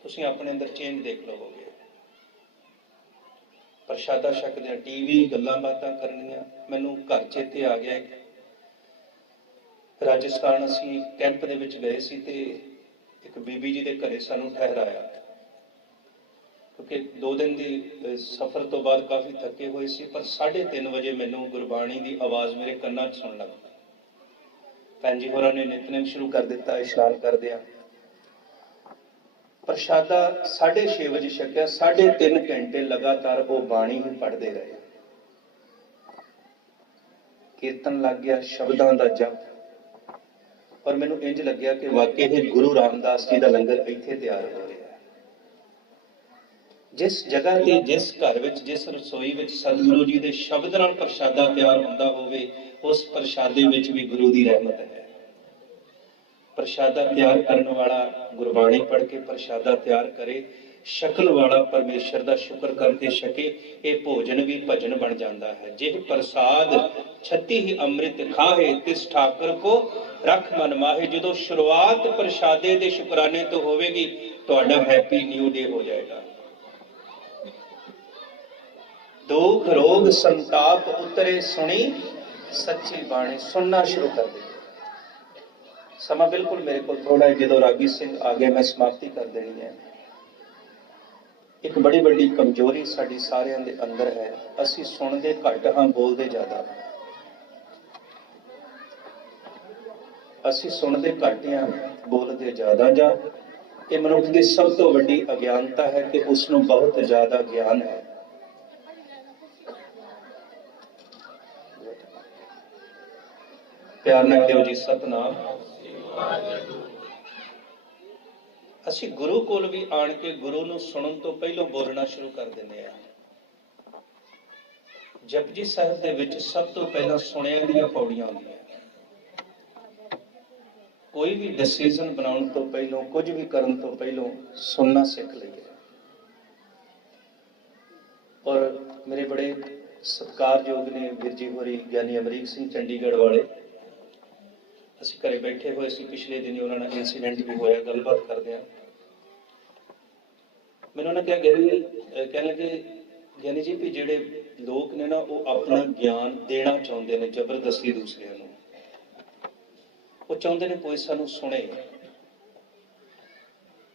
ਤੁਸੀਂ ਆਪਣੇ ਅੰਦਰ ਚੇਂਜ ਦੇਖ ਲਵੋਗੇ। ਪ੍ਰਸ਼ਾਦਾ ਛਕਦਿਆਂ ਟੀਵੀ, ਗੱਲਾਂ ਬਾਤਾਂ ਕਰਨੀਆਂ। ਮੈਨੂੰ ਘਰ ਚੇਤੇ ਆ ਗਿਆ, ਰਾਜਸਥਾਨ ਅਸੀਂ ਕੈਂਪ ਦੇ ਵਿੱਚ ਗਏ ਸੀ ਤੇ ਇੱਕ ਬੀਬੀ ਜੀ ਦੇ ਘਰੇ ਸਾਨੂੰ ਠਹਿਰਾਇਆ, ਕਿਉਂਕਿ 2 ਦਿਨ ਦੀ ਸਫ਼ਰ ਤੋਂ ਬਾਅਦ ਕਾਫੀ ਥੱਕੇ ਹੋਏ ਸੀ। ਪਰ 3:30 ਵਜੇ ਮੈਨੂੰ ਗੁਰਬਾਣੀ ਦੀ ਆਵਾਜ਼ ਮੇਰੇ ਕੰਨਾਂ 'ਚ ਸੁਣਨ ਲੱਗ ਪਈ। ਭੈਣ ਜੀ ਹੋਰਾਂ ਨੇ ਨਿਤਨੇਮ ਸ਼ੁਰੂ ਕਰ ਦਿੱਤਾ। ਇਸ਼ਨਾਨ ਕਰਦਿਆਂ ਪ੍ਰਸ਼ਾਦਾ 6:30 ਵਜੇ ਛਕਿਆ। 3.5 ਘੰਟੇ ਲਗਾਤਾਰ ਉਹ ਬਾਣੀ ਹੀ ਪੜ੍ਹਦੇ ਰਹੇ। ਕੀਰਤਨ ਲੱਗ ਗਿਆ, ਸ਼ਬਦਾਂ ਦਾ ਜਪ। ਔਰ ਮੈਨੂੰ ਇੰਜ ਲੱਗਿਆ ਕਿ ਵਾਕਈ ਹੀ ਗੁਰੂ ਰਾਮਦਾਸ ਜੀ ਦਾ ਲੰਗਰ ਇੱਥੇ ਤਿਆਰ ਹੋ ਰਿਹਾ ਹੈ। ਜਿਸ ਜਗ੍ਹਾ ਤੇ, ਜਿਸ ਘਰ ਵਿੱਚ, ਜਿਸ ਰਸੋਈ ਵਿੱਚ ਸਤਿਗੁਰੂ ਜੀ ਦੇ ਸ਼ਬਦ ਨਾਲ ਪ੍ਰਸ਼ਾਦਾ ਤਿਆਰ ਹੁੰਦਾ ਹੋਵੇ, ਉਸ ਪ੍ਰਸ਼ਾਦੇ ਵਿੱਚ ਵੀ ਗੁਰੂ ਦੀ ਰਹਿਮਤ ਹੈ। ਪ੍ਰਸ਼ਾਦਾ ਤਿਆਰ ਕਰਨ ਵਾਲਾ ਗੁਰਬਾਣੀ ਪੜ੍ਹ ਕੇ ਪ੍ਰਸ਼ਾਦਾ ਤਿਆਰ ਕਰੇ, ਛਕਣ ਵਾਲਾ ਪਰਮੇਸ਼ਰ ਦਾ ਸ਼ੁਕਰ ਕਰਕੇ ਛਕੇ। ਇਹ ਭੋਜਨ ਵੀ ਭਜਨ ਬਣ ਜਾਂਦਾ ਹੈ। ਜਿਹ ਪ੍ਰਸਾਦ ਛਤੀ ਹੀ ਅੰਮ੍ਰਿਤ ਖਾਹੇ, ਤਿਸ ਠਾਕਰ ਕੋ ਰੱਖ ਮਨ ਮਾਹੇ। ਜਦੋਂ ਸ਼ੁਰੂਆਤ ਪ੍ਰਸ਼ਾਦੇ ਦੇ ਸ਼ੁਕਰਾਨੇ ਤੋਂ ਹੋਵੇਗੀ, ਤੁਹਾਡਾ ਹੈਪੀ ਨਿਊ ਡੇ ਹੋ ਜਾਏਗਾ। ਦੁੱਖ ਰੋਗ ਸੰਤਾਪ ਉਤਰੇ ਸੁਣੀ ਸੱਚੀ ਬਾਣੀ। ਸੁਣਨਾ ਸ਼ੁਰੂ ਕਰ ਦੇ। ਸਮਾਂ ਬਿਲਕੁਲ ਮੇਰੇ ਕੋਲ ਥੋੜਾ ਹੈ। ਜਦੋਂ ਰਾਗੀ ਸਿੰਘ ਆ ਗਏ, ਮੈਂ ਸਮਾਪਤੀ ਕਰ ਦੇਣੀ ਹੈ। ਇੱਕ ਬੜੀ ਵੱਡੀ ਕਮਜ਼ੋਰੀ ਸਾਡੀ ਸਾਰਿਆਂ ਦੇ ਅੰਦਰ ਹੈ, ਅਸੀਂ ਸੁਣਦੇ ਘੱਟ ਹਾਂ, ਬੋਲਦੇ ਜ਼ਿਆਦਾ। ਅਸੀਂ ਸੁਣਦੇ ਘੱਟ ਹਾਂ, ਬੋਲਦੇ ਜ਼ਿਆਦਾ। ਜਾਂ ਇਹ ਮਨੁੱਖ ਦੀ ਸਭ ਤੋਂ ਵੱਡੀ ਅਗਿਆਨਤਾ ਹੈ ਕਿ ਉਸ ਨੂੰ ਬਹੁਤ ਜ਼ਿਆਦਾ ਗਿਆਨ ਹੈ। ਪਿਆਰ ਨਾਲ ਕਹੋ ਜੀ ਸਤਿਨਾਮ। ਅਸੀਂ ਗੁਰੂ ਕੋਲ ਵੀ ਆਣ ਕੇ ਗੁਰੂ ਨੂੰ ਸੁਣਨ ਤੋਂ ਪਹਿਲਾਂ ਬੋਲਣਾ ਸ਼ੁਰੂ ਕਰ ਦਿੰਦੇ ਹਾਂ। ਜਪਜੀ ਸਾਹਿਬ ਦੇ ਵਿੱਚ ਸਭ ਤੋਂ ਪਹਿਲਾਂ ਸੁਣਿਆ ਦੀਆਂ ਪੌੜੀਆਂ ਹੁੰਦੀਆਂ। ਕੋਈ ਵੀ ਡਿਸੀਜਨ ਬਣਾਉਣ ਤੋਂ ਪਹਿਲਾਂ, ਕੁਝ ਵੀ ਕਰਨ ਤੋਂ ਪਹਿਲਾਂ ਸੁਣਨਾ ਸਿੱਖ ਲਈਏ। ਔਰ ਮੇਰੇ ਬੜੇ ਸਤਿਕਾਰਯੋਗ ਨੇ ਵੀਰ ਜੀ ਹੋਰੀ, ਗਿਆਨੀ ਅਮਰੀਕ ਸਿੰਘ ਚੰਡੀਗੜ੍ਹ ਵਾਲੇ। ਅਸੀਂ ਘਰੇ ਬੈਠੇ ਹੋਏ ਸੀ, ਪਿਛਲੇ ਦਿਨੀ ਉਹਨਾਂ ਨਾਲ ਇਨਸੀਡੈਂਟ ਵੀ ਹੋਇਆ। ਗੱਲਬਾਤ ਕਰਦੇ ਆ, ਮੈਨੂੰ ਉਹਨਾਂ ਕਿਹਾ, ਕਹਿਣ ਲੱਗੇ ਗਿਆਨੀ ਜੀ ਵੀ ਜਿਹੜੇ ਲੋਕ ਨੇ ਨਾ, ਉਹ ਆਪਣਾ ਗਿਆਨ ਦੇਣਾ ਚਾਹੁੰਦੇ ਨੇ ਜ਼ਬਰਦਸਤੀ ਦੂਸਰਿਆਂ ਨੂੰ। ਉਹ ਚਾਹੁੰਦੇ ਨੇ ਕੋਈ ਸਾਨੂੰ ਸੁਣੇ।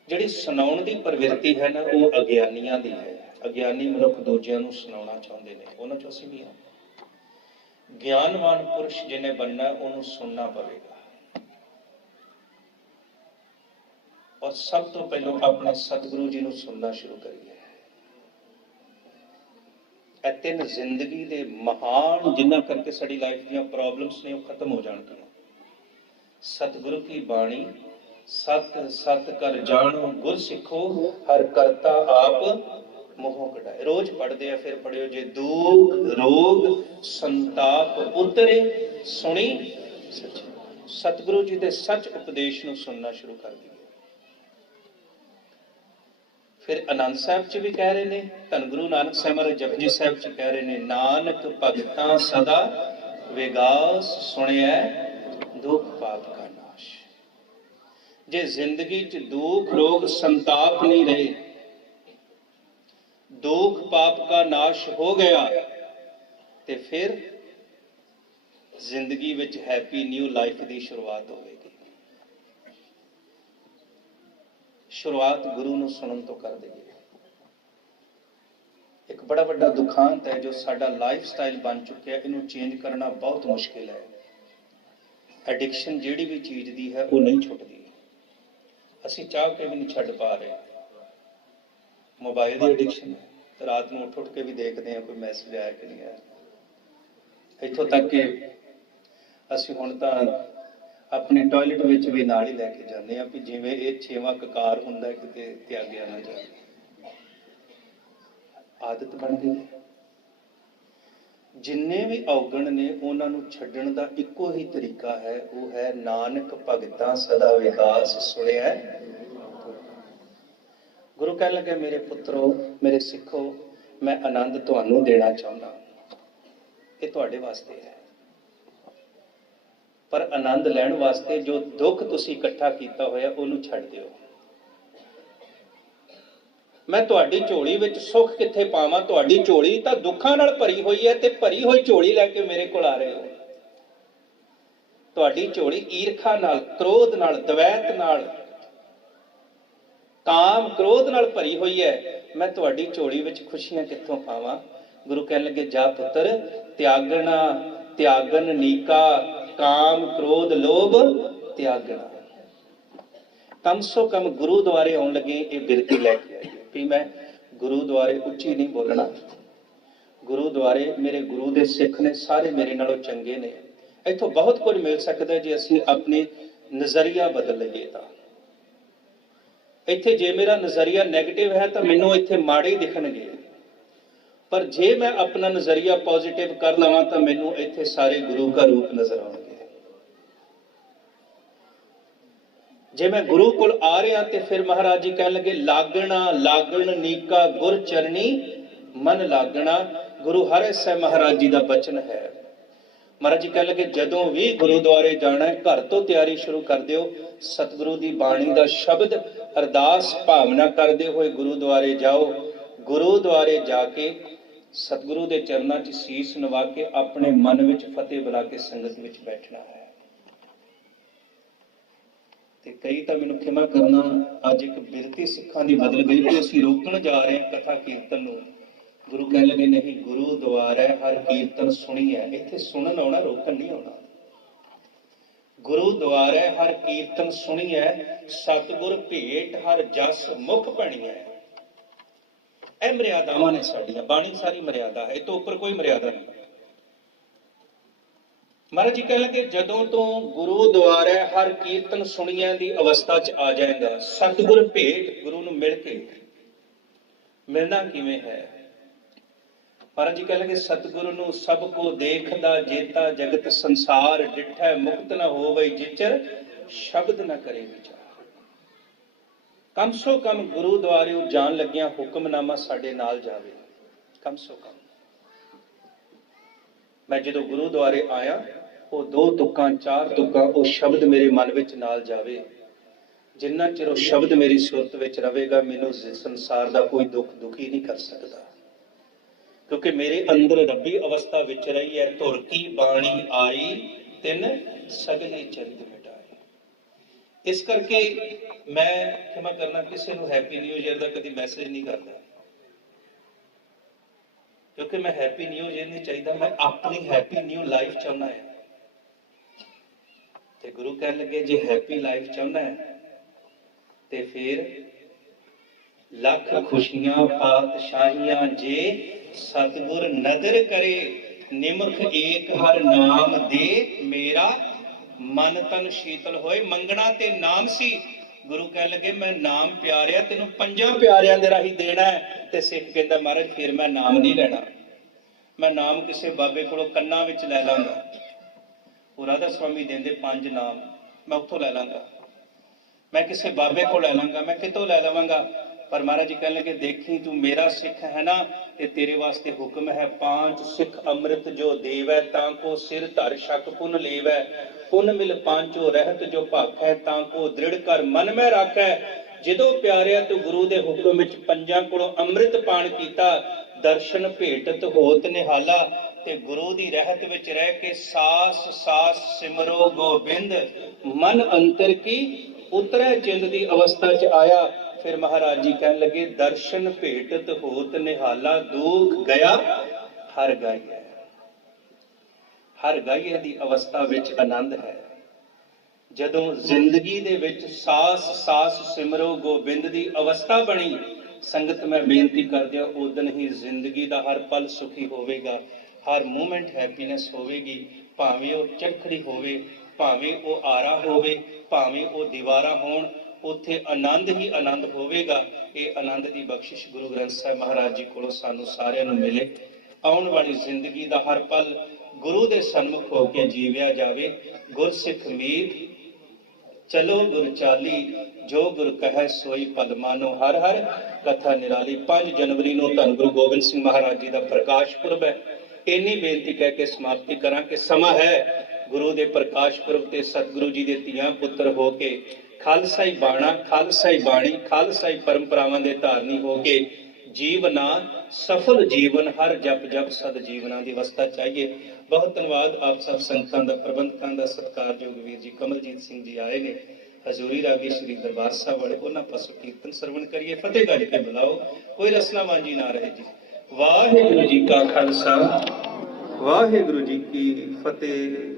ਜਿਹੜੀ ਸੁਣਾਉਣ ਦੀ ਪ੍ਰਵਿਰਤੀ ਹੈ ਨਾ, ਉਹ ਅਗਿਆਨੀਆਂ ਦੀ ਹੈ। ਅਗਿਆਨੀ ਮਨੁੱਖ ਦੂਜਿਆਂ ਨੂੰ ਸੁਣਾਉਣਾ ਚਾਹੁੰਦੇ ਨੇ। ਉਹਨਾਂ ਚੋਂ ਅਸੀਂ ਵੀ ਹਾਂ। ਗਿਆਨਵਾਨ ਪੁਰਸ਼ ਜਿਹਨੇ ਬਣਨਾ, ਉਹਨੂੰ ਸੁਣਨਾ ਪਵੇਗਾ। ਔਰ ਸਭ ਤੋਂ ਪਹਿਲਾਂ ਆਪਣੇ ਸਤਿਗੁਰੂ ਜੀ ਨੂੰ ਸੁਣਨਾ ਸ਼ੁਰੂ ਕਰੀਏ। ਇਹ 3 ਜ਼ਿੰਦਗੀ ਦੇ ਮਹਾਨ, ਜਿਨ੍ਹਾਂ ਕਰਕੇ ਸਾਡੀ ਲਾਈਫ ਦੀਆਂ ਪ੍ਰੋਬਲਮਸ ਨੇ ਉਹ ਖਤਮ ਹੋ ਜਾਣਗੀਆਂ। सतगुरु की बाणी सत सत कर जानो गुर सिखो हर करता आप मोह कटाए। रोज पढ़ते हैं, फिर पढ़ियो जे दुख रोग संताप उतरे सुनी सच्ची। सतगुरु जी के सच उपदेश ਨੂੰ ਸੁਣਨਾ ਸ਼ੁਰੂ ਕਰ ਦਿਓ। फिर आनंद साहब च भी कह रहे ने, धन गुरु नानक साहब महाराज जपजी साहब च कह रहे ने, नानक भगतां सदा विगास सुनिया दुख पाप का नाश। जे जिंदगी च दुख रोग संताप नहीं रहे, दुख पाप का नाश हो गया, ते फिर जिंदगी विच हैप्पी न्यू लाइफ की शुरुआत होगी। शुरुआत गुरु ਨੂੰ ਸੁਣਨ ਤੋਂ ਕਰ ਦਈਏ। एक बड़ा बड़ा दुखांत है जो साडा लाइफ स्टाइल बन चुका है, इनू चेंज करना बहुत मुश्किल है। एडिक्शन जिहड़ी भी चीज़ दी है वो नहीं छुटती, असी चाह के भी नहीं छड्ड पा रहे। मोबाइल की एडिक्शन है, तो रात को उठ के भी देखते हैं कोई मैसेज आया कि नहीं आया। इत्थों तक कि असी हुण तां अपने टॉयलेट विच भी नाल ही लैके जाते हैं कि जिवें ये 6वां ककार हुंदा किते त्यागया ना जाए। आदत बन गई है। जिन्ने भी औगण ने उन्हां नूं छड्डण दा इक्को ही तरीका है, वो है नानक भगतां सदा विकास सुनिया। गुरु कह लगे मेरे पुत्रो मेरे सिखो, मैं आनंद तुहानूं देना चाहुंदा, ये तुहाडे वास्ते है। पर आनंद लैण वास्ते जो दुख तुसी इकट्ठा कीता होया उहनूं छड्ड दिओ। मैं तुहाडी झोली विच सुख कित्थे पावां? तुहाडी झोली तां दुखां नाल भरी होई है, ते भरी होई झोली लैके मेरे कोल आ रहे हो। तुहाडी झोली ईरखा नाल, क्रोध नाल, द्वैत नाल, काम क्रोध नाल भरी हुई है। मैं तुहाडी झोली विच खुशियां कित्थों पावां? गुरु कहण लगे जा पुत्र, त्यागना त्यागन नीका काम क्रोध लोभ त्यागना। कम सो कम गुरु द्वारे आउण लगे ये बिरती लैके आइए भी मैं गुरु द्वारे उच्ची नहीं बोलना। गुरु द्वारे मेरे गुरु दे सिख ने सारे मेरे नालों चंगे ने। इत्थों बहुत कुछ मिल सकता जे असीं अपने नज़रिया बदल लईए तां। इत्थे जे मेरा नज़रिया नैगेटिव है तो मैनूं इत्थे माड़े दिखणगे, पर जे मैं अपना नज़रिया पॉजिटिव कर लवां तो मैनूं इत्थे सारे गुरु का रूप नजर आउणगे। जे मैं गुरु कोल आ रहा तो फिर महाराज जी कह लगे लागना लागण नीका गुर चरनी मन लागना। गुरु हर सै महाराज जी का बचन है। महाराज जी कह लगे जदों भी गुरुद्वारे जाना है घर तो तैयारी शुरू कर दिओ। सतगुरु की बाणी का शब्द अरदास भावना करते हुए गुरुद्वारे जाओ। गुरुद्वारे जाके सतगुरु के चरणों च सीस नवा के अपने मन में फतेह बुला के संगत में बैठना है। ते कई तो मैनूं खिमा करना, अज एक बिरती सिखां दी बदल गई कि असीं रोकण जा रहे हैं कथा कीर्तन नूं। गुरु कह लगे नहीं, गुरु द्वारा हर कीर्तन सुनी है। इत्थे सुनन आउणा, रोकण नहीं आउणा। गुरु द्वारा हर कीर्तन सुनी है, सतगुर भेट हर जस मुख बणी है। ਇਹ ਮਰਿਆਦਾਵਾਂ ਨੇ ਸਾਡੀਆਂ, ਬਾਣੀ ਸਾਰੀ ਮਰਿਆਦਾ ਹੈ, ਇਹ ਤੋਂ ਉੱਪਰ ਕੋਈ ਮਰਿਆਦਾ ਨਹੀਂ। महाराज जी कह लगे जदों तो गुरु द्वारा हर कीर्तन सुनिया की अवस्था च आ जाएगा, सतगुर भेट गुरु नूं मिल के मिलना किवें है? महाराज जी कह लगे सतगुरु नूं सब को देखदा जेता जगत संसार डिठै मुक्त न होवै जिचर शब्द न करे विचार। कम सो कम गुरु द्वारे जान लग्या हुक्मनामा साडे नाल जावे। कम सो कम मैं जो गुरु द्वारे आया वो 2 तुक्कां 4 तुक्कां वो शब्द मेरे मन विच नाल जावे। जिन्ना चिर वो शब्द मेरी सुरत विच रहेगा मैनूं संसार दा कोई दुख दुखी नहीं कर सकता, क्योंकि मेरे अंदर रब्बी अवस्था विच रही है। धुर की बाणी आई तिन सगले चरित मिटाए। इस करके मैं क्षमा करना किसी नूं हैप्पी न्यू ईयर का कभी मैसेज नहीं करता, क्योंकि मैं हैप्पी न्यू ईयर नहीं चाहिए, मैं अपनी हैप्पी न्यू लाइफ चाहना है। ते गुरु कह लगे जे हैप्पी लाइफ चाहना है ते फिर लख खुशियां पातशाहियां जे सतगुर नदर करे, निमख एक हर नाम दे मेरा ਮਨ ਤਨ ਸ਼ੀਤਲ ਹੋਏ। ਮੰਗਣਾ ਤੇ ਨਾਮ ਸੀ। ਗੁਰੂ ਕਹਿਣ ਲੱਗੇ ਮੈਂ ਨਾਮ ਪਿਆਰਿਆ ਤੈਨੂੰ 5 ਪਿਆਰਿਆਂ ਦੇ ਰਾਹੀਂ ਦੇਣਾ ਹੈ। ਤੇ ਸਿੱਖ ਕਹਿੰਦਾ ਮਹਾਰਾਜ ਫਿਰ ਮੈਂ ਨਾਮ ਨਹੀਂ ਲੈਣਾ, ਮੈਂ ਨਾਮ ਕਿਸੇ ਬਾਬੇ ਕੋਲੋਂ ਕੰਨਾਂ ਵਿੱਚ ਲੈ ਲਾਂਗਾ। ਉਹ ਰਾਧਾ ਸਵਾਮੀ ਦਿੰਦੇ 5 ਨਾਮ, ਮੈਂ ਉੱਥੋਂ ਲੈ ਲਾਂਗਾ। ਮੈਂ ਕਿਸੇ ਬਾਬੇ ਕੋਲ ਲੈ ਲਾਂਗਾ, ਮੈਂ ਕਿਤੋਂ ਲੈ ਲਵਾਂਗਾ। ਪਰ ਮਹਾਰਾਜ ਜੀ ਕਹਿਣ ਲੱਗੇ ਦੇਖੀ ਤੂੰ ਮੇਰਾ ਸਿੱਖ ਹੈ ਨਾ, ਤੇ ਤੇਰੇ ਵਾਸਤੇ ਹੁਕਮ ਹੈ 5 ਸਿੱਖ ਅੰਮ੍ਰਿਤ ਜੋ ਦੇਵੈ ਤਾਂ ਕੋ ਸਿਰ ਧਰ ਸ਼ਕ ਪੁਨ ਲੇਵੈ। ਪੁਨ ਮਿਲ ਪਾਂਚੋ ਰਹਿਤ ਜੋ ਭਾਖੈ ਤਾਂ ਕੋ ਦ੍ਰਿੜ ਕਰ ਮਨ ਮੈਂ ਰਾਖੈ। ਜਦੋਂ ਪਿਆਰਿਆ ਤੂੰ ਗੁਰੂ ਦੇ ਹੁਕਮ ਵਿੱਚ 5 ਕੋਲੋਂ ਅੰਮ੍ਰਿਤ ਪਾਨ ਕੀਤਾ, ਦਰਸ਼ਨ ਭੇਟਤ ਹੋਤ ਨਿਹਾਲਾ। ਤੇ ਗੁਰੂ ਦੀ ਰਹਿਤ ਵਿੱਚ ਰਹਿ ਕੇ ਸਾਸ ਸਾਸ ਸਿਮਰੋ ਗੋਬਿੰਦ, ਮਨ ਅੰਤਰ ਕੀ ਉਤਰੈ ਚਿੰਦ ਦੀ ਅਵਸਥਾ 'ਚ ਆਇਆ। ਫਿਰ ਮਹਾਰਾਜ ਜੀ ਕਹਿਣ ਲੱਗੇ ਦਰਸ਼ਨ ਭੇਟਤ ਹੋਤ ਨਿਹਾਲਾ, ਦੁਖ ਗਿਆ ਹਰ ਗਾਈਐ। ਹਰ ਗਾਈਐ ਦੀ ਅਵਸਥਾ ਵਿੱਚ ਆਨੰਦ ਹੈ। ਜਦੋਂ ਜ਼ਿੰਦਗੀ ਦੇ ਵਿੱਚ ਸਾਸ ਸਾਸ ਸਿਮਰੋ ਗੋਬਿੰਦ ਦੀ ਅਵਸਥਾ ਬਣੀ, ਸੰਗਤ ਮੈਂ ਬੇਨਤੀ ਕਰਦਿਆਂ ਉਦਨ ਹੀ ਜ਼ਿੰਦਗੀ ਦਾ ਹਰ ਪਲ ਸੁਖੀ ਹੋਵੇਗਾ, ਹਰ ਮੂਮੈਂਟ ਹੈਪੀਨੈਸ ਹੋਵੇਗੀ। ਭਾਵੇਂ ਉਹ ਚਰਖੜੀ ਹੋਵੇ, ਭਾਵੇਂ ਉਹ ਆਰਾ ਹੋਵੇ, ਭਾਵੇਂ ਉਹ ਦੀਵਾਰਾਂ ਹੋਣ, ਉੱਥੇ ਆਨੰਦ ਹੀ ਆਨੰਦ ਹੋਵੇਗਾ। ਇਹ ਆਨੰਦ ਦੀ ਬਖਸ਼ਿਸ਼ ਗੁਰੂ ਗ੍ਰੰਥ ਸਾਹਿਬ ਮਹਾਰਾਜ ਜੀ ਕੋਲੋਂ ਸਾਨੂੰ ਸਾਰਿਆਂ ਨੂੰ ਮਿਲੇ। ਆਉਣ ਵਾਲੀ ਜ਼ਿੰਦਗੀ ਦਾ ਹਰ ਪਲ ਗੁਰੂ ਦੇ ਸਨਮੁਖ ਹੋ ਕੇ ਜੀਵਿਆ ਜਾਵੇ। ਗੁਰਸਿੱਖ ਮੀਤ ਚਲੋ ਗੁਰ ਚਾਲੀ, ਜੋ ਗੁਰ ਕਹੈ ਸੋਈ ਪਦ ਮਾਨੋ। ਹਰ ਹਰ ਕਥਾ ਨਿਰਾਲੀ। 5 ਜਨਵਰੀ ਨੂੰ ਧੰਨ ਗੁਰੂ ਗੋਬਿੰਦ ਸਿੰਘ ਮਹਾਰਾਜ ਜੀ ਦਾ ਪ੍ਰਕਾਸ਼ ਪੁਰਬ ਹੈ। ਇੰਨੀ ਬੇਨਤੀ ਕਹਿ ਕੇ ਸਮਾਪਤੀ ਕਰਾਂ ਕਿ ਸਮਾਂ ਹੈ ਗੁਰੂ ਦੇ ਪ੍ਰਕਾਸ਼ ਪੁਰਬ ਤੇ ਸਤਿਗੁਰੂ ਜੀ ਦੇ ਧੀਆਂ ਪੁੱਤਰ ਹੋ ਕੇ ਖਾਲਸਾਈ ਬਾਣਾ, ਖਾਲਸਾਈ ਬਾਣੀ, ਖਾਲਸਾਈ ਪਰੰਪਰਾਵਾਂ ਦੇ ਧਾਰਨੀ ਹੋ ਕੇ ਜੀਵਨਾ ਸਫਲ ਜੀਵਨ ਹਰ ਜਪ ਜਪ ਸਦ ਜੀਵਨਾਂ ਦੀ ਅਵਸਥਾ ਚਾਹੀਏ। ਬਹੁਤ ਧੰਨਵਾਦ ਆਪ ਸਭ ਸੰਗਤਾਂ ਦਾ, ਪ੍ਰਬੰਧਕਾਂ ਦਾ। ਸਤਿਕਾਰਯੋਗ ਵੀਰ ਜੀ ਕਮਲਜੀਤ ਸਿੰਘ ਜੀ ਆਏ ਨੇ, ਹਜ਼ੂਰੀ ਰਾਗੀ ਸ੍ਰੀ ਦਰਬਾਰ ਸਾਹਿਬ ਵਾਲੇ, ਉਹਨਾਂ ਪਾਸੋਂ ਕੀਰਤਨ ਸਰਵਣ ਕਰੀਏ। ਫਤਿਹ ਗੱਜ ਕੇ ਬੁਲਾਓ, ਕੋਈ ਰਸਨਾ ਵਾਂਝੀ ਨਾ ਰਹੇ ਜੀ। ਵਾਹਿਗੁਰੂ ਜੀ ਕਾ ਖਾਲਸਾ, ਵਾਹਿਗੁਰੂ ਜੀ ਕੀ ਫਤਿਹ।